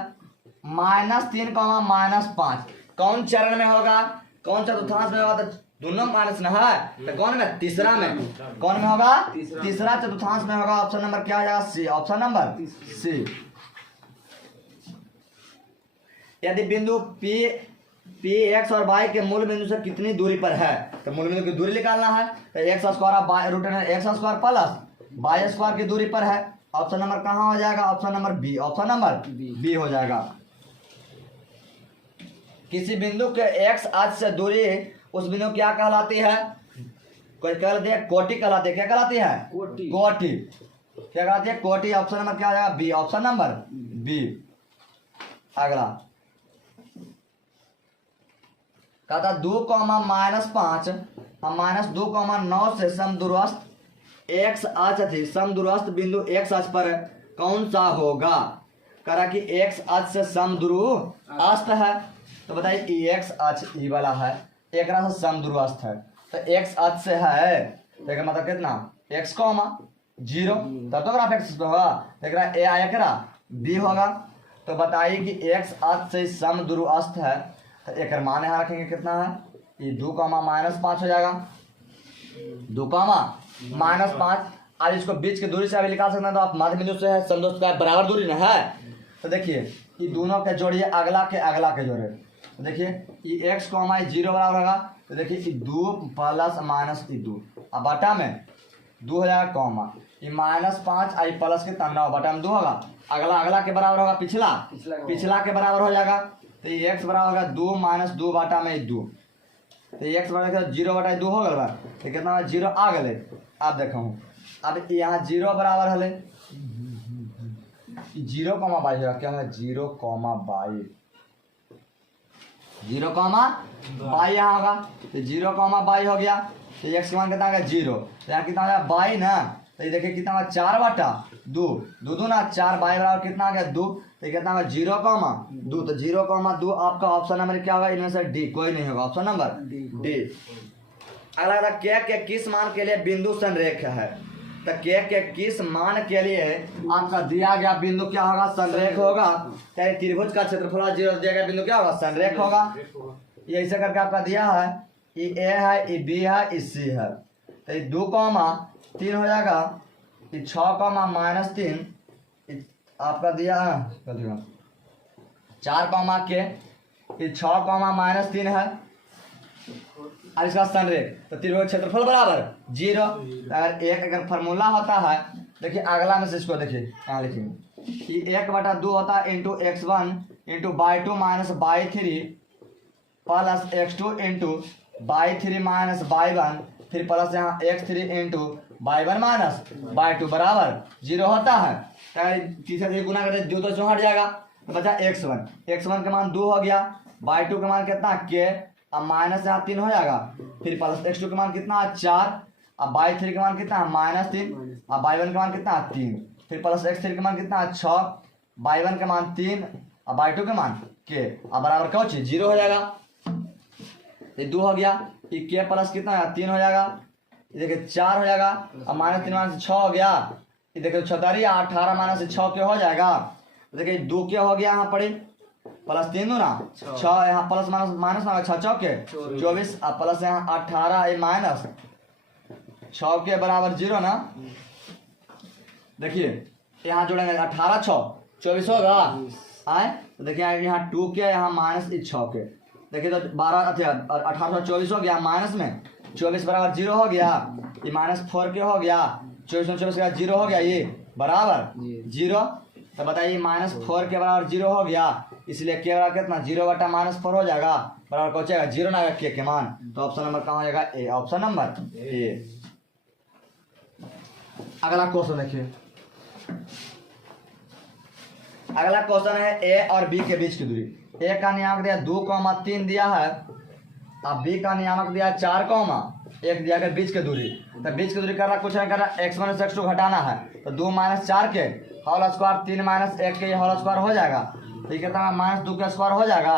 -3, -5 कौन चरण में होगा? कौन चतुर्थांश में होगा? तो दोनों माइनस ना है, तो कौन में? तीसरा में। कौन में होगा? तीसरा चतुर्थांश में होगा। ऑप्शन नंबर क्या आ जाएगा? सी, ऑप्शन नंबर सी। यदि बिंदु P x और y के मूल बिंदु से कितनी दूरी पर है, तो मूल बिंदु की दूरी निकालना है। तो x square root x square plus y square की दूरी पर है। ऑप्शन नंबर कहाँ हो जाएगा? Option number B, option number B हो जाएगा। किसी बिंदु के x अक्ष से दूरी उस बिंदु क्या कहलाती है? कोई कहलाती है कोटि कहलाती है। क्या कहलाती है? कोटि। क्या कहलाती है? कोटि। ऑप्शन नंबर क्या हो जाएगा? B, option number B. अगला कहता 2, -5 और -2,9 से समदूरस्थ x अक्ष थी। समदूरस्थ बिंदु x अक्ष पर कौन सा होगा? करा कि x अक्ष से समदूरस्थ है, तो बताइए x अक्ष ई वाला है, एक से समदूरस्थ है, तो x अक्ष से है, तो मतलब कितना? x, 0, तब तो ग्राफ x होगा। देख रहा ए आया करा b होगा। तो बताइए कि x अक्ष से समदूरस्थ है, तो एक मान यहाँ रखेंगे कितना है? ये 2, -5 हो जाएगा। 2, -5। आज इसको बीच की दूरी से अभी निकाल सकते हैं, तो आप मध्य बिंदु से है समदूरस्थ का बराबर दूरी ना है। तो देखिए ये दोनों के जोड़िए, अगला के जोड़े। तो देखिए ये x, 0 बराबर होगा। तो देखिए ये 2 + -2 अब बटा में 2 हो जाएगा, कॉमा ये -5 आई प्लस के 9 बटा में 2 होगा। अगला के बराबर होगा, पिछला के बराबर हो जाएगा। तो ये x बराबर होगा 2 - 2 बटा में 2। तो x बराबर 0 बटा 2 हो गया। तो कितना 0 आ गए। अब देखो अब यहाँ 0 बराबर हले 0, बाई होगा। क्या है? 0, बाई 0, बाई यहाँ होगा। तो 0, बाई हो गया। तो x का मान कितना आ गया? 0। तो यहाँ कितना आ गया? बाई ना। तो ये देखिए कितना हुआ? 4 बटा 2, 2 ना 4, बाई बराबर कितना आ गया? 2। तो कितना होगा? 0, 2। तो 0, 2 आपका ऑप्शन नंबर क्या होगा? इनमें से डी कोई नहीं होगा। Option number D. अगला के किस मान के लिए बिंदु संरेख है? तो के किस मान के लिए आपका दिया गया बिंदु क्या होगा? संरेख होगा। चाहे त्रिभुज का क्षेत्रफल 0 दिया गया बिंदु क्या होगा? संरेख होगा। ये ऐसे करके आपका दिया है, ये ए है, ये बी है, ये सी है। तो ये 2, 3 हो जाएगा। ये 6, -3 आपका दिया है 4, के ये 6, -3 है। और इसका संरेख तो त्रिभुज क्षेत्रफल बराबर 0। अगर फार्मूला होता है, देखिए अगला में से इसको देखिए यहाँ लिखिए कि 1/2 होता है into x1 into y2 - y3 plus x2 into y3 - y1 फिर प्लस यहाँ x3 इंटू y1 - y2 बराबर 0 होता है। तीसरे से गुना करते 2 तो हट जाएगा, तो बचा x1 का मान 2 हो गया। y2 का मान कितना? के। अब माइनस यहाँ 3 हो जाएगा। फिर प्लस x2 का मान कितना? 4। अब y3 का मान कितना? -3। अब y1 का मान कितना? 3। फिर प्लस x3 का मान कितना? 6। y1 का मान 3। अब y2 का मान के। अब बराबर क्या चीज 0 हो जाएगा। ये 2 हो गया। ये के प्लस कितना है? 3 हो जाएगा। ये देखिए 4 हो जाएगा। अब -3 - 6 हो गया। ये देखिए 18 - 6 के हो जाएगा। देखिए 2 के हो गया यहाँ पर प्लस 3 दूना 6, यहाँ प्लस माइनस 6 चौके 24। अब प्लस यहाँ 18 माइनस 6 के बराबर 0 ना। देखिए यहाँ जोड़ेंगे 18 6 24 होगा आए। तो देखिए यहाँ 2 के यहाँ माइनस 6 के, देखिए तो 12 1824 हो गया, माइनस में 24 बराबर 0 हो गया, ये -4 के हो गया, 24 में 24 का 0 हो गया, ये बराबर 0। तो बताइए -4 के बराबर 0 हो गया, इसलिए के बराबर कितना 0 बटा -4 हो जाएगा, बराबर पहुंचेगा 0 ना के मान। तो ऑप्शन नंबर कहाँ हो जाएगा ए, ऑप्शन नंबर ए। अगला क्वेश्चन देखिए, अगला क्वेश्चन है ए और बी के बीच की दूरी। ए का नियामक दिया 2,3 दिया है, अब बी का नियामक दिया 4,1 दिया है बीच की दूरी। तो बीच की दूरी करना कुछ नहीं करना, x - x2 घटाना है, तो 2 - 4 के होल स्क्वायर 3 - 1 के होल स्क्वायर हो जाएगा, तो ये कितना -2 के स्क्वायर हो जाएगा,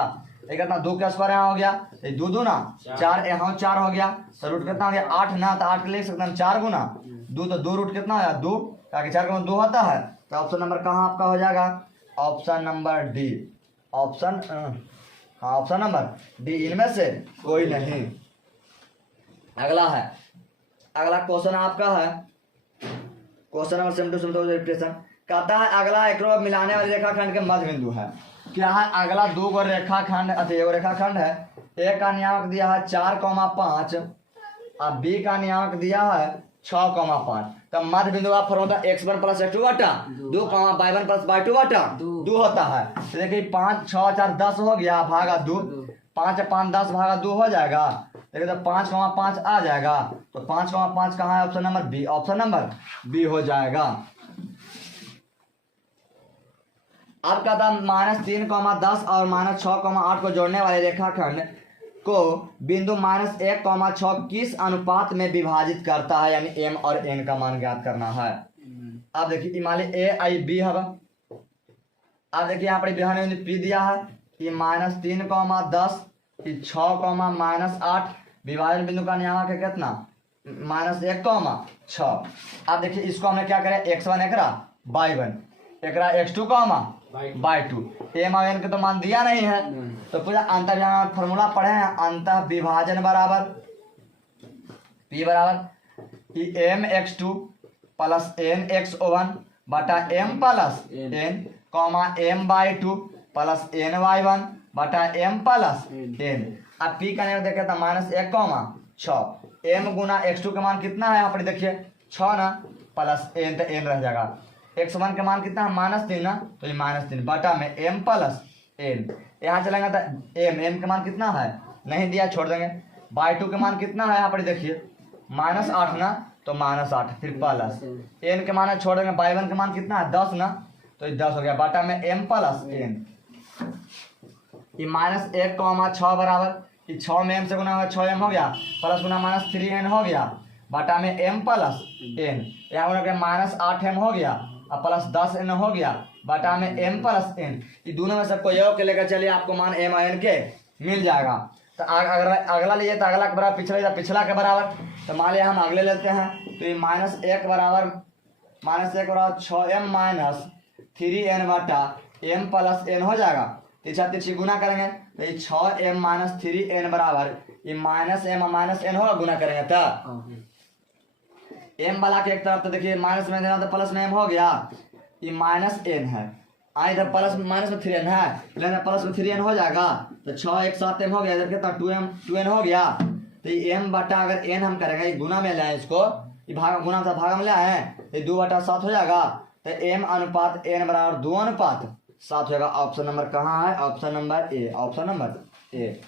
ये कितना 2 के स्क्वायर यहाँ हो गया, ये 2 2 ना 4 यहाँ 4 हो गया, तो रूट कितना हो गया 8 ना, तो 8 लिख सकते हैं 4 गुना 2, तो 2 रूट कितना हो गया 2, ताकि 4 का 2 होता है। तो ऑप्शन नंबर कहाँ आपका हो जाएगा, ऑप्शन नंबर डी, ऑप्शन हाँ ऑप्शन नंबर डी, इनमें से कोई नहीं। अगला है, अगला क्वेश्चन आपका है क्वेश्चन नंबर 72 रिपीटेशन कहता है अगला एक मिलाने वाले रेखाखंड के मध्य बिंदु है। क्या है, अगला 2 गो रेखाखंड एगो रेखाखंड है, ए का नियामक दिया है 4,5 और बी का नियामक दिया है 6,5। तब मध्य बिंदु का फॉर्मूला x1 + x2 बटा 2, y1 + y2 बटा 2 होता है। तो देखिए 5 6 4 10 हो गया भागा 2, 5 5 10 भागा 2 हो जाएगा, देखिए तो 5,5 आ जाएगा, तो 5,5 कहाँ है, option number B, option number B हो जाएगा। अब कहता है -3,10 और -6,8 को जोड़ने वाले रेखाखंड को बिंदु -1,6 किस अनुपात में विभाजित करता है, यानी m और n का मान ज्ञात करना है। अब देखिए मान ली a आई b है, अब देखिए यहाँ पर विभाजन p दिया है कि -3,10 6,-8 विभाजन बिंदु का नियामक है कितना -1,6। अब देखिए इसको हमने क्या करें x1 एकरा y1 एकरा x2 y2, m और n के तो मान दिया नहीं है, तो पूरा अंतर फॉर्मूला पढ़े हैं, अंतः विभाजन बराबर p बराबर mx2 + nx1 बटा m + n m/2 + ny1 बटा m + n। अब p का नियम देखे तो -1,6 m गुना x2 का मान कितना है, यहाँ पर देखिए 6 ना, प्लस n तो n रह जाएगा, x1 का मान कितना है -3 ना, तो ये -3 बटा में m + n। यहाँ चलेंगे तो m का मान कितना है नहीं दिया, छोड़ देंगे। y2 का मान कितना है, यहाँ पर देखिए -8 ना, तो -8 फिर प्लस n के मान छोड़ देंगे, y1 का मान कितना है 10 ना, तो ये 10 हो गया बटा में m + n। ये -1,6 बराबर 6 में m से गुना होगा 6m हो गया, प्लस गुना -3n हो गया बटा में m + n। यहाँ -8m हो गया और प्लस 10n हो गया बटा में m + n। ये दोनों में से कोई एक के लेकर चलिए, आपको मान m और n के मिल जाएगा। तो अगला लीजिए तो अगला के बराबर पिछला के बराबर, तो मान लिया हम अगले लेते हैं, तो ये -1 बराबर 6m - 3n बटा m + n हो जाएगा। तिरछा तिरछी गुना करेंगे तो ये 6m - 3n बराबर ये -m - n होगा, गुना करेंगे तो m वाला के एक तरफ तो देखिए माइनस में देना तो प्लस में m हो गया, ये -n है, इधर प्लस माइनस में 3n है, लेना प्लस में 3n हो जाएगा, तो 6 1 7 m हो गया, इधर कितना 2n हो गया, तो ये m बटा अगर n हम करेंगे, ये गुना में लाए इसको, ये भाग गुना था भाग में लाए हैं, ये 2/7 हो जाएगा, तो m अनुपात n बराबर 2:7 होगा। ऑप्शन नंबर कहाँ है, ऑप्शन नंबर ए, ऑप्शन नंबर ए।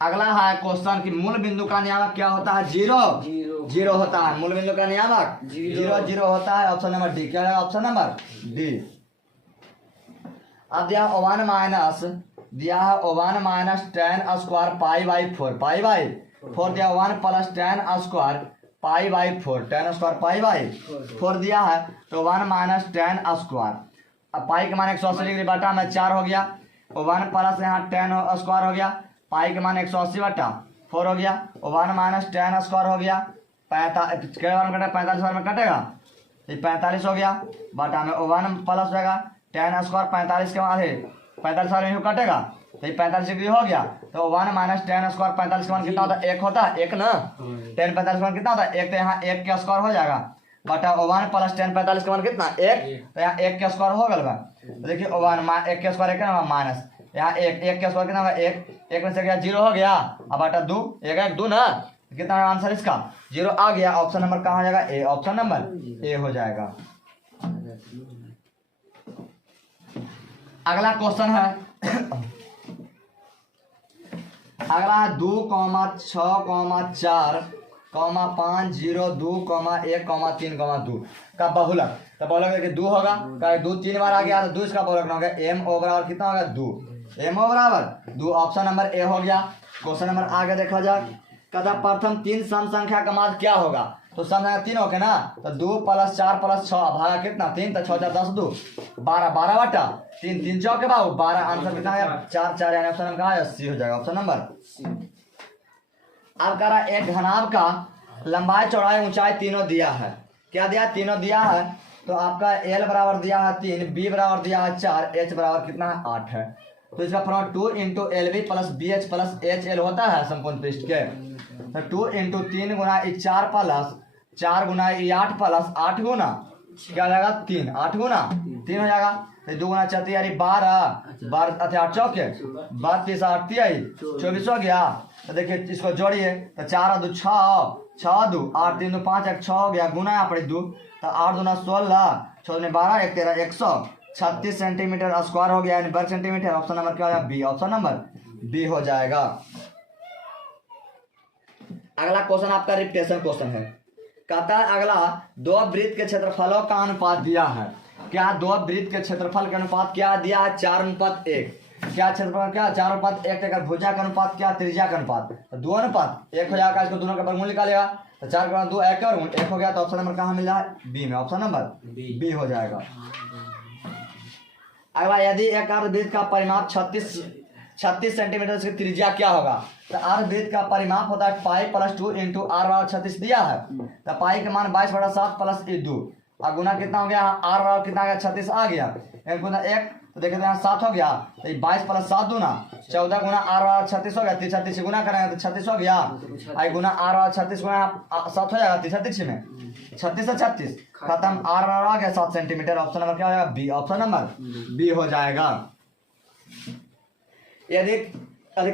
अगला है क्वेश्चन कि मूल बिंदु का नियामक क्या होता है, जीरो होता है, मूल बिंदु का नियामक 0 होता है, ऑप्शन नंबर डी। क्या है ऑप्शन नंबर डी। अब दिया 1 माइनस tan स्क्वायर π/4 π/4 दिया 1 + tan स्क्वायर π/4 tan स्क्वायर π/4 दिया है, तो 1 - tan स्क्वायर, अब पाई के मान 180 डिग्री बटा में 4 हो गया, 1 प्लस यहाँ tan स्क्वायर हो गया, पाई के मान 180/4 हो गया, 1 - tan स्क्वायर हो गया, 45 में कटेगा, ये 45 हो गया बटा में 1 प्लस हो जाएगा tan स्क्वायर 45 के मान 45 में कटेगा, तो ये 45 डिग्री हो गया, तो 1 - tan स्क्वायर 45 के मान कितना होता है 1 होता है, 1 ना, tan 45 के मान कितना होता है 1, तो यहाँ 1 का स्क्वायर हो जाएगा, बटा 1 प्लस 10 45 का मान कितना 1, तो यहाँ 1 के स्क्वायर हो गल बा। तो देखिए 1 के स्क्वायर कितना माइनस, यहाँ 1 के स्क्वायर कितना होगा 1 में से क्या 0 हो गया, अब बटा 2 1 2 ना, कितना आंसर इसका 0 आ गया। ऑप्शन नंबर कहाँ हो जाएगा ए, ऑप्शन नंबर ए हो जाएगा। अगला क्वेश्चन है अगला है 2, 6, 4, 5, 0, 2, 1, 3, 2 का बहुलक। तो बहुलक देखिए 2 होगा, 2 3 बार आ गया तो 2 इसका बहुलक ना हो गया, एम ओ बराबर कितना होगा 2, एम ओ बराबर 2, ऑप्शन नंबर ए हो गया। क्वेश्चन नंबर आगे देखा जाए, कहता प्रथम 3 सम संख्या का मान क्या होगा। तो सम संख्या 3 हो गया ना, तो 2 + 4 + 6 भागा कितना 3, तो 6 4 10 2 12, 12 बटा 3 3 चौके बाबू 12, आंसर कितना है 4 4, यानी ऑप्शन नंबर कहाँ है सी हो जाएगा, ऑप्शन नंबर सी। अब कह रहा है एक घनाभ का लंबाई चौड़ाई ऊंचाई तीनों दिया है, क्या दिया तीनों दिया है। तो आपका एल बराबर दिया है 3, बी बराबर दिया है 4, एच बराबर कितना है 8 है। तो इसका फॉर्मूला 2 × LB + BH + HL होता है संपूर्ण पृष्ठ के। तो 2 × 3 गुना 4 + 4 गुना 8 + 8 गुना क्या हो जाएगा 3, 8 गुना 3 हो जाएगा। तो 2 गुना 4 यानी 12 12 8 चौके 32 8 24 हो गया। तो देखिए इसको जोड़िए, तो 4 2 6 6 2 8 3 2 5 1 6 हो गया, गुना यहाँ पर 2, तो 8 2 16 6 2 12 1 13 136 सेंटीमीटर स्क्वायर हो गया, यानी वर्ग सेंटीमीटर। ऑप्शन नंबर क्या हो जाएगा बी, ऑप्शन नंबर बी हो जाएगा। अगला क्वेश्चन आपका रिपीटेशन क्वेश्चन है, कहता है अगला 2 वृत्त के क्षेत्रफलों का अनुपात दिया है। क्या 2 वृत्त के क्षेत्रफल का अनुपात क्या दिया है 4:1। क्या क्षेत्रफल क्या 4:1, अगर भुजा का अनुपात क्या त्रिज्या का अनुपात, तो 2:1 हो जाएगा। इसको दोनों का वर्गमूल निकालेगा, तो 4 × 2 1 और 1 हो गया। तो ऑप्शन नंबर कहाँ मिल रहा है बी में, ऑप्शन नंबर बी हो जाएगा। अगला यदि एक अर्धवृत्त का परिमाप 36 सेंटीमीटर की त्रिज्या क्या होगा। तो अर्धवृत्त का परिमाप होता है पाई + 2 × r बराबर 36 दिया है। तो पाई का मान 22/7 + 2 और गुना कितना हो गया r बराबर कितना आ गया 36 आ गया, 1 गुना 1 तो देखिए यहाँ 7 हो गया। तो 22 + 7 दूना 14 गुना r बराबर 36 हो गया, 36 गुना करेंगे तो 36 हो गया, आई गुना r बराबर 36 गुना 7 हो जाएगा 36 में 36 से 36 खत्म, r बराबर आ गया 7 सेंटीमीटर। ऑप्शन नंबर क्या हो जाएगा बी, ऑप्शन नंबर बी हो जाएगा। यदि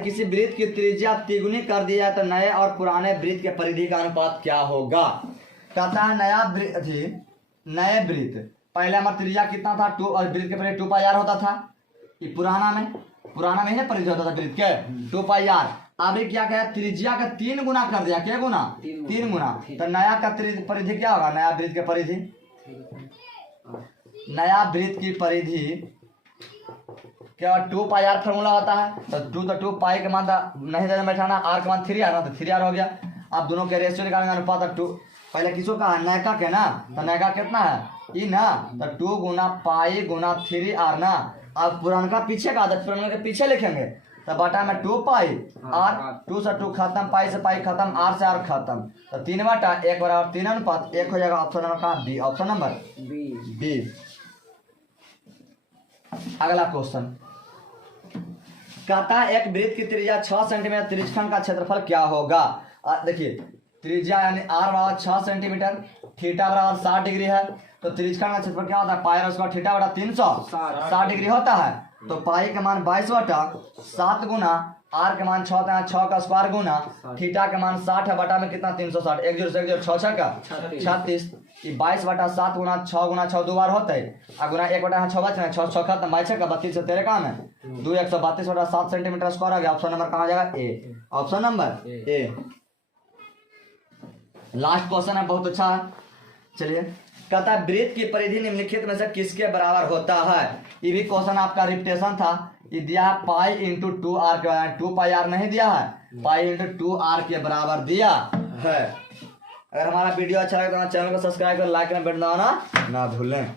किसी वृत्त की त्रिज्या तिगुनी कर दी जाए तो नए और पुराने वृत्त के परिधि का अनुपात क्या होगा। कहता है नए वृत्त पहले हमारा त्रिज्या कितना था 2 और वृत्त के पहले 2πr होता था, ये पुराना में ही परिधि होता था वृत्त के 2πr। अभी क्या कहा त्रिज्या का 3 गुना कर दिया, क्या गुना 3 गुना। तो नया का परिधि क्या होगा, नया वृत्त के परिधि, नया वृत्त की परिधि क्या 2πr फॉर्मूला होता है। तो 2 पाई के मान नहीं देना बैठाना, r का मान 3r ना, तो 3r हो गया। अब दोनों के रेशियो निकालेंगे अनुपात 2, पहले किसको कहा नयका के ना, तो नयका कितना है ई ना, तो 2 गुना पाई गुना 3r ना। अब पुरानका पीछे का आदत पुराने के पीछे लिखेंगे, तो बटा में 2π r 2 से 2 खत्म, पाई से पाई खत्म, r से r खत्म, तो 3/1 बराबर 3:1 हो जाएगा। ऑप्शन नंबर कहाँ बी, ऑप्शन नंबर बी। अगला क्वेश्चन कहता है एक वृत्त की त्रिज्या 6 सेंटीमीटर, त्रिज्यखंड का क्षेत्रफल क्या होगा। देखिए त्रिज्या यानी r बराबर 6 सेंटीमीटर, थीटा बराबर 60 डिग्री है। तो त्रिज्यखंड का क्षेत्रफल क्या होता है पाई स्क्वायर थीटा बटा 360 डिग्री होता है। तो पाई का मान 22/7 गुना r के मान 6 था 6 का स्क्वायर गुना थीटा के मान 60 है, बटा में कितना 360, 1 0 से 1 0 6 का 36, 22/7 गुना 6 गुना 6 2 बार होता है, और गुना 1/6 बचा 6 6 खत्म 22 का 32 से 13 काम है 2 132/7 सेंटीमीटर स्क्वायर आ गया। ऑप्शन नंबर कहाँ जाएगा A, option number A. Last question है बहुत अच्छा है, चलिए कहता है वृत्त की परिधि निम्नलिखित में से किसके बराबर होता है। ये भी क्वेश्चन आपका रिपीटेशन था, ये दिया है पाई × 2r के बराबर, 2πr नहीं दिया है, पाई × 2r के बराबर दिया है। अगर हमारा वीडियो अच्छा लगे तो हमारे चैनल को सब्सक्राइब कर लाइक करना ना भूलें।